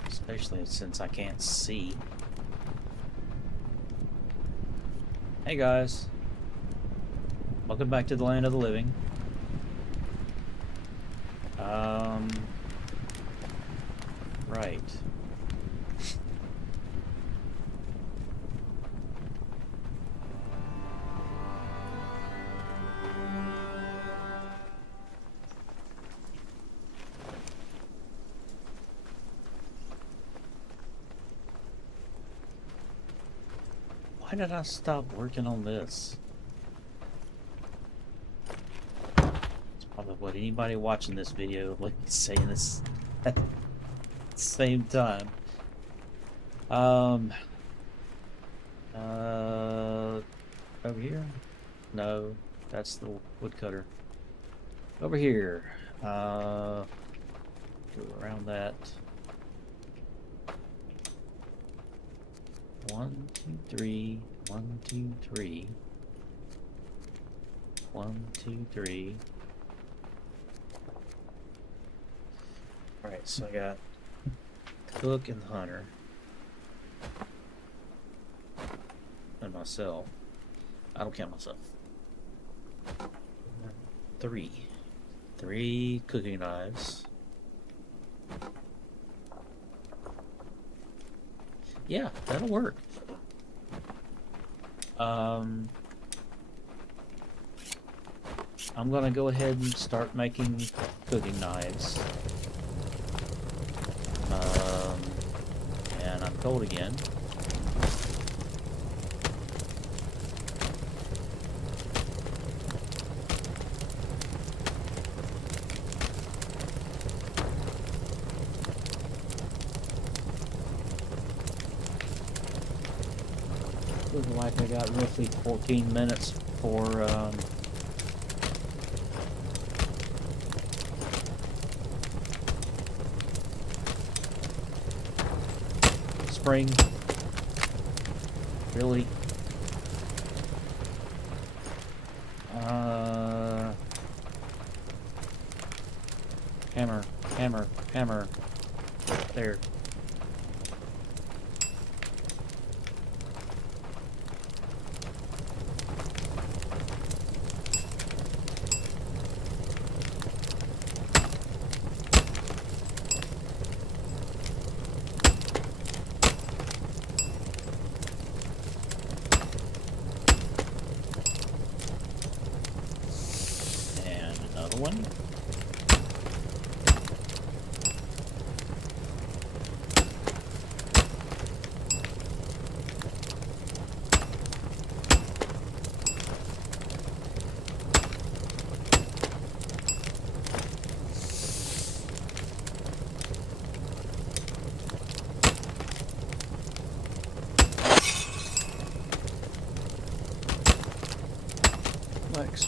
Especially since I can't see. Hey guys. Welcome back to the land of the living. Right. Why did I stop working on this? It's probably what anybody watching this video would be saying this at the same time. Over here? No, that's the woodcutter. Over here. Go around that. 1, 2, 3. 1, 2, 3. 1, 2, 3. Alright, so I got Cook and Hunter. And myself. I don't count myself. 3. 3 cooking knives. Yeah, that'll work. I'm gonna go ahead and start making cooking knives. And I'm cold again. Looks like I got roughly 14 minutes for spring. Really? Hammer, hammer, hammer. There.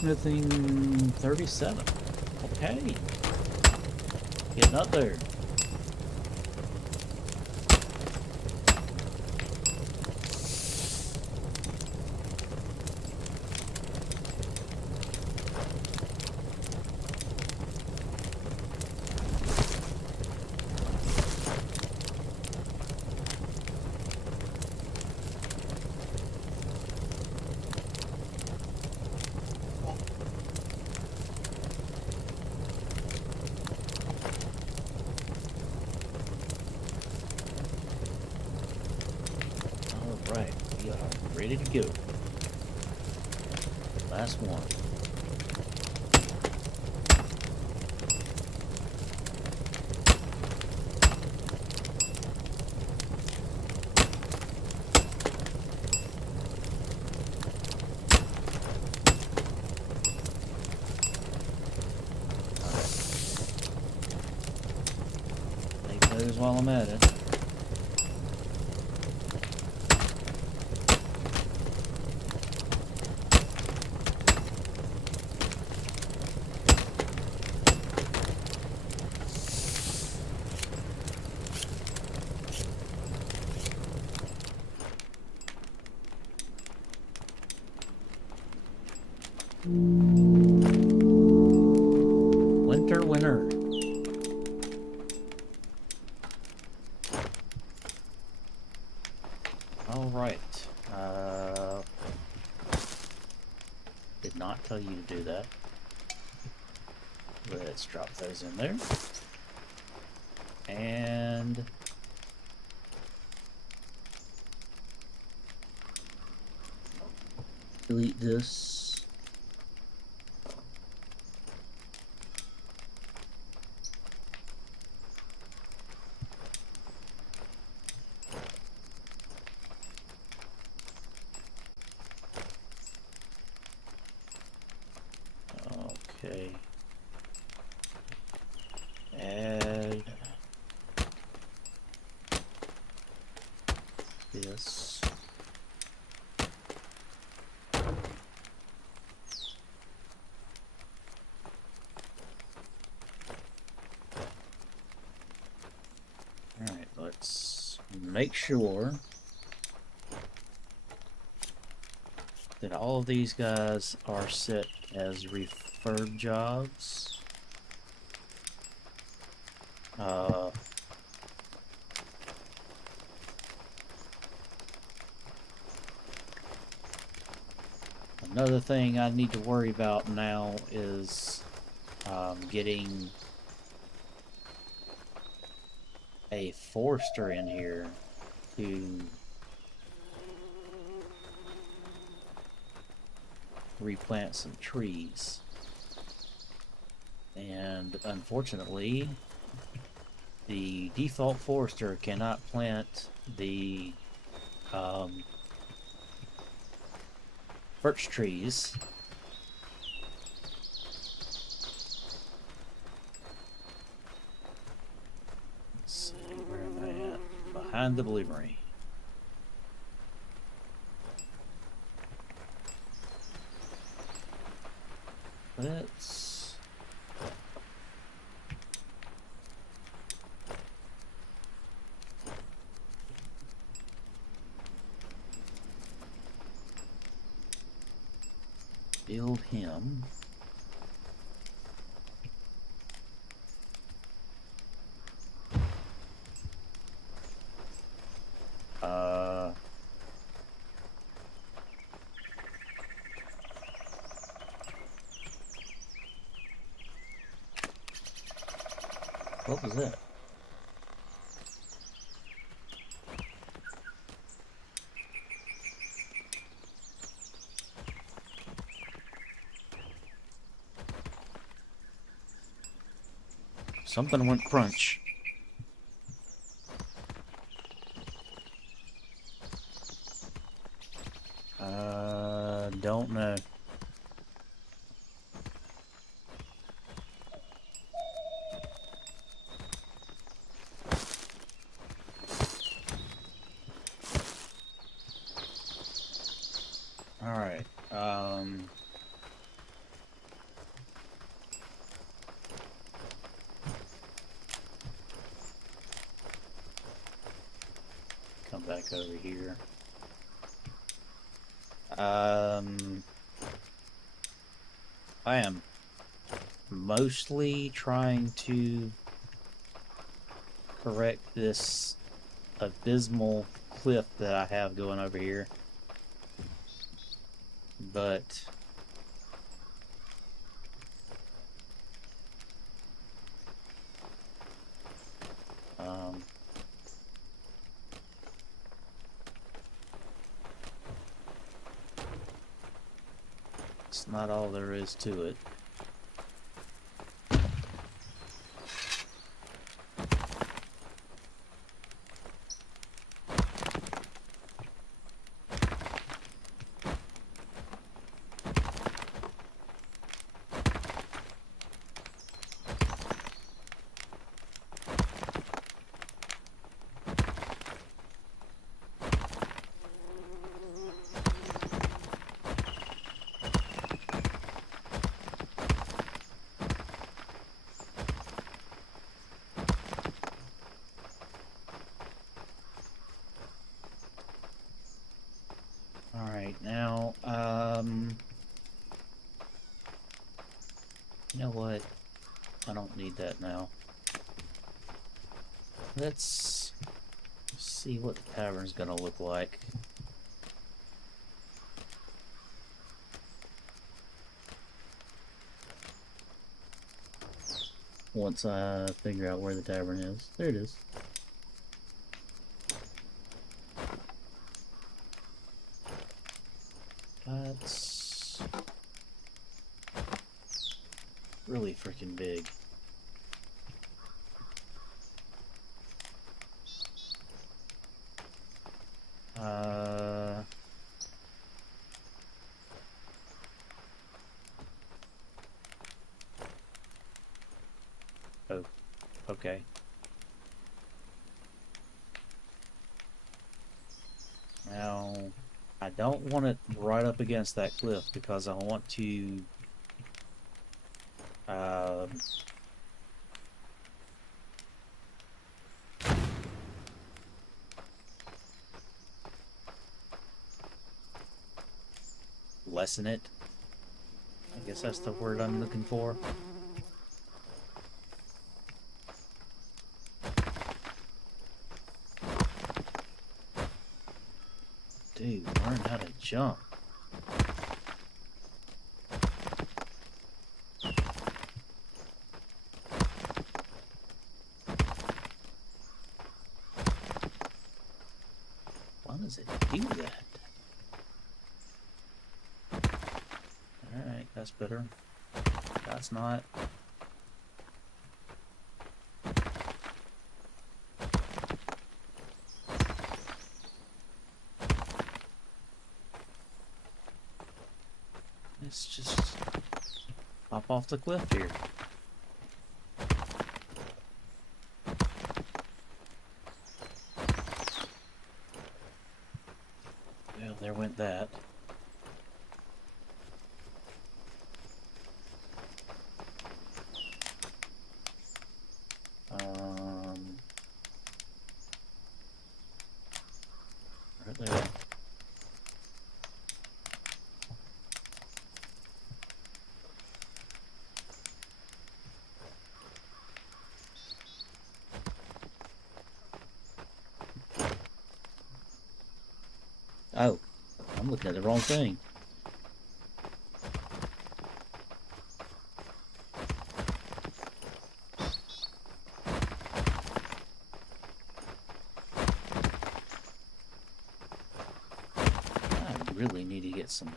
Blacksmithing 37. Okay. Getting up there. Alright, we are ready to go. Last one. Take those while I'm at it. Winner. All right. Did not tell you to do that. Let's drop those in there. And delete this. Okay. Add this. All right, let's make sure that all of these guys are set as referred jobs. Another thing I need to worry about now is getting a forester in here to replant some trees. And unfortunately, the default forester cannot plant the birch trees. Let's see, where am I at? Behind the bloomery. Let's build him. What was that? Something went crunch. Don't know. All right. back over here. I am mostly trying to correct this abysmal cliff that I have going over here. But it's not all there is to it. Alright, now, you know what? I don't need that now. Let's see what the tavern's gonna look like. Once I figure out where the tavern is. There it is. That's really freaking big. Oh, okay. Now, I don't want it right up against that cliff because I want to lessen it. I guess that's the word I'm looking for. Dude, learn how to jump. Why does it do that? Alright, that's better. That's not. Let's just hop off the cliff here. Well, there went that. Right there. Oh, I'm looking at the wrong thing. I really need to get some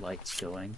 lights going.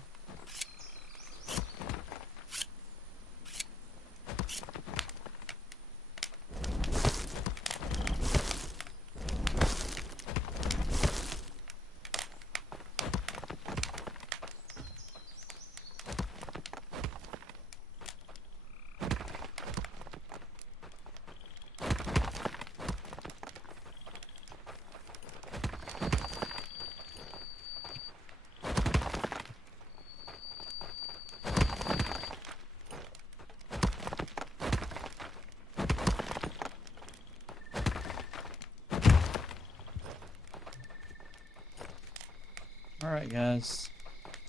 Alright, guys.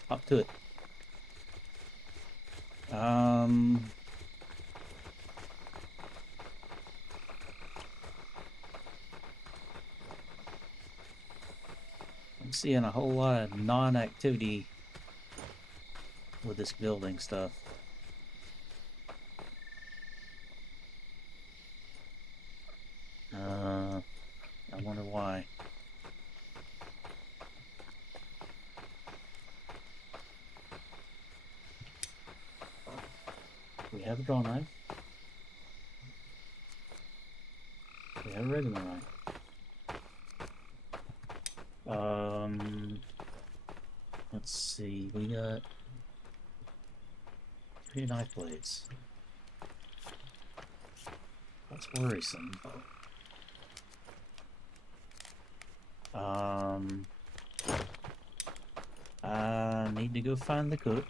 Up to it. I'm seeing a whole lot of non-activity with this building stuff. I wonder why. We have a draw knife. We have a regular knife. Let's see. We got 3 knife blades. That's worrisome. I need to go find the cook.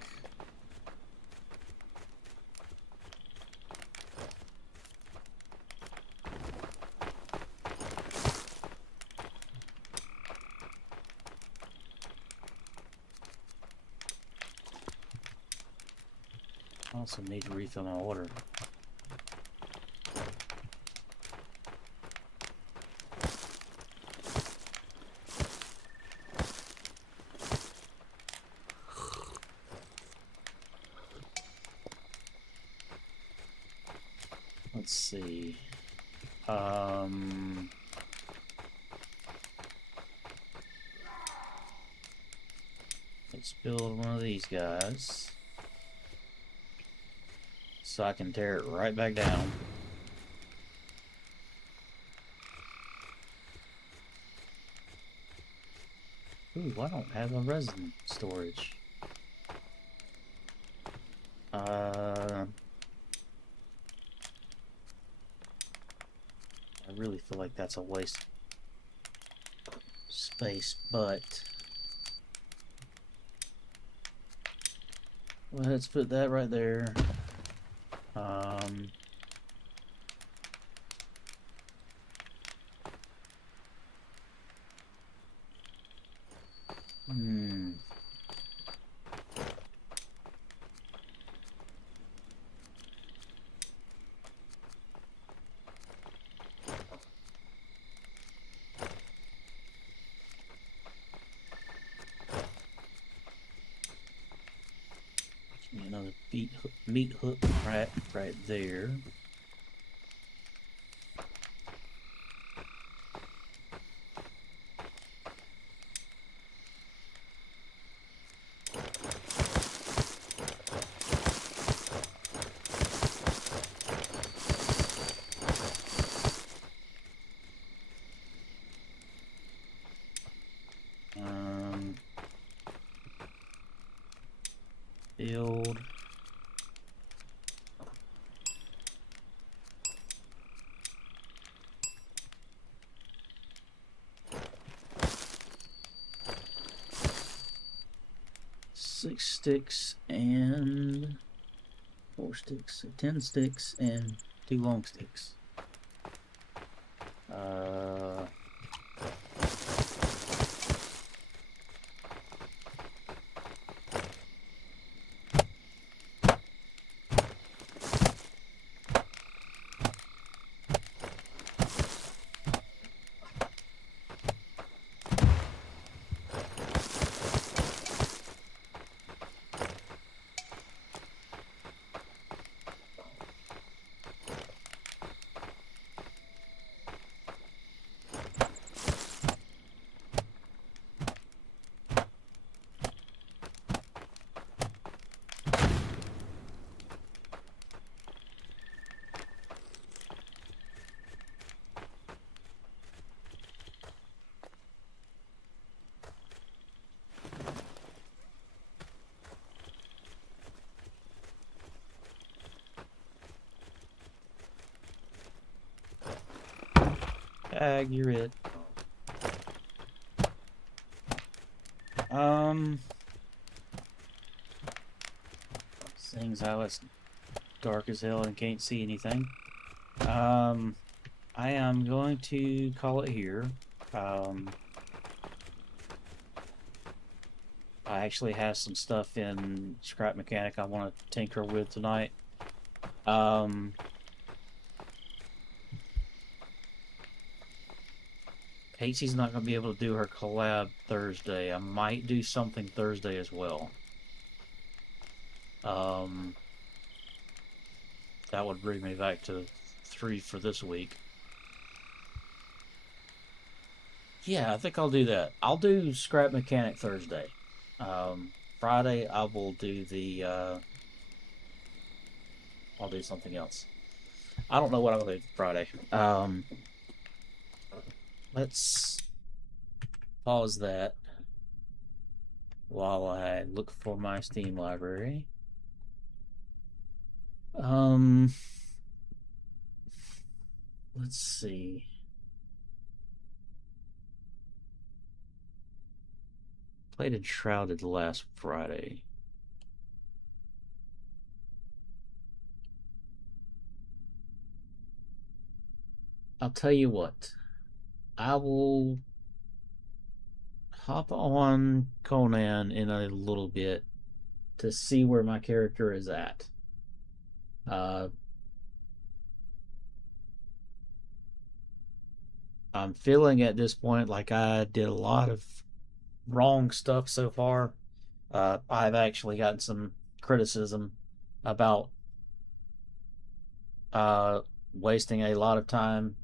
Also need to refill my water. Let's see. Let's build one of these guys so I can tear it right back down. Ooh, I don't have a resin storage. I really feel like that's a waste of space, but well, let's put that right there. Another meat hook right there. Build. Six sticks and 4 sticks, so 10 sticks and 2 long sticks. You're it. Seeing how it's dark as hell and can't see anything. I am going to call it here. I actually have some stuff in Scrap Mechanic I want to tinker with tonight. Casey's not going to be able to do her collab Thursday. I might do something Thursday as well. That would bring me back to 3 for this week. Yeah, I think I'll do that. I'll do Scrap Mechanic Thursday. Friday, I will do the... I'll do something else. I don't know what I'll do Friday. Let's pause that while I look for my Steam library. Let's see. Played Enshrouded last Friday. I'll tell you what. I will hop on Conan in a little bit to see where my character is at. I'm feeling at this point like I did a lot of wrong stuff so far. I've actually gotten some criticism about wasting a lot of time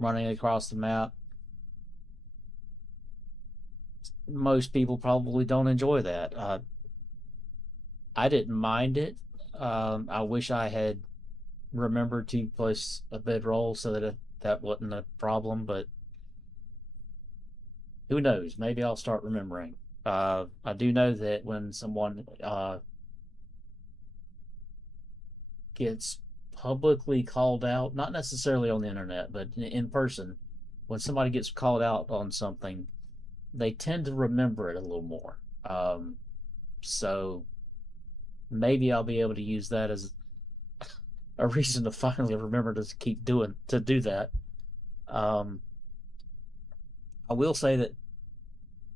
running across the map. Most people probably don't enjoy that. I didn't mind it. I wish I had remembered to place a bedroll so that that wasn't a problem, but who knows? Maybe I'll start remembering. I do know that when someone gets publicly called out, not necessarily on the internet, but in person, when somebody gets called out on something, they tend to remember it a little more. So maybe I'll be able to use that as a reason to finally remember to do that. I will say that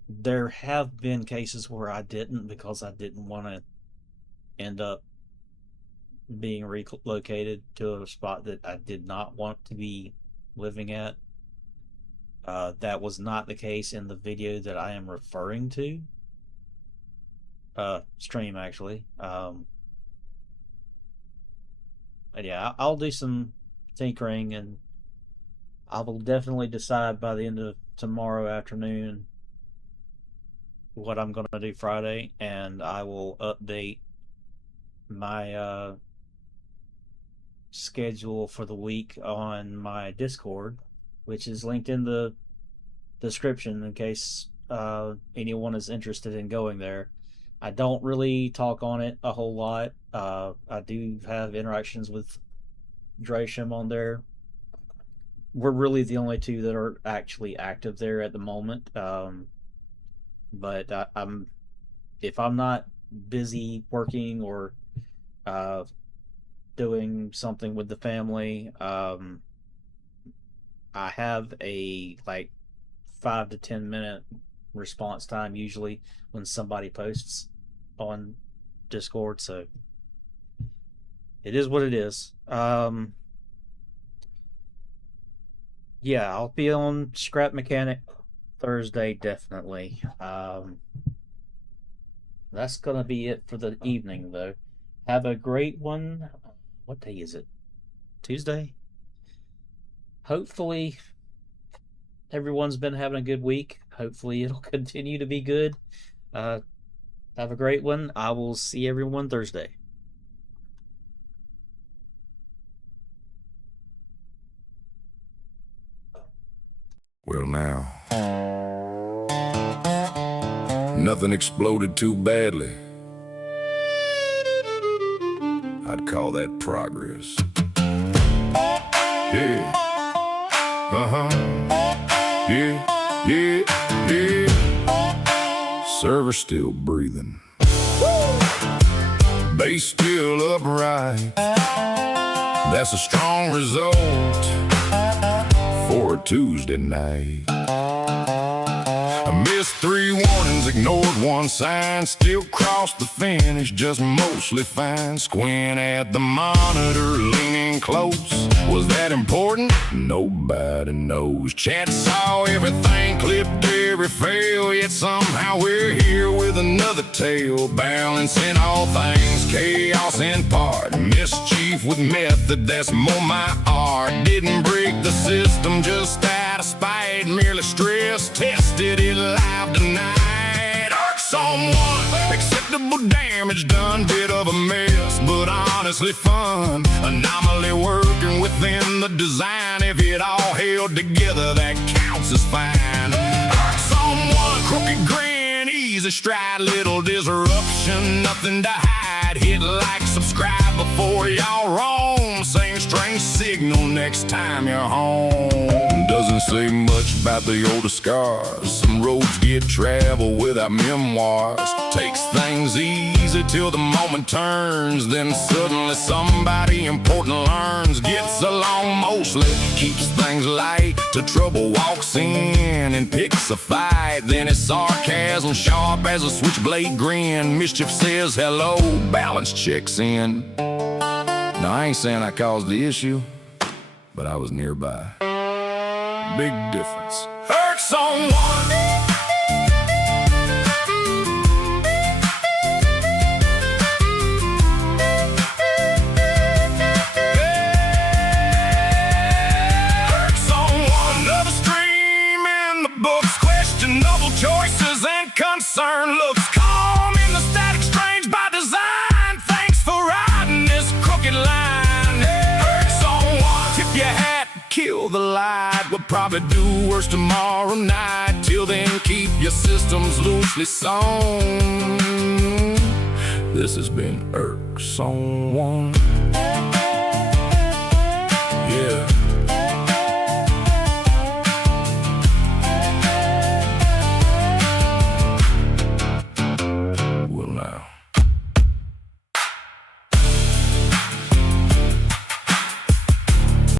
there have been cases where I didn't, because I didn't want to end up being relocated to a spot that I did not want to be living at. That was not the case in the video that I am referring to. Stream, actually. But yeah, I'll do some tinkering, and I will definitely decide by the end of tomorrow afternoon what I'm going to do Friday, and I will update my schedule for the week on my Discord, which is linked in the description in case anyone is interested in going there. I don't really talk on it a whole lot. I do have interactions with Drasham on there. We're really the only two that are actually active there at the moment. But if I'm not busy working or doing something with the family, I have a 5 to 10 minute response time usually when somebody posts on Discord, so it is what it is. Yeah, I'll be on Scrap Mechanic Thursday, definitely. That's gonna be it for the evening, though. Have a great one. What day is it? Tuesday? Hopefully everyone's been having a good week. Hopefully it'll continue to be good. Have a great one. I will see everyone Thursday. Well, now, nothing exploded too badly. I'd call that progress. Yeah. Uh-huh. Yeah, yeah, yeah. Server still breathing. Bass still upright. That's a strong result for a Tuesday night. I missed 3 ignored one sign, still crossed the finish, just mostly fine. Squint at the monitor, leaning close. Was that important? Nobody knows. Chad saw everything, clipped every fail, yet somehow we're here with another tale. Balancing all things, chaos in part, mischief with method, that's more my art. Didn't break the system just out of spite, merely stress tested it live tonight. Erksome one, acceptable damage done, bit of a mess, but honestly fun. Anomaly working within the design, if it all held together, that counts as fine. Erksome one, crooked grin, easy stride, little disruption, nothing to hide. Hit like, subscribe before y'all roam. Same strange signal next time you're home. Doesn't say much about the older scars. Some roads get traveled without memoirs. Takes things easy till the moment turns, then suddenly somebody important learns. Gets along mostly, keeps things light, till trouble walks in and picks a fight. Then it's sarcasm sharp as a switchblade grin. Mischief says hello, balance checks in. Now I ain't saying I caused the issue, but I was nearby. Big difference. Erksome one. Choices and concern, looks calm in the static, strange by design. Thanks for riding this crooked line. Erksome one, tip your hat, kill the light. We'll probably do worse tomorrow night. Till then, keep your systems loosely sewn. This has been Erksome one.